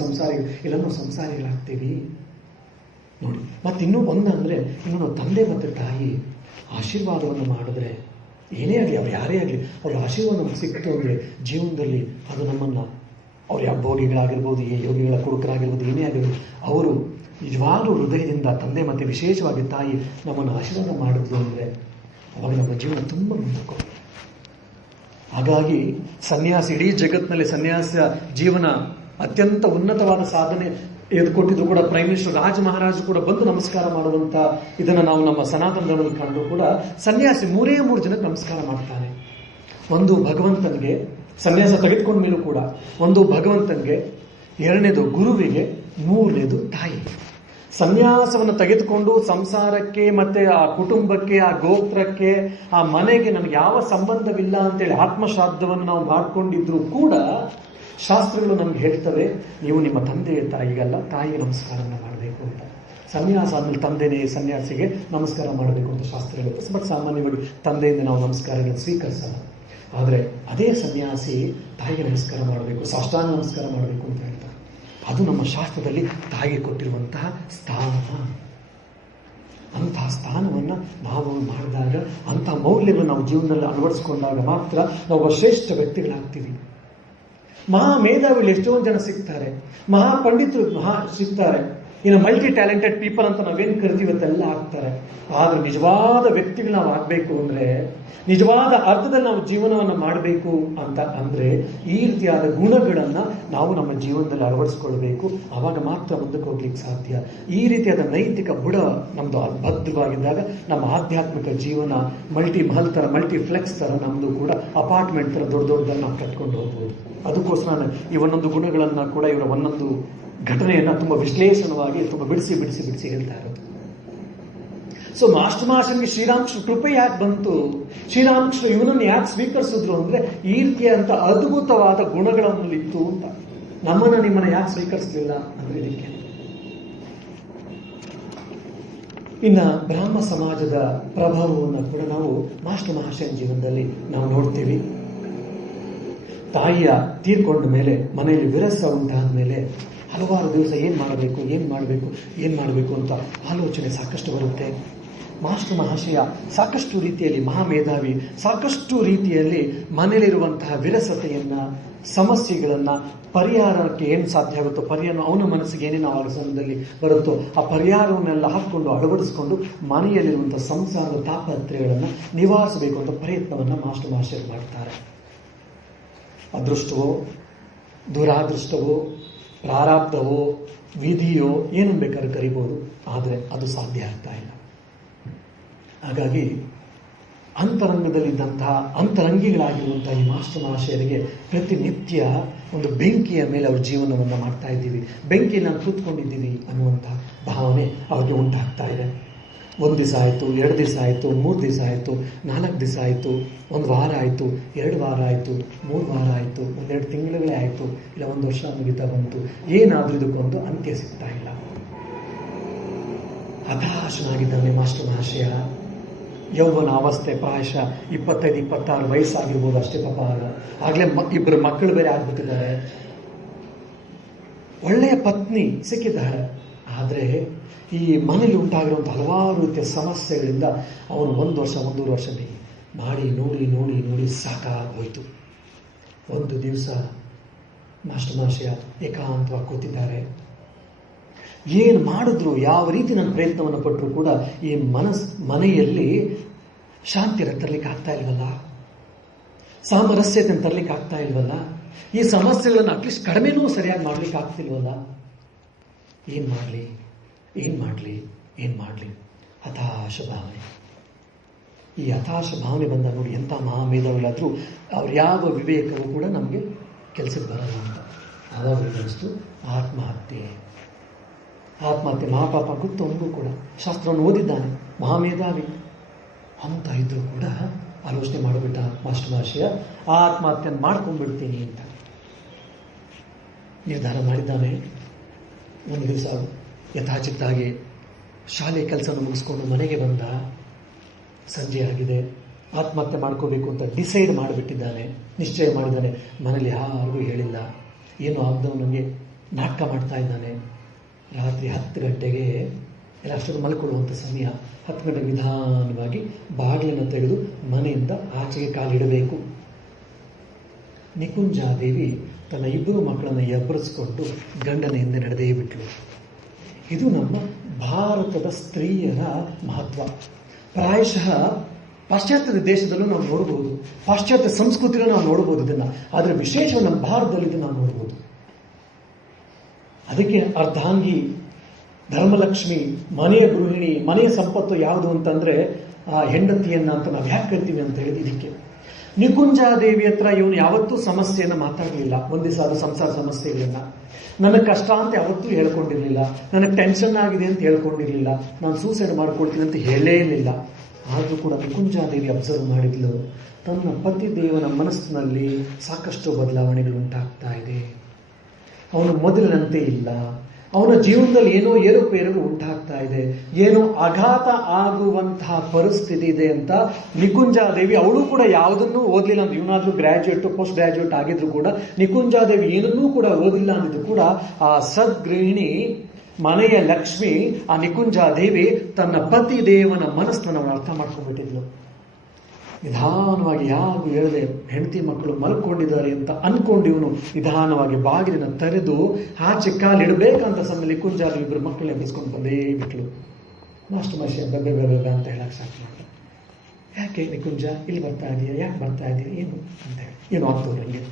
ಇಲ್ಲ ನಾವು ಸಂಸಾರಿಗಳಾಗ್ತೀವಿ ನೋಡಿ. ಮತ್ತೆ ಇನ್ನೂ ಒಂದಂದ್ರೆ, ಇನ್ನು ನಾವು ತಂದೆ ಮತ್ತು ತಾಯಿ ಆಶೀರ್ವಾದವನ್ನು ಮಾಡಿದ್ರೆ, ಏನೇ ಆಗಲಿ ಅವ್ರು ಯಾರೇ ಆಗಲಿ ಅವ್ರ ಆಶೀರ್ವಾದ ನಮ್ಗೆ ಸಿಕ್ತು ಅಂದರೆ ಜೀವನದಲ್ಲಿ ಅದು ನಮ್ಮನ್ನು, ಅವ್ರು ಯಾವ ಭೋಗಿಗಳಾಗಿರ್ಬೋದು, ಯೋಗಿಗಳ ಕುಡುಕರಾಗಿರ್ಬೋದು, ಏನೇ ಆಗಿರ್ಬೋದು, ಅವರು ನಿಜವಾಗ್ಲೂ ಹೃದಯದಿಂದ ತಂದೆ ಮತ್ತು ವಿಶೇಷವಾಗಿ ತಾಯಿ ನಮ್ಮನ್ನು ಆಶೀರ್ವಾದ ಮಾಡಿದ್ರು ಅಂದರೆ ಅವಾಗ ನಮ್ಮ ಜೀವನ ತುಂಬ ಮುಂದಕ್ಕೆ. ಹಾಗಾಗಿ ಸನ್ಯಾಸಿ, ಇಡೀ ಜಗತ್ತಿನಲ್ಲಿ ಸನ್ಯಾಸ ಜೀವನ ಅತ್ಯಂತ ಉನ್ನತವಾದ ಸಾಧನೆ ಎದುಕೊಟ್ಟಿದ್ರು ಕೂಡ ಪ್ರೈಮ್ ಮಿನಿಸ್ಟರ್ ರಾಜ ಮಹಾರಾಜ್ ಕೂಡ ಬಂದು ನಮಸ್ಕಾರ ಮಾಡುವಂತ ಇದನ್ನು ನಾವು ನಮ್ಮ ಸನಾತನ ಧರ್ಮದಲ್ಲಿ ಕಂಡು ಕೂಡ ಸನ್ಯಾಸಿ 3 ಜನಕ್ಕೆ ನಮಸ್ಕಾರ ಮಾಡ್ತಾನೆ. ಒಂದು ಭಗವಂತನಿಗೆ ಸನ್ಯಾಸ ತೆಗೆದುಕೊಂಡ ಮೇಲೂ ಕೂಡ, ಒಂದು ಭಗವಂತನಿಗೆ, 2ನೇದು ಗುರುವಿಗೆ, 3ನೇದು ತಾಯಿ. ಸನ್ಯಾಸವನ್ನು ತೆಗೆದುಕೊಂಡು ಸಂಸಾರಕ್ಕೆ ಮತ್ತೆ ಆ ಕುಟುಂಬಕ್ಕೆ, ಆ ಗೋತ್ರಕ್ಕೆ, ಆ ಮನೆಗೆ ನನಗೆ ಯಾವ ಸಂಬಂಧವಿಲ್ಲ ಅಂತೇಳಿ ಆತ್ಮಶ್ರಾದ್ದವನ್ನು ನಾವು ಮಾಡ್ಕೊಂಡಿದ್ರು ಕೂಡ ಶಾಸ್ತ್ರಗಳು ನಮ್ಗೆ ಹೇಳ್ತವೆ, ನೀವು ನಿಮ್ಮ ತಂದೆ ತಾಯಿಗಲ್ಲ ತಾಯಿಗೆ ನಮಸ್ಕಾರವನ್ನು ಮಾಡಬೇಕು ಅಂತ. ಸನ್ಯಾಸ ಆದ್ಮೇಲೆ ತಂದೆನೇ ಸನ್ಯಾಸಿಗೆ ನಮಸ್ಕಾರ ಮಾಡಬೇಕು ಅಂತ ಶಾಸ್ತ್ರಗಳು. ಬಟ್ ಸಾಮಾನ್ಯವಾಗಿ ತಂದೆಯಿಂದ ನಾವು ನಮಸ್ಕಾರಗಳನ್ನು ಸ್ವೀಕರಿಸಲ್ಲ. ಆದರೆ ಅದೇ ಸನ್ಯಾಸಿ ತಾಯಿಗೆ ನಮಸ್ಕಾರ ಮಾಡಬೇಕು, ಸಾಷ್ಟಾಂಗ ನಮಸ್ಕಾರ ಮಾಡಬೇಕು ಅಂತ ಹೇಳ್ತಾರೆ. ಅದು ನಮ್ಮ ಶಾಸ್ತ್ರದಲ್ಲಿ ತಾಯಿಗೆ ಕೊಟ್ಟಿರುವಂತಹ ಸ್ಥಾನ. ಅಂತಹ ಸ್ಥಾನವನ್ನು ನಾವು ಮಾಡಿದಾಗ, ಅಂತಹ ಮೌಲ್ಯವನ್ನು ನಾವು ಜೀವನದಲ್ಲಿ ಅಳವಡಿಸಿಕೊಂಡಾಗ ಮಾತ್ರ ನಾವು ಶ್ರೇಷ್ಠ ವ್ಯಕ್ತಿಗಳಾಗ್ತೀವಿ. ಮಹಾ ಮೇಧಾವಿಗಳು ಎಷ್ಟೊಂದು ಜನ ಸಿಗ್ತಾರೆ, ಮಹಾ ಪಂಡಿತರು ಸಿಗ್ತಾರೆ, ಇನ್ನು ಮಲ್ಟಿ ಟ್ಯಾಲೆಂಟೆಡ್ ಪೀಪಲ್ ಅಂತ ನಾವೇನು ಕರಿತೀವಿ ಅಂತೆಲ್ಲ ಆಗ್ತಾರೆ. ಆದ್ರೆ ನಿಜವಾದ ವ್ಯಕ್ತಿಗಳು ನಾವು ಆಗ್ಬೇಕು ಅಂದ್ರೆ, ನಿಜವಾದ ಅರ್ಥದಲ್ಲಿ ನಾವು ಜೀವನವನ್ನು ಮಾಡಬೇಕು ಅಂತ ಅಂದ್ರೆ ಈ ರೀತಿಯಾದ ಗುಣಗಳನ್ನ ನಾವು ನಮ್ಮ ಜೀವನದಲ್ಲಿ ಅಳವಡಿಸ್ಕೊಳ್ಬೇಕು. ಆವಾಗ ಮಾತ್ರ ಮುಂದಕ್ಕೆ ಹೋಗ್ಲಿಕ್ಕೆ ಸಾಧ್ಯ. ಈ ರೀತಿಯಾದ ನೈತಿಕ ಬುಡ ನಮ್ದು ಭದ್ರವಾಗಿದ್ದಾಗ ನಮ್ಮ ಆಧ್ಯಾತ್ಮಿಕ ಜೀವನ ಮಲ್ಟಿ ತರ, ಮಲ್ಟಿಫ್ಲೆಕ್ಸ್ ತರ ನಮ್ದು ಕೂಡ ಅಪಾರ್ಟ್ಮೆಂಟ್ ತರ ದೊಡ್ಡ ದೊಡ್ಡದನ್ನು ನಾವು ಕಟ್ಕೊಂಡು ಹೋಗ್ಬೋದು. ಅದಕ್ಕೋಸ್ಕರ ಈ ಒಂದೊಂದು ಗುಣಗಳನ್ನ ಕೂಡ ಇವರ ಒಂದೊಂದು ಘಟನೆಯನ್ನ ತುಂಬಾ ವಿಶ್ಲೇಷಣವಾಗಿ ತುಂಬಾ ಬಿಡಿಸಿ ಹೇಳ್ತಾ ಇರೋದು. ಸೊ ಮಾಸ್ಟರ್ಗೆ ಶ್ರೀರಾಮಕೃಷ್ಣ ಕೃಪೆ ಯಾಕೆ ಬಂತು, ಶ್ರೀರಾಮಕೃಷ್ಣ ಇವನನ್ನು ಯಾಕೆ ಸ್ವೀಕರಿಸಿದ್ರು ಅಂದ್ರೆ ಈ ರೀತಿಯಂತ ಅದ್ಭುತವಾದ ಗುಣಗಳನ್ನಿತ್ತು ಅಂತ. ನಮ್ಮನ್ನ ನಿಮ್ಮನ್ನ ಯಾಕೆ ಸ್ವೀಕರಿಸಲಿಲ್ಲ ಅಂದ್ರೆ ಇದಕ್ಕೆ. ಇನ್ನ ಬ್ರಾಹ್ಮ ಸಮಾಜದ ಪ್ರಭಾವವನ್ನು ಕೂಡ ನಾವು ಮಾಸ್ಟರ್ ಮಹಾಶಯನ ಜೀವನದಲ್ಲಿ ನಾವು ನೋಡ್ತೀವಿ. ತಾಯಿಯ ತೀರ್ಕೊಂಡ ಮೇಲೆ ಮನೆಯಲ್ಲಿ ವಿರಸ ಉಂಟಾದ ಮೇಲೆ ಹಲವಾರು ದಿವಸ ಏನ್ ಮಾಡಬೇಕು ಅಂತ ಆಲೋಚನೆ ಸಾಕಷ್ಟು ಬರುತ್ತೆ. ಮಾಸ್ಟರ್ ಮಹಾಶಯ ಸಾಕಷ್ಟು ರೀತಿಯಲ್ಲಿ ಮಹಾಮೇಧಾವಿ, ಸಾಕಷ್ಟು ರೀತಿಯಲ್ಲಿ ಮನೆಯಲ್ಲಿರುವಂತಹ ವಿರಸತೆಯನ್ನ, ಸಮಸ್ಯೆಗಳನ್ನ ಪರಿಹಾರಕ್ಕೆ ಏನು ಸಾಧ್ಯ ಆಗುತ್ತೋ ಪರಿಹಾರ, ಅವನ ಮನಸ್ಸಿಗೆ ಏನೇನು ಆವಾಗ ಸಮಯದಲ್ಲಿ ಬರುತ್ತೋ ಆ ಪರಿಹಾರವನ್ನೆಲ್ಲ ಹಾಕೊಂಡು ಅಳವಡಿಸಿಕೊಂಡು ಮನೆಯಲ್ಲಿರುವಂತಹ ಸಂಸಾರದ ತಾಪತ್ರಯಗಳನ್ನು ನಿವಾರಿಸಬೇಕು ಅಂತ ಪ್ರಯತ್ನವನ್ನ ಮಾಸ್ಟರ್ ಮಹಾಶಯ ಮಾಡ್ತಾರೆ. ಅದೃಷ್ಟವೋ, ದುರಾದೃಷ್ಟವೋ, ಪ್ರಾರಬ್ಧವೋ, ವಿಧಿಯೋ ಏನನ್ನು ಬೇಕಾದ್ರೂ ಕರಿಬೋದು, ಆದರೆ ಅದು ಸಾಧ್ಯ ಆಗ್ತಾ ಇಲ್ಲ. ಹಾಗಾಗಿ ಅಂತರಂಗದಲ್ಲಿದ್ದಂತಹ ಅಂತರಂಗಿಗಳಾಗಿರುವಂತಹ ಈ ಮಾಸ್ಟರ್ ಮಹಾಶಯರಿಗೆ ಪ್ರತಿನಿತ್ಯ ಒಂದು ಬೆಂಕಿಯ ಮೇಲೆ ಅವ್ರ ಜೀವನವನ್ನು ಮಾಡ್ತಾ ಇದ್ದೀವಿ, ಬೆಂಕಿಯಲ್ಲಿ ನಾವು ಕೂತ್ಕೊಂಡಿದ್ದೀವಿ ಅನ್ನುವಂಥ ಭಾವನೆ ಅವ್ರಿಗೆ ಉಂಟಾಗ್ತಾ ಇದೆ. 1 ದಿವಸ ಆಯಿತು, 2 ದಿವಸ ಆಯಿತು, 3 ದಿವಸ ಆಯಿತು, 4 ದಿವಸ ಆಯಿತು, 1 ವಾರ ಆಯಿತು, 2 ವಾರ ಆಯಿತು, 3 ವಾರ ಆಯಿತು, 1-2 ತಿಂಗಳುಗಳೇ ಆಯಿತು, ಇಲ್ಲ 1 ವರ್ಷ ಮುಗಿತಾ ಬಂತು. ಏನಾದರೂ ಇದಕ್ಕೊಂದು ಅಂತ್ಯ ಸಿಗ್ತಾ ಇಲ್ಲ. ಹತಾಶನಾಗಿದ್ದಾನೆ ಮಾಸ್ಟರ್ ಮಹಾಶಯ. ಯೌವನ ಅವಸ್ಥೆ ಪ್ರಾಯಶಃ 25-26 ವಯಸ್ಸಾಗಿರ್ಬೋದು ಅಷ್ಟೇ ಪಾಪ. ಆಗಲೇ 2 ಮಕ್ಕಳು ಬೇರೆ ಆಗ್ಬಿಟ್ಟಿದ್ದಾರೆ. ಒಳ್ಳೆಯ ಪತ್ನಿ ಸಿಕ್ಕಿದ್ದಾಳೆ. ಆದರೆ ಈ ಮನೇಲಿ ಉಂಟಾಗಿರುವಂಥ ಹಲವಾರು ರೀತಿಯ ಸಮಸ್ಯೆಗಳಿಂದ ಅವನು 1 ವರ್ಷ 1.5 ವರ್ಷ ಮಾಡಿ ನೋಡಿ ನೋಡಿ ನೋಡಿ ಸಾಕಾಗೋಯ್ತು. ಒಂದು ದಿವಸ ಮಾಸ್ಟರ್ ಮಹಾಶಯ ಏಕಾಂತವಾಗಿ ಕೂತಿದ್ದಾರೆ. ಏನು ಮಾಡಿದ್ರು, ಯಾವ ರೀತಿ ನನ್ನ ಪ್ರಯತ್ನವನ್ನು ಪಟ್ಟರು ಕೂಡ ಈ ಮನೆಯಲ್ಲಿ ಶಾಂತಿಯನ್ನು ತರಲಿಕ್ಕೆ ಆಗ್ತಾ ಇಲ್ವಲ್ಲ, ಸಾಮರಸ್ಯತೆಯನ್ನು ತರಲಿಕ್ಕೆ ಆಗ್ತಾ ಇಲ್ವಲ್ಲ, ಈ ಸಮಸ್ಯೆಗಳನ್ನು ಅಟ್ಲೀಸ್ಟ್ ಕಡಿಮೆನೂ ಸರಿಯಾಗಿ ಮಾಡ್ಲಿಕ್ಕೆ ಆಗ್ತಿಲ್ವಲ್ಲ. ಏನ್ ಮಾಡಲಿ ಹತಾಶ ಭಾವನೆ. ಈ ಹತಾಶ ಭಾವನೆ ಬಂದ ನೋಡಿ, ಎಂಥ ಮಹಾಮೇಧಾವಿಗಳಾದರೂ ಅವ್ರ ಯಾವ ವಿವೇಕವೂ ಕೂಡ ನಮಗೆ ಕೆಲಸಕ್ಕೆ ಬರಲ್ಲ ಅಂತ ಆವಾಗ ಅನಿಸ್ತು ಆತ್ಮಹತ್ಯೆ. ಮಹಾಪಾಪ ಗೊತ್ತು ಅವನಿಗೂ ಕೂಡ, ಶಾಸ್ತ್ರವನ್ನು ಓದಿದ್ದಾನೆ, ಮಹಾಮೇಧಾವಿ ಅಂತ ಇದ್ರೂ ಕೂಡ ಆಲೋಚನೆ ಮಾಡಿಬಿಟ್ಟ ಮಾಸ್ಟರ್ ಮಹಾಶಯ, ಆತ್ಮಹತ್ಯೆಯನ್ನು ಮಾಡ್ಕೊಂಡ್ಬಿಡ್ತೀನಿ ಅಂತ ನಿರ್ಧಾರ ಮಾಡಿದ್ದಾನೆ. ಒಂದು ದಿವಸ ಯಥಾಚಿತ್ತಾಗಿ ಶಾಲೆ ಕೆಲಸವನ್ನು ಮುಗಿಸ್ಕೊಂಡು ಮನೆಗೆ ಬಂದ. ಸಂಜೆ ಆಗಿದೆ, ಆತ್ಮಹತ್ಯೆ ಮಾಡ್ಕೋಬೇಕು ಅಂತ ಡಿಸೈಡ್ ಮಾಡಿಬಿಟ್ಟಿದ್ದಾನೆ, ನಿಶ್ಚಯ ಮಾಡಿದ್ದಾನೆ. ಮನೇಲಿ ಯಾರಿಗೂ ಹೇಳಿಲ್ಲ, ಏನು ಆಗ್ದವ್ ನನಗೆ ನಾಟಕ ಮಾಡ್ತಾ ಇದ್ದಾನೆ. ರಾತ್ರಿ 10 ಗಂಟೆಗೆ ಎಲ್ಲ ಅಷ್ಟೊಂದು ಮಲ್ಕೊಳ್ಳುವಂಥ ಸಮಯ. 10 ಗಂಟೆಗೆ ನಿಧಾನವಾಗಿ ಬಾಗಿಲನ್ನು ತೆಗೆದು ಮನೆಯಿಂದ ಆಚೆಗೆ ಕಾಲಿಡಬೇಕು. ನಿಕುಂಜಾದೇವಿ ತನ್ನ 2 ಮಕ್ಕಳನ್ನು ಎಬ್ಬರಿಸಿಕೊಂಡು ಗಂಡನ ಹಿಂದೆ ನಡೆದೇ ಬಿಟ್ಲು. ಇದು ನಮ್ಮ ಭಾರತದ ಸ್ತ್ರೀಯರ ಮಹತ್ವ. ಪ್ರಾಯಶಃ ಪಾಶ್ಚಾತ್ಯ ದೇಶದಲ್ಲೂ ನಾವು ನೋಡಬಹುದು, ಪಾಶ್ಚಾತ್ಯ ಸಂಸ್ಕೃತಿಯಲ್ಲೂ ನಾವು ನೋಡಬಹುದು ಇದನ್ನ, ಆದರೆ ವಿಶೇಷವಾಗಿ ನಮ್ಮ ಭಾರತದಲ್ಲಿ ಇದನ್ನು ನಾವು ನೋಡಬಹುದು. ಅದಕ್ಕೆ ಅರ್ಧಾಂಗಿ, ಧರ್ಮಲಕ್ಷ್ಮಿ, ಮನೆಯ ಗೃಹಿಣಿ, ಮನೆಯ ಸಂಪತ್ತು ಯಾವುದು ಅಂತಂದ್ರೆ ಆ ಹೆಂಡತಿಯನ್ನ ಅಂತ ನಾವು ಯಾಕೆ ಕರಿತೀವಿ ಅಂತ ಹೇಳಿದ ಇದಕ್ಕೆ. ನಿಕುಂಜಾದೇವಿ ಹತ್ರ ಇವನು ಯಾವತ್ತೂ ಸಮಸ್ಯೆಯನ್ನು ಮಾತಾಡಲಿಲ್ಲ. ಒಂದು ದಿವಸ ಅದು ಸಂಸಾರ ಸಮಸ್ಯೆಗಳನ್ನ, ನನಗೆ ಕಷ್ಟ ಅಂತ ಯಾವತ್ತೂ ಹೇಳ್ಕೊಂಡಿರ್ಲಿಲ್ಲ, ನನಗೆ ಟೆನ್ಷನ್ ಆಗಿದೆ ಅಂತ ಹೇಳ್ಕೊಂಡಿರ್ಲಿಲ್ಲ, ನಾನು ಸೂಸೈಡ್ ಮಾಡ್ಕೊಳ್ತೀನಿ ಅಂತ ಹೇಳೇ ಇಲ್ಲ. ಆದರೂ ಕೂಡ ನಿಕುಂಜಾದೇವಿ ಅಬ್ಸರ್ವ್ ಮಾಡಿದ್ಲು, ತನ್ನ ಪತಿ ದೇವನ ಮನಸ್ಸಿನಲ್ಲಿ ಸಾಕಷ್ಟು ಬದಲಾವಣೆಗಳು ಉಂಟಾಗ್ತಾ ಇದೆ. ಅವನು ಮೊದಲಿನಂತೆ ಇಲ್ಲ, ಅವನ ಜೀವನದಲ್ಲಿ ಏನೋ ಏರುಪೇರುಗಳು ಉಂಟಾಗ್ತಾ ಇದೆ, ಏನೋ ಆಘಾತ ಆಗುವಂತಹ ಪರಿಸ್ಥಿತಿ ಇದೆ ಅಂತ ನಿಕುಂಜಾದೇವಿ, ಅವಳು ಕೂಡ ಯಾವುದನ್ನೂ ಓದಲಿಲ್ಲ ಅಂತ, ಇವನಾದ್ರೂ ಗ್ರಾಜ್ಯುಯೇಟ್ ಪೋಸ್ಟ್ ಗ್ರಾಜ್ಯುಯೇಟ್ ಆಗಿದ್ರು ಕೂಡ ನಿಕುಂಜಾದೇವಿ ಏನನ್ನೂ ಕೂಡ ಓದಿಲ್ಲ ಅಂದಿದ್ರು ಕೂಡ ಆ ಸದ್ಗೃಹಿಣಿ, ಮನೆಯ ಲಕ್ಷ್ಮಿ, ಆ ನಿಕುಂಜಾದೇವಿ ತನ್ನ ಪತಿ ದೇವನ ಮನಸ್ಸನ್ನು ಅವನು ಅರ್ಥ ಮಾಡ್ಕೊಂಡ್ಬಿಟ್ಟಿದ್ಲು. ನಿಧಾನವಾಗಿ ಯಾರು ಹೇಳದೆ ಹೆಂಡತಿ ಮಕ್ಕಳು ಮಲ್ಕೊಂಡಿದ್ದಾರೆ ಅಂತ ಅನ್ಕೊಂಡು ಇವನು ನಿಧಾನವಾಗಿ ಬಾಗಿಲನ್ನು ತೆರೆದು ಆಚೆ ಕಾಲಿಡಬೇಕಂತ ಸಮಯ ನಿಕುಂಜಾದೇವಿ 2 ಮಕ್ಕಳನ್ನ ಎಬ್ಬಿಸ್ಕೊಂಡು ಬಂದೇ ಬಿಟ್ಲು. ಮಾಸ್ಟರ್ ಮಹಾಶಯ ಬೆಬ್ಬೆ ಅಂತ ಹೇಳಕ್ ಸ್ಟಾರ್ಟ್ ಮಾಡಿ, ಯಾಕೆ ನಿಕುಂಜ ಇಲ್ಲಿ ಬರ್ತಾ ಇದೆಯಾ, ಯಾಕೆ ಬರ್ತಾ ಇದೆಯಾ, ಏನು ಅಂತ ಹೇಳಿ. ಏನು ಆಗ್ತದೆ ನನಗೆ,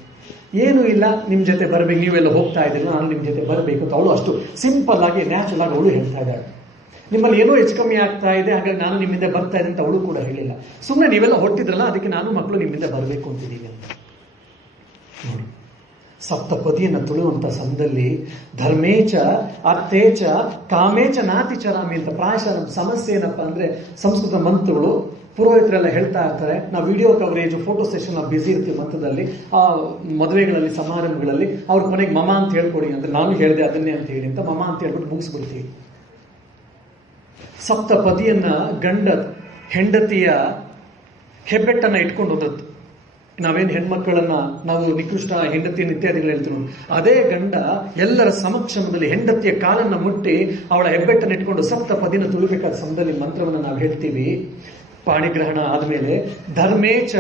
ಏನೂ ಇಲ್ಲ, ನಿಮ್ಮ ಜೊತೆ ಬರಬೇಕು, ನೀವೆಲ್ಲ ಹೋಗ್ತಾ ಇದ್ದೀರ, ನಾನು ನಿಮ್ಮ ಜೊತೆ ಬರಬೇಕು ಅಂತ ಅವಳು ಅಷ್ಟು ಸಿಂಪಲ್ ಆಗಿ ನ್ಯಾಚುರಲ್ ಆಗಿ ಅವಳು ಹೇಳ್ತಾ ಇದ್ದಾಳೆ. ನಿಮ್ಮಲ್ಲಿ ಏನೋ ಹೆಚ್ಚು ಕಮ್ಮಿ ಆಗ್ತಾ ಇದೆ, ಹಾಗಾಗಿ ನಾನು ನಿಮ್ಮಿಂದ ಬರ್ತಾ ಇದೆ ಅಂತ ಅವಳು ಕೂಡ ಹೇಳಿಲ್ಲ. ಸುಮ್ಮನೆ ನೀವೆಲ್ಲ ಹೊಟ್ಟಿದ್ರಲ್ಲ, ಅದಕ್ಕೆ ನಾನು ಮಕ್ಕಳು ನಿಮ್ಮಿಂದ ಬರಬೇಕು ಅಂತಿದ್ದೀವಿ ಅಂತ. ನೋಡಿ, ಸಪ್ತಪದಿಯನ್ನು ತುಳುವಂಥ ಸಮಯದಲ್ಲಿ ಧರ್ಮೇಚ ಅರ್ಥೇಚ ಕಾಮೇಚ ನಾತಿಚರಾಮಿ ಅಂತ ಪ್ರಾಯಶಃ ನಮ್ಮ ಸಮಸ್ಯೆ ಏನಪ್ಪ ಅಂದ್ರೆ, ಸಂಸ್ಕೃತ ಮಂತ್ರಗಳು ಪುರೋಹಿತರೆಲ್ಲ ಹೇಳ್ತಾ ಇರ್ತಾರೆ, ನಾವು ವಿಡಿಯೋ ಕವರೇಜ್ ಫೋಟೋ ಸೆಷನ್ ನಾವು ಬಿಸಿ ಇರ್ತೀವಿ ಮಂತ್ರದಲ್ಲಿ, ಆ ಮದುವೆಗಳಲ್ಲಿ ಸಮಾರಂಭಗಳಲ್ಲಿ ಅವ್ರ ಕೊನೆಗೆ ಮಮ ಅಂತ ಹೇಳ್ಕೊಡಿ ಅಂದ್ರೆ ನಾನು ಹೇಳಿದೆ ಅದನ್ನೇ ಅಂತ ಹೇಳಿ ಅಂತ ಮಮ ಅಂತ ಹೇಳ್ಬಿಟ್ಟು ಮುಗಿಸ್ಬಿಡ್ತೀವಿ. ಸಪ್ತಪದಿಯನ್ನ ಗಂಡ ಹೆಂಡತಿಯ ಹೆಬ್ಬೆಟ್ಟನ್ನ ಇಟ್ಕೊಂಡು ಹೋದದ್ದು. ನಾವೇನು ಹೆಣ್ಮಕ್ಕಳನ್ನ ನಾವು ನಿಕೃಷ್ಟ ಹೆಂಡತಿಯನ್ನು ಇತ್ಯಾದಿಗಳು ಹೇಳ್ತೀವಿ, ಅದೇ ಗಂಡ ಎಲ್ಲರ ಸಮಕ್ಷಮದಲ್ಲಿ ಹೆಂಡತಿಯ ಕಾಲನ್ನ ಮುಟ್ಟಿ ಅವಳ ಹೆಬ್ಬೆಟ್ಟನ್ನು ಇಟ್ಕೊಂಡು ಸಪ್ತಪದಿನ ತುಳಿಬೇಕಾದ ಸಮಯದಲ್ಲಿ ಮಂತ್ರವನ್ನು ನಾವು ಹೇಳ್ತೀವಿ. ಪಾಣಿಗ್ರಹಣ ಆದ್ಮೇಲೆ ಧರ್ಮೇಚ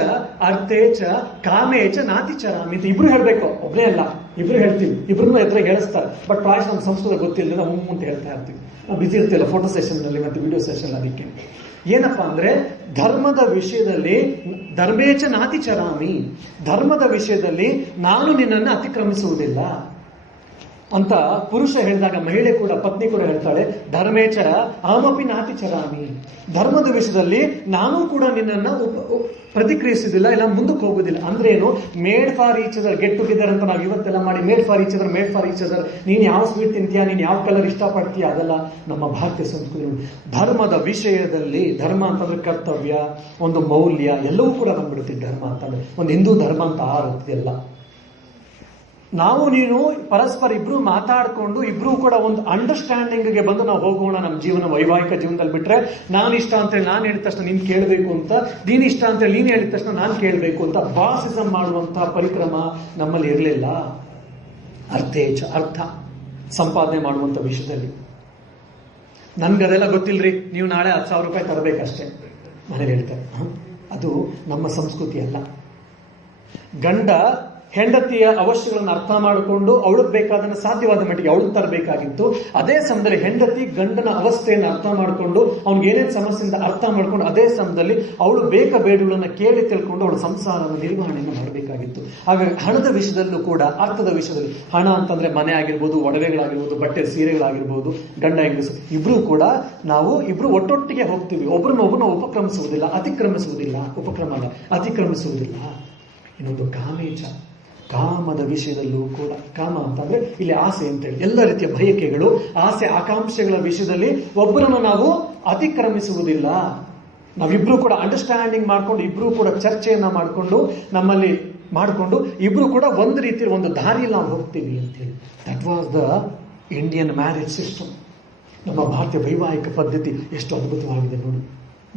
ಅರ್ಥೇಚ ಕಾಮೇಚ ನಾತಿಚರಾಮಿ ಅಂತ ಇಬ್ರು ಹೇಳ್ಬೇಕು, ಒಬ್ಬನೇ ಅಲ್ಲ, ಇಬ್ರು ಹೇಳ್ತೀವಿ, ಇಬ್ರು ಎದುರು ಹೇಳಿಸ್ತಾರೆ. ಬಟ್ ಪ್ರಾಯಶಃ ನಮ್ಮ ಸಂಸ್ಕೃತ ಗೊತ್ತಿಲ್ಲದೆ ನಾವು ಅಂತ ಹೇಳ್ತಾ ಇರ್ತೀವಿ, ನಾವು ಬಿಸಿ ಇರ್ತೀವಲ್ಲ ಫೋಟೋ ಸೆಷನ್ ನಲ್ಲಿ ಮತ್ತೆ ವಿಡಿಯೋ ಸೆಷನ್. ಅದಕ್ಕೆ ಏನಪ್ಪಾ ಅಂದ್ರೆ ಧರ್ಮದ ವಿಷಯದಲ್ಲಿ ಧರ್ಮೇಚ ನಾತಿ ಚರಾಮಿ, ಧರ್ಮದ ವಿಷಯದಲ್ಲಿ ನಾನು ನಿನ್ನನ್ನು ಅತಿಕ್ರಮಿಸುವುದಿಲ್ಲ ಅಂತ ಪುರುಷ ಹೇಳಿದಾಗ ಮಹಿಳೆ ಕೂಡ, ಪತ್ನಿ ಕೂಡ ಹೇಳ್ತಾಳೆ, ಧರ್ಮೇಚ ಅಹಮಪಿ ನಾತಿ ಚರಾಮಿ, ಧರ್ಮದ ವಿಷಯದಲ್ಲಿ ನಾನು ಕೂಡ ನಿನ್ನನ್ನು ಪ್ರತಿಕ್ರಿಯಿಸುವುದಿಲ್ಲ, ಇಲ್ಲ ಮುಂದಕ್ಕೆ ಹೋಗುದಿಲ್ಲ. ಅಂದ್ರೆ ಏನು? Made for each other, get together ಅಂತ ನಾವು ಇವತ್ತೆಲ್ಲ ಮಾಡಿ made for each other, made for each other, ನೀನು ಯಾವ ಸ್ವೀಟ್ ತಿಂತೀಯಾ, ನೀನು ಯಾವ ಕಲರ್ ಇಷ್ಟಪಡ್ತೀಯ, ಅದೆಲ್ಲ ನಮ್ಮ ಭಾರತೀಯ ಸಂಸ್ಕೃತಿ. ಧರ್ಮದ ವಿಷಯದಲ್ಲಿ, ಧರ್ಮ ಅಂತಂದ್ರೆ ಕರ್ತವ್ಯ, ಒಂದು ಮೌಲ್ಯ, ಎಲ್ಲವೂ ಕೂಡ ಬಂದ್ಬಿಡುತ್ತೆ ಧರ್ಮ ಅಂತಂದ್ರೆ. ಒಂದು ಹಿಂದೂ ಧರ್ಮ ಅಂತ ಆರುತ್ತೆಲ್ಲ. ನಾವು ನೀನು ಪರಸ್ಪರ ಇಬ್ರು ಮಾತಾಡ್ಕೊಂಡು ಇಬ್ರು ಕೂಡ ಒಂದು ಅಂಡರ್ಸ್ಟ್ಯಾಂಡಿಂಗ್ಗೆ ಬಂದು ನಾವು ಹೋಗೋಣ ನಮ್ಮ ಜೀವನ, ವೈವಾಹಿಕ ಜೀವನದಲ್ಲಿ. ಬಿಟ್ರೆ ನಾನು ಇಷ್ಟ ಅಂತೇಳಿ ನಾನು ಹೇಳಿದ ತಕ್ಷಣ ನೀನು ಕೇಳಬೇಕು ಅಂತ, ನೀನು ಇಷ್ಟ ಅಂತೇಳಿ ನೀನು ಹೇಳಿದ ತಕ್ಷಣ ನಾನು ಕೇಳಬೇಕು ಅಂತ ಬಾಸಿಸಮ್ ಮಾಡುವಂತಹ ಪರಿಕ್ರಮ ನಮ್ಮಲ್ಲಿ ಇರಲಿಲ್ಲ. ಅರ್ಥ ಸಂಪಾದನೆ ಮಾಡುವಂತ ವಿಷಯದಲ್ಲಿ ನನ್ಗದೆಲ್ಲ ಗೊತ್ತಿಲ್ರಿ, ನೀವು ನಾಳೆ 10,000 ರೂಪಾಯಿ ತರಬೇಕಷ್ಟೇ ಮನೇಲಿ ಹೇಳ್ತಾರೆ. ಅದು ನಮ್ಮ ಸಂಸ್ಕೃತಿ ಅಲ್ಲ. ಗಂಡ ಹೆಂಡತಿಯ ಅವಶ್ಯಗಳನ್ನು ಅರ್ಥ ಮಾಡಿಕೊಂಡು ಅವಳಿಗೆ ಬೇಕಾದನ್ನು ಸಾಧ್ಯವಾದ ಮಟ್ಟಿಗೆ ಅವಳಿಗೆ ತರಬೇಕಾಗಿತ್ತು. ಅದೇ ಸಮಯದಲ್ಲಿ ಹೆಂಡತಿ ಗಂಡನ ಅವಸ್ಥೆಯನ್ನು ಅರ್ಥ ಮಾಡಿಕೊಂಡು ಅವ್ನಿಗೆ ಏನೇನು ಸಮಸ್ಯೆಯಿಂದ ಅರ್ಥ ಮಾಡ್ಕೊಂಡು ಅದೇ ಸಮಯದಲ್ಲಿ ಅವಳು ಬೇಡಗಳನ್ನು ಕೇಳಿ ತಿಳ್ಕೊಂಡು ಅವಳ ಸಂಸಾರದ ನಿರ್ವಹಣೆಯನ್ನು ಮಾಡಬೇಕಾಗಿತ್ತು. ಹಾಗಾಗಿ ಹಣದ ವಿಷಯದಲ್ಲೂ ಕೂಡ, ಅರ್ಥದ ವಿಷಯದಲ್ಲಿ, ಹಣ ಅಂತಂದ್ರೆ ಮನೆ ಆಗಿರ್ಬೋದು, ಒಡವೆಗಳಾಗಿರ್ಬೋದು, ಬಟ್ಟೆ ಸೀರೆಗಳಾಗಿರ್ಬೋದು, ಗಂಡ ಹೆಂಗಸು ಇಬ್ರು ಕೂಡ ನಾವು ಇಬ್ರು ಒಟ್ಟೊಟ್ಟಿಗೆ ಹೋಗ್ತೀವಿ. ಒಬ್ಬರನ್ನೊಬ್ಬರನ್ನ ಉಪಕ್ರಮಿಸುವುದಿಲ್ಲ, ಅತಿಕ್ರಮಿಸುವುದಿಲ್ಲ. ಇನ್ನೊಂದು ಕಾಮೇಚ, ಕಾಮದ ವಿಷಯದಲ್ಲೂ ಕೂಡ, ಕಾಮ ಅಂತಂದ್ರೆ ಇಲ್ಲಿ ಆಸೆ ಅಂತೇಳಿ, ಎಲ್ಲ ರೀತಿಯ ಬಯಕೆಗಳು, ಆಸೆ ಆಕಾಂಕ್ಷೆಗಳ ವಿಷಯದಲ್ಲಿ ಒಬ್ಬರನ್ನು ನಾವು ಅತಿಕ್ರಮಿಸುವುದಿಲ್ಲ. ನಾವಿಬ್ರು ಕೂಡ ಅಂಡರ್ಸ್ಟ್ಯಾಂಡಿಂಗ್ ಮಾಡ್ಕೊಂಡು, ಇಬ್ರು ಕೂಡ ಚರ್ಚೆಯನ್ನ ಮಾಡಿಕೊಂಡು ಇಬ್ರು ಕೂಡ ಒಂದು ರೀತಿಯ ಒಂದು ದಾರಿಯಲ್ಲಿ ನಾವು ಹೋಗ್ತೀವಿ ಅಂತೇಳಿ. That was the Indian marriage system. ನಮ್ಮ ಭಾರತೀಯ ವೈವಾಹಿಕ ಪದ್ಧತಿ ಎಷ್ಟು ಅದ್ಭುತವಾಗಿದೆ ನೋಡಿ.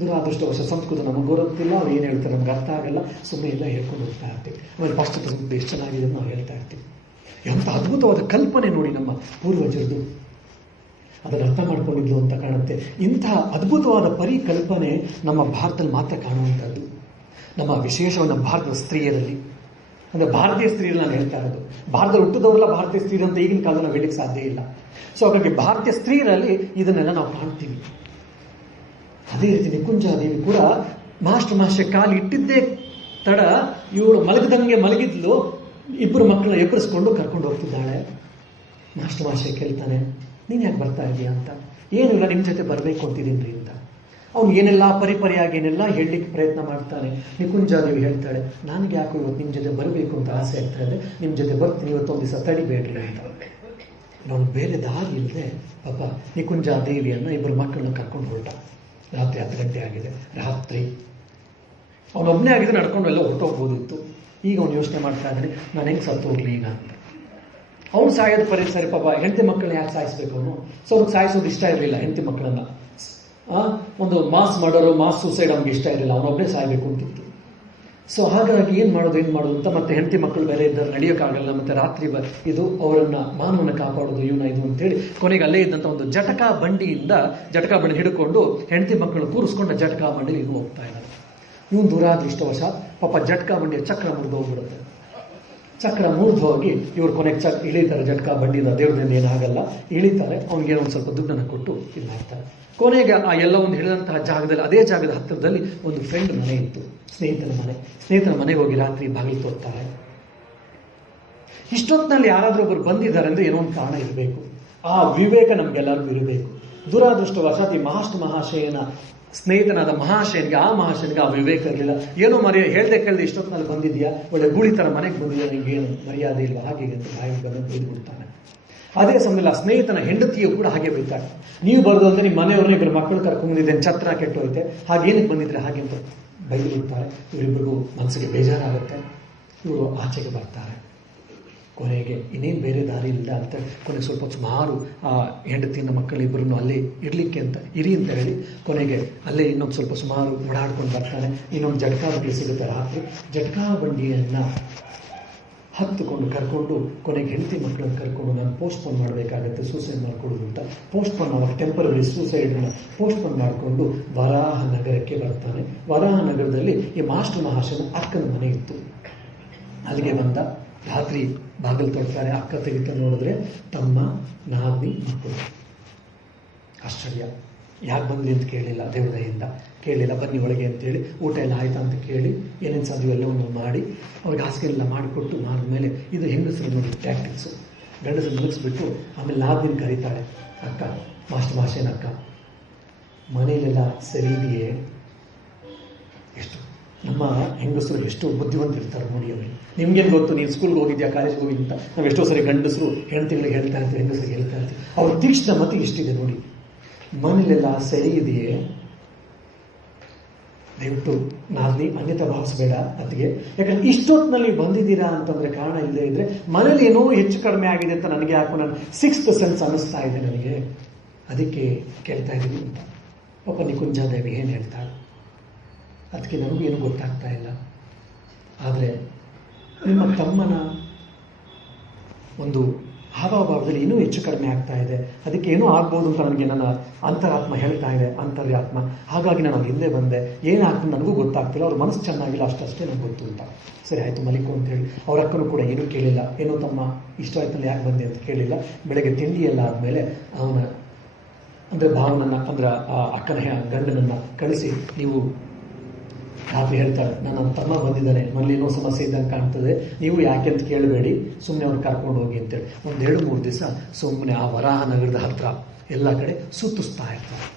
ದುರಾದೃಷ್ಟವಶ ಸಂಸ್ಕೃತ ನಮಗೆ ಗೊತ್ತಿಲ್ಲ, ಅವ್ರು ಏನು ಹೇಳ್ತಾರೆ ನಮ್ಗೆ ಅರ್ಥ ಆಗಲ್ಲ, ಸುಮ್ಮನೆ ಎಲ್ಲ ಹೇಳ್ಕೊಂಡು ಹೋಗ್ತಾ ಇರ್ತೀವಿ. ಆಮೇಲೆ ಪಾಶ್ಚಾತ್ಯ ಸಂಸ್ಕೃತಿ ಎಷ್ಟು ಚೆನ್ನಾಗಿದೆ ನಾವು ಹೇಳ್ತಾ ಇರ್ತೀವಿ. ಎಂಥ ಅದ್ಭುತವಾದ ಕಲ್ಪನೆ ನೋಡಿ ನಮ್ಮ ಪೂರ್ವಜರದು, ಅದನ್ನು ಅರ್ಥ ಮಾಡ್ಕೊಂಡಿದ್ದು ಅಂತ ಕಾಣುತ್ತೆ. ಇಂತಹ ಅದ್ಭುತವಾದ ಪರಿಕಲ್ಪನೆ ನಮ್ಮ ಭಾರತದಲ್ಲಿ ಮಾತ್ರ ಕಾಣುವಂಥದ್ದು. ನಮ್ಮ ವಿಶೇಷವಾದ ಭಾರತದ ಸ್ತ್ರೀಯರಲ್ಲಿ, ಅಂದ್ರೆ ಭಾರತೀಯ ಸ್ತ್ರೀಯರು ನಾನು ಹೇಳ್ತಾ ಇರೋದು. ಭಾರತದಲ್ಲಿ ಹುಟ್ಟಿದವರೆಲ್ಲ ಭಾರತೀಯ ಸ್ತ್ರೀಯರು ಅಂತ ಈಗಿನ ಕಾಲದಲ್ಲಿ ನಾವು ಹೇಳಲಿಕ್ಕೆ ಸಾಧ್ಯ ಇಲ್ಲ. ಸೊ ಹಾಗಾಗಿ ಭಾರತೀಯ ಸ್ತ್ರೀಯರಲ್ಲಿ ಇದನ್ನೆಲ್ಲ ನಾವು ಕಾಣ್ತೀವಿ. ಅದೇ ರೀತಿ ನಿಕುಂಜಾದೇವಿ ಕೂಡ ಮಾಸ್ಟರ್ ಕಾಲು ಇಟ್ಟಿದ್ದೇ ತಡ ಇವಳು ಮಲಗದಂಗೆ ಮಲಗಿದ್ಲು, ಇಬ್ಬರು ಮಕ್ಕಳನ್ನ ಎಬ್ಬರಿಸ್ಕೊಂಡು ಕರ್ಕೊಂಡು ಹೋಗ್ತಿದ್ದಾಳೆ. ಮಾಸ್ಟರ್ ಕೇಳ್ತಾನೆ, ನೀನು ಯಾಕೆ ಬರ್ತಾ ಇದೀಯಾ ಅಂತ. ಏನು ಇಲ್ಲ, ನಿಮ್ಮ ಜೊತೆ ಬರಬೇಕು ಅಂತಿದ್ದೀನಿ ಅಂತ. ಅವ್ನು ಏನೆಲ್ಲ ಪರಿಪರಿಯಾಗಿ ಏನೆಲ್ಲ ಹೇಳಲಿಕ್ಕೆ ಪ್ರಯತ್ನ ಮಾಡ್ತಾನೆ. ನಿಕುಂಜಾದೇವಿ ಹೇಳ್ತಾಳೆ, ನನಗೆ ಯಾಕೋ ಇವತ್ತು ನಿಮ್ಮ ಜೊತೆ ಬರಬೇಕು ಅಂತ ಆಸೆ ಆಗ್ತಾ ಇದೆ, ನಿಮ್ಮ ಜೊತೆ ಬರ್ತೀನಿ, ಇವತ್ತೊಂದು ದಿವಸ ತಡಿಬೇಡ್ರಿ ಅಂತ. ಅವನು ಬೇರೆ ದಾರಿ ಇಲ್ಲದೆ ಪಾಪ ನಿಕುಂಜಾದೇವಿಯನ್ನ ಇಬ್ಬರು ಮಕ್ಕಳನ್ನ ಕರ್ಕೊಂಡು ಹೊರಟ. ರಾತ್ರಿ 10 ಗಂಟೆ ಆಗಿದೆ. ರಾತ್ರಿ ಅವನೊಬ್ಬನೇ ಆಗಿದ್ರೆ ನಡ್ಕೊಂಡು ಎಲ್ಲ ಹೊರಟೋಗ್ಬೋದಿತ್ತು. ಈಗ ಅವನು ಯೋಚನೆ ಮಾಡ್ತಾ ಇದ್ದಾನೆ, ನಾನು ಹೆಂಗೆ ಸತ್ತು ಹೋಗ್ಲಿ ಈಗ ಅಂತ. ಅವ್ನು ಸಾಯೋದು ಸರಿ ಪಾಪ, ಹೆಂಡತಿ ಮಕ್ಕಳನ್ನ ಯಾಕೆ ಸಾಯಿಸ್ಬೇಕು ಅವನು. ಸೊ ಅವ್ರಿಗೆ ಸಾಯಿಸೋದು ಇಷ್ಟ ಇರಲಿಲ್ಲ ಹೆಂಡತಿ ಮಕ್ಕಳನ್ನ. ಒಂದು ಮಾಸ್ ಮಾಡೋರು, ಮಾಸ್ ಸೂಸೈಡ್ ಅವ್ನಿಗೆ ಇಷ್ಟ ಇರಲಿಲ್ಲ, ಅವನೊಬ್ಬನೇ ಸಾಯಬೇಕು ಅಂತಿತ್ತು. ಸೊ ಹಾಗಾಗಿ ಏನು ಮಾಡೋದು ಅಂತ ಮತ್ತೆ ಹೆಂಡತಿ ಮಕ್ಕಳು ಬೇರೆ ಇದ್ದಾರೆ, ನಡೆಯೋಕ್ಕಾಗಲ್ಲ, ಮತ್ತೆ ರಾತ್ರಿ ಇದು ಅವರನ್ನ ಮಾನವನ್ನ ಕಾಪಾಡೋದು ಇವನ ಇದು ಅಂತೇಳಿ ಕೊನೆಗೆ ಅಲ್ಲೇ ಇದ್ದಂಥ ಒಂದು ಜಟಕಾ ಬಂಡಿ ಹಿಡ್ಕೊಂಡು ಹೆಂಡತಿ ಮಕ್ಕಳು ಕೂರಿಸ್ಕೊಂಡು ಜಟಕಾ ಬಂಡಿ ಈಗ ಹೋಗ್ತಾ ಇದ್ದಾರೆ. ಇವನು ದುರಾದೃಷ್ಟವಶಾತ್ ಪಾಪ ಜಟಕಾ ಬಂಡಿಯ ಚಕ್ರ ಮುರಿದು ಹೋಗ್ಬಿಡುತ್ತೆ. ಚಕ್ರ ಮುರಿದು ಹೋಗಿ ಇವ್ರು ಕೊನೆಗೆ ಇಳಿತಾರೆ ಜಟಕಾ ಬಂಡಿಯಿಂದ. ದೇವ್ರದಿಂದ ಏನಾಗಲ್ಲ, ಇಳಿತಾರೆ. ಅವ್ನಿಗೆ ಒಂದು ಸ್ವಲ್ಪ ದುಡ್ಡನ್ನು ಕೊಟ್ಟು ಇದು ಮಾಡ್ತಾರೆ. ಕೊನೆಗೆ ಆ ಎಲ್ಲ ಒಂದು ಹಿಡಿದಂತಹ ಜಾಗದಲ್ಲಿ, ಅದೇ ಜಾಗದ ಹತ್ತಿರದಲ್ಲಿ ಒಂದು ಫ್ರೆಂಡ್ ಮನೆ ಇತ್ತು, ಸ್ನೇಹಿತನ ಮನೆಗೆ ಹೋಗಿ ರಾತ್ರಿ ಬಾಗಿಲು ತೋರ್ತಾರೆ. ಇಷ್ಟೊತ್ತಿನಲ್ಲಿ ಯಾರಾದ್ರೂ ಒಬ್ಬರು ಬಂದಿದ್ದಾರೆ ಅಂದ್ರೆ ಏನೋ ಒಂದು ಕಾರಣ ಇರಬೇಕು. ಆ ವಿವೇಕ ನಮ್ಗೆಲ್ಲರಿಗೂ ಇರಬೇಕು. ದುರಾದೃಷ್ಟವಶಾತ್ ಈ ಮಹಾಶಯನ ಸ್ನೇಹಿತನಾದ ಮಹಾಶಯನಿಗೆ ಆ ವಿವೇಕ ಇರಲಿಲ್ಲ. ಏನೋ ಹೇಳ್ದೆ ಕೇಳ್ದೆ ಇಷ್ಟೊತ್ತಿನಲ್ಲಿ ಬಂದಿದ್ಯಾ, ಒಳ್ಳೆ ಗೂಳಿ ತರ ಮನೆಗೆ ಬಂದಿದ್ಯಾ, ನಿಂಗೇನು ಮರ್ಯಾದೆ ಇಲ್ಲ ಹಾಗೆ ಅಂತ ಬಾಯಿಗೆ ಬಂದು ಬೈದು ಬಿಡ್ತಾನೆ. ಅದೇ ಸಮಯದಲ್ಲಿ ಆ ಸ್ನೇಹಿತನ ಹೆಂಡತಿಯು ಕೂಡ ಹಾಗೆ ಬೈತಾಳೆ, ನೀವು ಬರೋದು ಅಂತ ನಿಮ್ಮ ಮನೆಯವ್ರನ್ನ ಇಬ್ಬರು ಮಕ್ಕಳು ಕರ್ಕೊಂಡ್ಬಂದಿದ್ದೇನೆ, ಛತ್ರ ಕೆಟ್ಟೋಯ್ತೆ, ಹಾಗೇನಕ್ಕೆ ಬಂದಿದ್ರೆ ಹಾಗೆ ಅಂತ ಬೈದು ಬಿಡ್ತಾರೆ. ಇವರಿಬ್ಬರಿಗೂ ಮನಸ್ಸಿಗೆ ಬೇಜಾರಾಗುತ್ತೆ. ಇವರು ಆಚೆಗೆ ಬರ್ತಾರೆ. ಕೊನೆಗೆ ಇನ್ನೇನು ಬೇರೆ ದಾರಿ ಇಲ್ಲ ಅಂತ ಕೊನೆಗೆ ಸ್ವಲ್ಪ ಸುಮಾರು ಆ ಹೆಂಡತಿನ ಮಕ್ಕಳಿಬ್ಬರನ್ನು ಅಲ್ಲೇ ಇರಲಿಕ್ಕೆ ಅಂತ ಇರಿ ಅಂತ ಹೇಳಿ ಕೊನೆಗೆ ಅಲ್ಲೇ ಇನ್ನೊಂದು ಸ್ವಲ್ಪ ಸುಮಾರು ಓಡಾಡ್ಕೊಂಡು ಬರ್ತಾನೆ. ಇನ್ನೊಂದು ಜಟಕಾ ಬಂಡಿ ಸಿಗುತ್ತೆ ರಾತ್ರಿ. ಜಟಕಾ ಬಂಡಿಯನ್ನು ಹತ್ತುಕೊಂಡು ಕರ್ಕೊಂಡು ಕೊನೆಗೆ ಹೆಂಡತಿ ಮಕ್ಕಳನ್ನು ಕರ್ಕೊಂಡು ನಾನು ಪೋಸ್ಟ್ಪೋನ್ ಮಾಡಬೇಕಾಗತ್ತೆ, ಸೂಸೈಡ್ ಮಾಡಿಕೊಡೋದು ಅಂತ ಪೋಸ್ಟ್ಪೋನ್ ಮಾಡಿ ಟೆಂಪರರಿ ಸೂಸೈಡನ್ನು ಪೋಸ್ಟ್ಪೋನ್ ಮಾಡಿಕೊಂಡು ವರಾಹ ನಗರಕ್ಕೆ ಬರ್ತಾನೆ. ವರಾಹ ನಗರದಲ್ಲಿ ಈ ಮಾಸ್ಟರ್ ಮಹಾಶಯನ ಅಕ್ಕನ ಮನೆ ಇತ್ತು. ಅಲ್ಲಿಗೆ ಬಂದ. ರಾತ್ರಿ ಬಾಗಿಲು ತೊಡ್ತಾರೆ. ಅಕ್ಕ ತೆಗಿತ ನೋಡಿದ್ರೆ ತಮ್ಮ ನಾದಿನಿ ಮಕ್ಕಳು. ಆಶ್ಚರ್ಯ. ಯಾಕೆ ಬಂದ್ರಿ ಅಂತ ಕೇಳಲಿಲ್ಲ, ದೇವ್ರ ದಯೆಯಿಂದ ಕೇಳಲಿಲ್ಲ. ಬನ್ನಿ ಒಳಗೆ ಅಂತೇಳಿ ಊಟ ಎಲ್ಲ ಆಯ್ತಾ ಅಂತ ಕೇಳಿ ಏನೇನು ಸಾಧ್ಯ ಎಲ್ಲವನ್ನು ಮಾಡಿ ಅವ್ರಿಗೆ ಹಾಸಿಗೆ ಎಲ್ಲ ಮಾಡಿಕೊಟ್ಟು ಮಾಡಿದ್ಮೇಲೆ ಇದು ಹೆಂಗಸರು ನೋಡಿ ಟ್ಯಾಕ್ಟಿಕ್ಸು. ಗಂಡಸರು ಮುಗಿಸ್ಬಿಟ್ಟು ಆಮೇಲೆ 4 ದಿನ ಕರೀತಾಳೆ, ಅಕ್ಕ ಮಾಸ್ಟರ್ ಭಾಷೆನ ಅಕ್ಕ ಮನೇಲೆಲ್ಲ ಸರಿ ಇದೆಯೇ? ಎಷ್ಟು ನಮ್ಮ ಹೆಂಗಸರು ಎಷ್ಟು ಬುದ್ಧಿವಂತರಿರ್ತಾರೆ ನೋಡಿ ಅವರಿಗೆ. ನಿಮ್ಗೇನು ಗೊತ್ತು, ನೀವು ಸ್ಕೂಲ್ಗೆ ಹೋಗಿದ್ಯಾ ಕಾಲೇಜ್ಗೆ ಹೋಗಿದ್ದ ಅಂತ ನಾವು ಎಷ್ಟೋ ಸರಿ ಗಂಡಸರು ಹೆಣ್ತಿಗಳಿಗೆ ಹೇಳ್ತಾ ಇರ್ತೀವಿ, ಹೆಂಗಸರಿಗೆ ಹೇಳ್ತಾ ಇರ್ತೀವಿ. ಅವ್ರ ತೀಕ್ಷ್ಣ ಮತಿ ಇಷ್ಟಿದೆ ನೋಡಿ. ಮನೇಲೆಲ್ಲ ಸರಿ ಇದೆಯೇ? ದಯವಿಟ್ಟು ನಾಲ್ನಿ ಅನ್ಯತಾ ಭಾವಿಸಬೇಡ ಅತ್ತಿಗೆ. ಯಾಕಂದ್ರೆ ಇಷ್ಟೊತ್ತಿನಲ್ಲಿ ಬಂದಿದ್ದೀರಾ ಅಂತಂದ್ರೆ ಕಾರಣ ಇಲ್ಲದೆ ಇದ್ರೆ ಮನೇಲಿ ಏನೋ ಹೆಚ್ಚು ಕಡಿಮೆ ಆಗಿದೆ ಅಂತ ನನಗೆ ಯಾಕೋ ನನ್ನ 6th ಸೆನ್ಸ್ ಅನ್ನಿಸ್ತಾ ಇದೆ ನನಗೆ, ಅದಕ್ಕೆ ಕೇಳ್ತಾ ಇದ್ದೀನಿ ಅಂತ. ಪಾಪ ನಿಕುಂಜಾದೇವಿ ಏನು ಹೇಳ್ತಾಳೆ, ಅದಕ್ಕೆ ನನಗೂ ಏನೂ ಗೊತ್ತಾಗ್ತಾ ಇಲ್ಲ. ಆದರೆ ನಿಮ್ಮ ತಮ್ಮನ ಒಂದು ಹಾವಭಾವದಲ್ಲಿ ಇನ್ನೂ ಹೆಚ್ಚು ಕಡಿಮೆ ಆಗ್ತಾ ಇದೆ, ಅದಕ್ಕೆ ಏನೂ ಆಗ್ಬೋದು ಅಂತ ನನಗೆ ನನ್ನ ಅಂತರಾತ್ಮ ಹೇಳ್ತಾ ಇದೆ, ಅಂತರ್ಯಾತ್ಮ. ಹಾಗಾಗಿ ನಾನು ಅವ್ರ ಹಿಂದೆ ಬಂದೆ. ಏನಾಗ್ತದೆ ನನಗೂ ಗೊತ್ತಾಗ್ತಿಲ್ಲ, ಅವ್ರ ಮನಸ್ಸು ಚೆನ್ನಾಗಿಲ್ಲ, ಅಷ್ಟೇ ನನಗೆ ಗೊತ್ತು ಅಂತ. ಸರಿ ಆಯಿತು ಮಲಿಕು ಅಂತೇಳಿ ಅವ್ರ ಅಕ್ಕನೂ ಕೂಡ ಏನೂ ಕೇಳಿಲ್ಲ. ಏನೋ ತಮ್ಮ ಇಷ್ಟ ಆಯ್ತಲ್ಲ ಯಾಕೆ ಬಂದೆ ಅಂತ ಕೇಳಿಲ್ಲ. ಬೆಳಗ್ಗೆ ತಿಂಡಿ ಎಲ್ಲ ಆದಮೇಲೆ ಅವನ ಅಂದರೆ ಭಾವನನ್ನು ಅಂದರೆ ಆ ಅಕ್ಕನ ಗಂಡನನ್ನು ಕಳಿಸಿ, ನೀವು ರಾತ್ರಿ ಹೇಳ್ತಾಳೆ ನನ್ನ ತಮ್ಮ ಬಂದಿದ್ದಾನೆ, ಮನೇಲಿ ಏನೋ ಸಮಸ್ಯೆ ಇದ್ದಂಗೆ ಕಾಣ್ತದೆ, ನೀವು ಯಾಕೆ ಅಂತ ಕೇಳಬೇಡಿ, ಸುಮ್ಮನೆ ಅವ್ನು ಕರ್ಕೊಂಡು ಹೋಗಿ ಅಂತೇಳಿ 1-2-3 ದಿವಸ ಸುಮ್ಮನೆ ಆ ವರಾಹ ನಗರದ ಹತ್ರ ಎಲ್ಲ ಕಡೆ ಸುತ್ತಿಸ್ತಾ ಇರ್ತಾರೆ.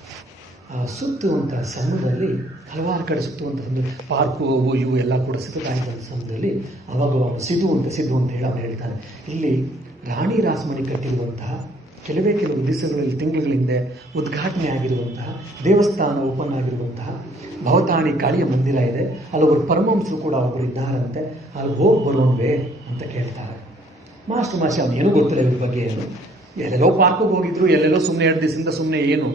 ಆ ಸುತ್ತುವಂಥ ಸಮಯದಲ್ಲಿ ಹಲವಾರು ಕಡೆ ಸುತ್ತುವಂಥ ಒಂದು ಪಾರ್ಕು ಅವು ಇವು ಎಲ್ಲ ಕೂಡ ಸುತ್ತಾ ಇದ್ದಂಥ ಸಮಯದಲ್ಲಿ ಅವಾಗ ಅವನು ಸಿದ್ದು ಅಂತ ಹೇಳಿ ಅವನು ಹೇಳ್ತಾನೆ, ಇಲ್ಲಿ ರಾಣಿ ರಾಸಮಣಿ ಕಟ್ಟಿರುವಂತಹ ಕೆಲವೇ ಕೆಲವು ದಿವಸಗಳಲ್ಲಿ ತಿಂಗಳ ಹಿಂದೆ ಉದ್ಘಾಟನೆ ಆಗಿರುವಂತಹ ದೇವಸ್ಥಾನ ಓಪನ್ ಆಗಿರುವಂತಹ ಭವತಾಣಿ ಕಾಳಿಯ ಮಂದಿರ ಇದೆ, ಅಲ್ಲೊಬ್ಬರು ಪರಮಹಂಸರು ಕೂಡ ಒಬ್ಬರು ಇದ್ದಾರಂತೆ, ಅಲ್ಲಿ ಹೋಗಿ ಬರೋಣವೇ ಅಂತ ಕೇಳ್ತಾರೆ. ಮಾಸ್ಟರ್ ಮಾಷಿ ಅವನು ಏನೂ ಗೊತ್ತಿಲ್ಲ ಇವ್ರ ಬಗ್ಗೆ ಏನು, ಎಲ್ಲೆಲ್ಲೋ ಪಾರ್ಕಿಗೆ ಹೋಗಿದ್ರು, ಎಲ್ಲೆಲ್ಲೋ ಸುಮ್ಮನೆ 2 ದಿವಸದಿಂದ ಸುಮ್ಮನೆ ಏನು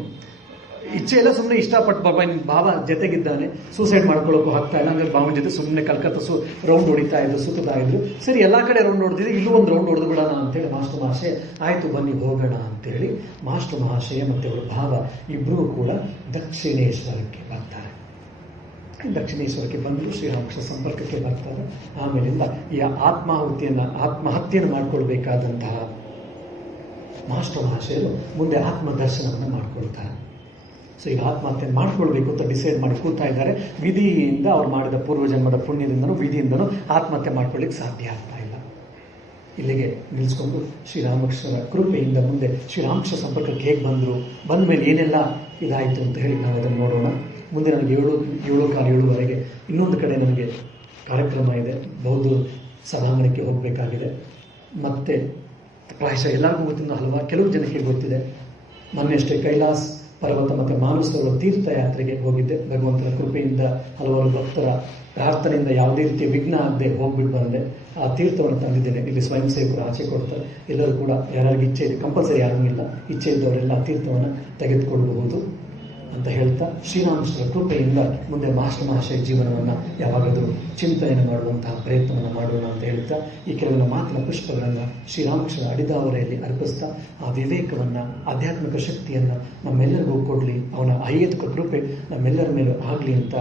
ಇಚ್ಛೆ ಎಲ್ಲ ಸುಮ್ಮನೆ ಇಷ್ಟಪಟ್ಟು ಬಾಬಾ ಜೊತೆಗಿದ್ದಾನೆ, ಸೂಸೈಡ್ ಮಾಡ್ಕೊಳ್ಳೋಕ್ಕೂ ಆಗ್ತಾ ಇಲ್ಲ, ಹಂಗಾಗಿ ಬಾಬನ ಜೊತೆ ಸುಮ್ಮನೆ ಕಲ್ಕತ್ತಾ ರೌಂಡ್ ಹೊಡಿತಾ ಇದ್ರು, ಸುತ್ತಾ ಇದ್ರು. ಸರಿ ಎಲ್ಲ ಕಡೆ ರೌಂಡ್ ಹೊಡೆದಿದ್ರು, ಇಲ್ಲೂ ಒಂದು ರೌಂಡ್ ಹೊಡೆದು ಬಿಡೋಣ ಅಂತೇಳಿ ಮಾಸ್ಟರ್ ಮಹಾಶಯ ಆಯಿತು ಬನ್ನಿ ಹೋಗೋಣ ಅಂತೇಳಿ ಮಾಸ್ಟರ್ ಮಹಾಶಯ ಮತ್ತು ಅವರ ಭಾವ ಇಬ್ಬರೂ ಕೂಡ ದಕ್ಷಿಣೇಶ್ವರಕ್ಕೆ ಬರ್ತಾರೆ. ದಕ್ಷಿಣೇಶ್ವರಕ್ಕೆ ಬಂದು ಶ್ರೀರಾಮಕೃಷ್ಣ ಸಂಪರ್ಕಕ್ಕೆ ಬರ್ತಾರೆ. ಆಮೇಲಿಂದ ಈ ಆತ್ಮಹತ್ಯೆಯನ್ನು ಮಾಡಿಕೊಳ್ಬೇಕಾದಂತಹ ಮಾಸ್ಟರ್ ಮಹಾಶಯರು ಮುಂದೆ ಆತ್ಮದರ್ಶನವನ್ನು ಮಾಡಿಕೊಳ್ತಾರೆ. ಸೊ ಈಗ ಆತ್ಮಹತ್ಯೆ ಮಾಡ್ಕೊಳ್ಬೇಕು ಅಂತ ಡಿಸೈಡ್ ಮಾಡಿ ಕೂತಾ ಇದ್ದಾರೆ. ವಿಧಿಯಿಂದ ಅವ್ರು ಮಾಡಿದ ಪೂರ್ವಜನ್ಮದ ಪುಣ್ಯದಿಂದನೂ ವಿಧಿಯಿಂದನೂ ಆತ್ಮಹತ್ಯೆ ಮಾಡ್ಕೊಳ್ಳಿಕ್ಕೆ ಸಾಧ್ಯ ಆಗ್ತಾ ಇಲ್ಲ. ಇಲ್ಲಿಗೆ ನಿಲ್ಲಿಸ್ಕೊಂಡು ಶ್ರೀರಾಮಕೃಷ್ಣರ ಕೃಪೆಯಿಂದ ಮುಂದೆ ಶ್ರೀರಾಮಕೃಷ್ಣ ಸಂಪರ್ಕಕ್ಕೆ ಹೇಗೆ ಬಂದರು, ಬಂದ ಮೇಲೆ ಏನೆಲ್ಲ ಇದಾಯಿತು ಅಂತ ಹೇಳಿ ನಾವು ಅದನ್ನು ನೋಡೋಣ. ಮುಂದೆ ನನಗೆ 7:15 ಇನ್ನೊಂದು ಕಡೆ ನನಗೆ ಕಾರ್ಯಕ್ರಮ ಇದೆ, ಬೌದ್ಧ ಸಭಾಂಗಣಕ್ಕೆ ಹೋಗಬೇಕಾಗಿದೆ. ಮತ್ತು ಪ್ರಾಯಶಃ ಎಲ್ಲರಿಗೂ ಗೊತ್ತಿಲ್ಲ, ಕೆಲವು ಜನಕ್ಕೆ ಗೊತ್ತಿದೆ, ಮೊನ್ನೆಯಷ್ಟೇ ಕೈಲಾಸ್ ಪರ್ವತ ಮತ್ತು ಮಾನಸರೋವರ ತೀರ್ಥಯಾತ್ರೆಗೆ ಹೋಗಿದ್ದೆ. ಭಗವಂತನ ಕೃಪೆಯಿಂದ ಹಲವಾರು ಭಕ್ತರ ಪ್ರಾರ್ಥನೆಯಿಂದ ಯಾವುದೇ ರೀತಿಯ ವಿಘ್ನ ಆಗದೆ ಹೋಗ್ಬಿಟ್ಟು ಬಂದೆ. ಆ ತೀರ್ಥವನ್ನು ತಂದಿದ್ದೇನೆ. ಇಲ್ಲಿ ಸ್ವಯಂ ಸೇವಕರು ಆಚೆ ಕೊಡ್ತಾರೆ, ಎಲ್ಲರೂ ಕೂಡ ಯಾರಿಗೆ ಇಚ್ಛೆ ಇದೆ, ಕಂಪಲ್ಸರಿ ಯಾರೂ ಇಲ್ಲ, ಇಚ್ಛೆ ಇದ್ದವರೆಲ್ಲ ತೀರ್ಥವನ್ನು ತೆಗೆದುಕೊಳ್ಳಬಹುದು ಅಂತ ಹೇಳ್ತಾ ಶ್ರೀರಾಮಕೃಷ್ಣರ ಕೃಪೆಯಿಂದ ಮುಂದೆ ಮಾಸ್ಟರ್ ಮಹಾಶಯ ಜೀವನವನ್ನು ಯಾವಾಗಾದರೂ ಚಿಂತನೆಯನ್ನು ಮಾಡುವಂತಹ ಪ್ರಯತ್ನವನ್ನು ಮಾಡೋಣ ಅಂತ ಹೇಳ್ತಾ ಈ ಕೆಲವೊಂದು ಮಾತಿನ ಪುಷ್ಪಗಳನ್ನು ಶ್ರೀರಾಮಕೃಷ್ಣರ ಅಡಿದಾವರೆಯಲ್ಲಿ ಅರ್ಪಿಸ್ತಾ ಆ ವಿವೇಕವನ್ನು, ಆಧ್ಯಾತ್ಮಿಕ ಶಕ್ತಿಯನ್ನು ನಮ್ಮೆಲ್ಲರಿಗೂ ಕೊಡಲಿ, ಅವನ ಅಹೇತುಕ ಕೃಪೆ ನಮ್ಮೆಲ್ಲರ ಮೇಲೂ ಆಗಲಿ ಅಂತ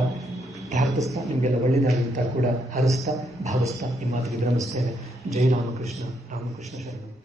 ಪ್ರಾರ್ಥಿಸ್ತಾ ನಿಮಗೆಲ್ಲ ಒಳ್ಳೆಯದಾಗಲಿ ಅಂತ ಕೂಡ ಹರಿಸ್ತಾ ಭಾವಿಸ್ತಾ ಈ ಮಾತಿಗೆ ವಿರಮಿಸ್ತೇನೆ. ಜೈ ರಾಮಕೃಷ್ಣ. ರಾಮಕೃಷ್ಣ ಶರಣ.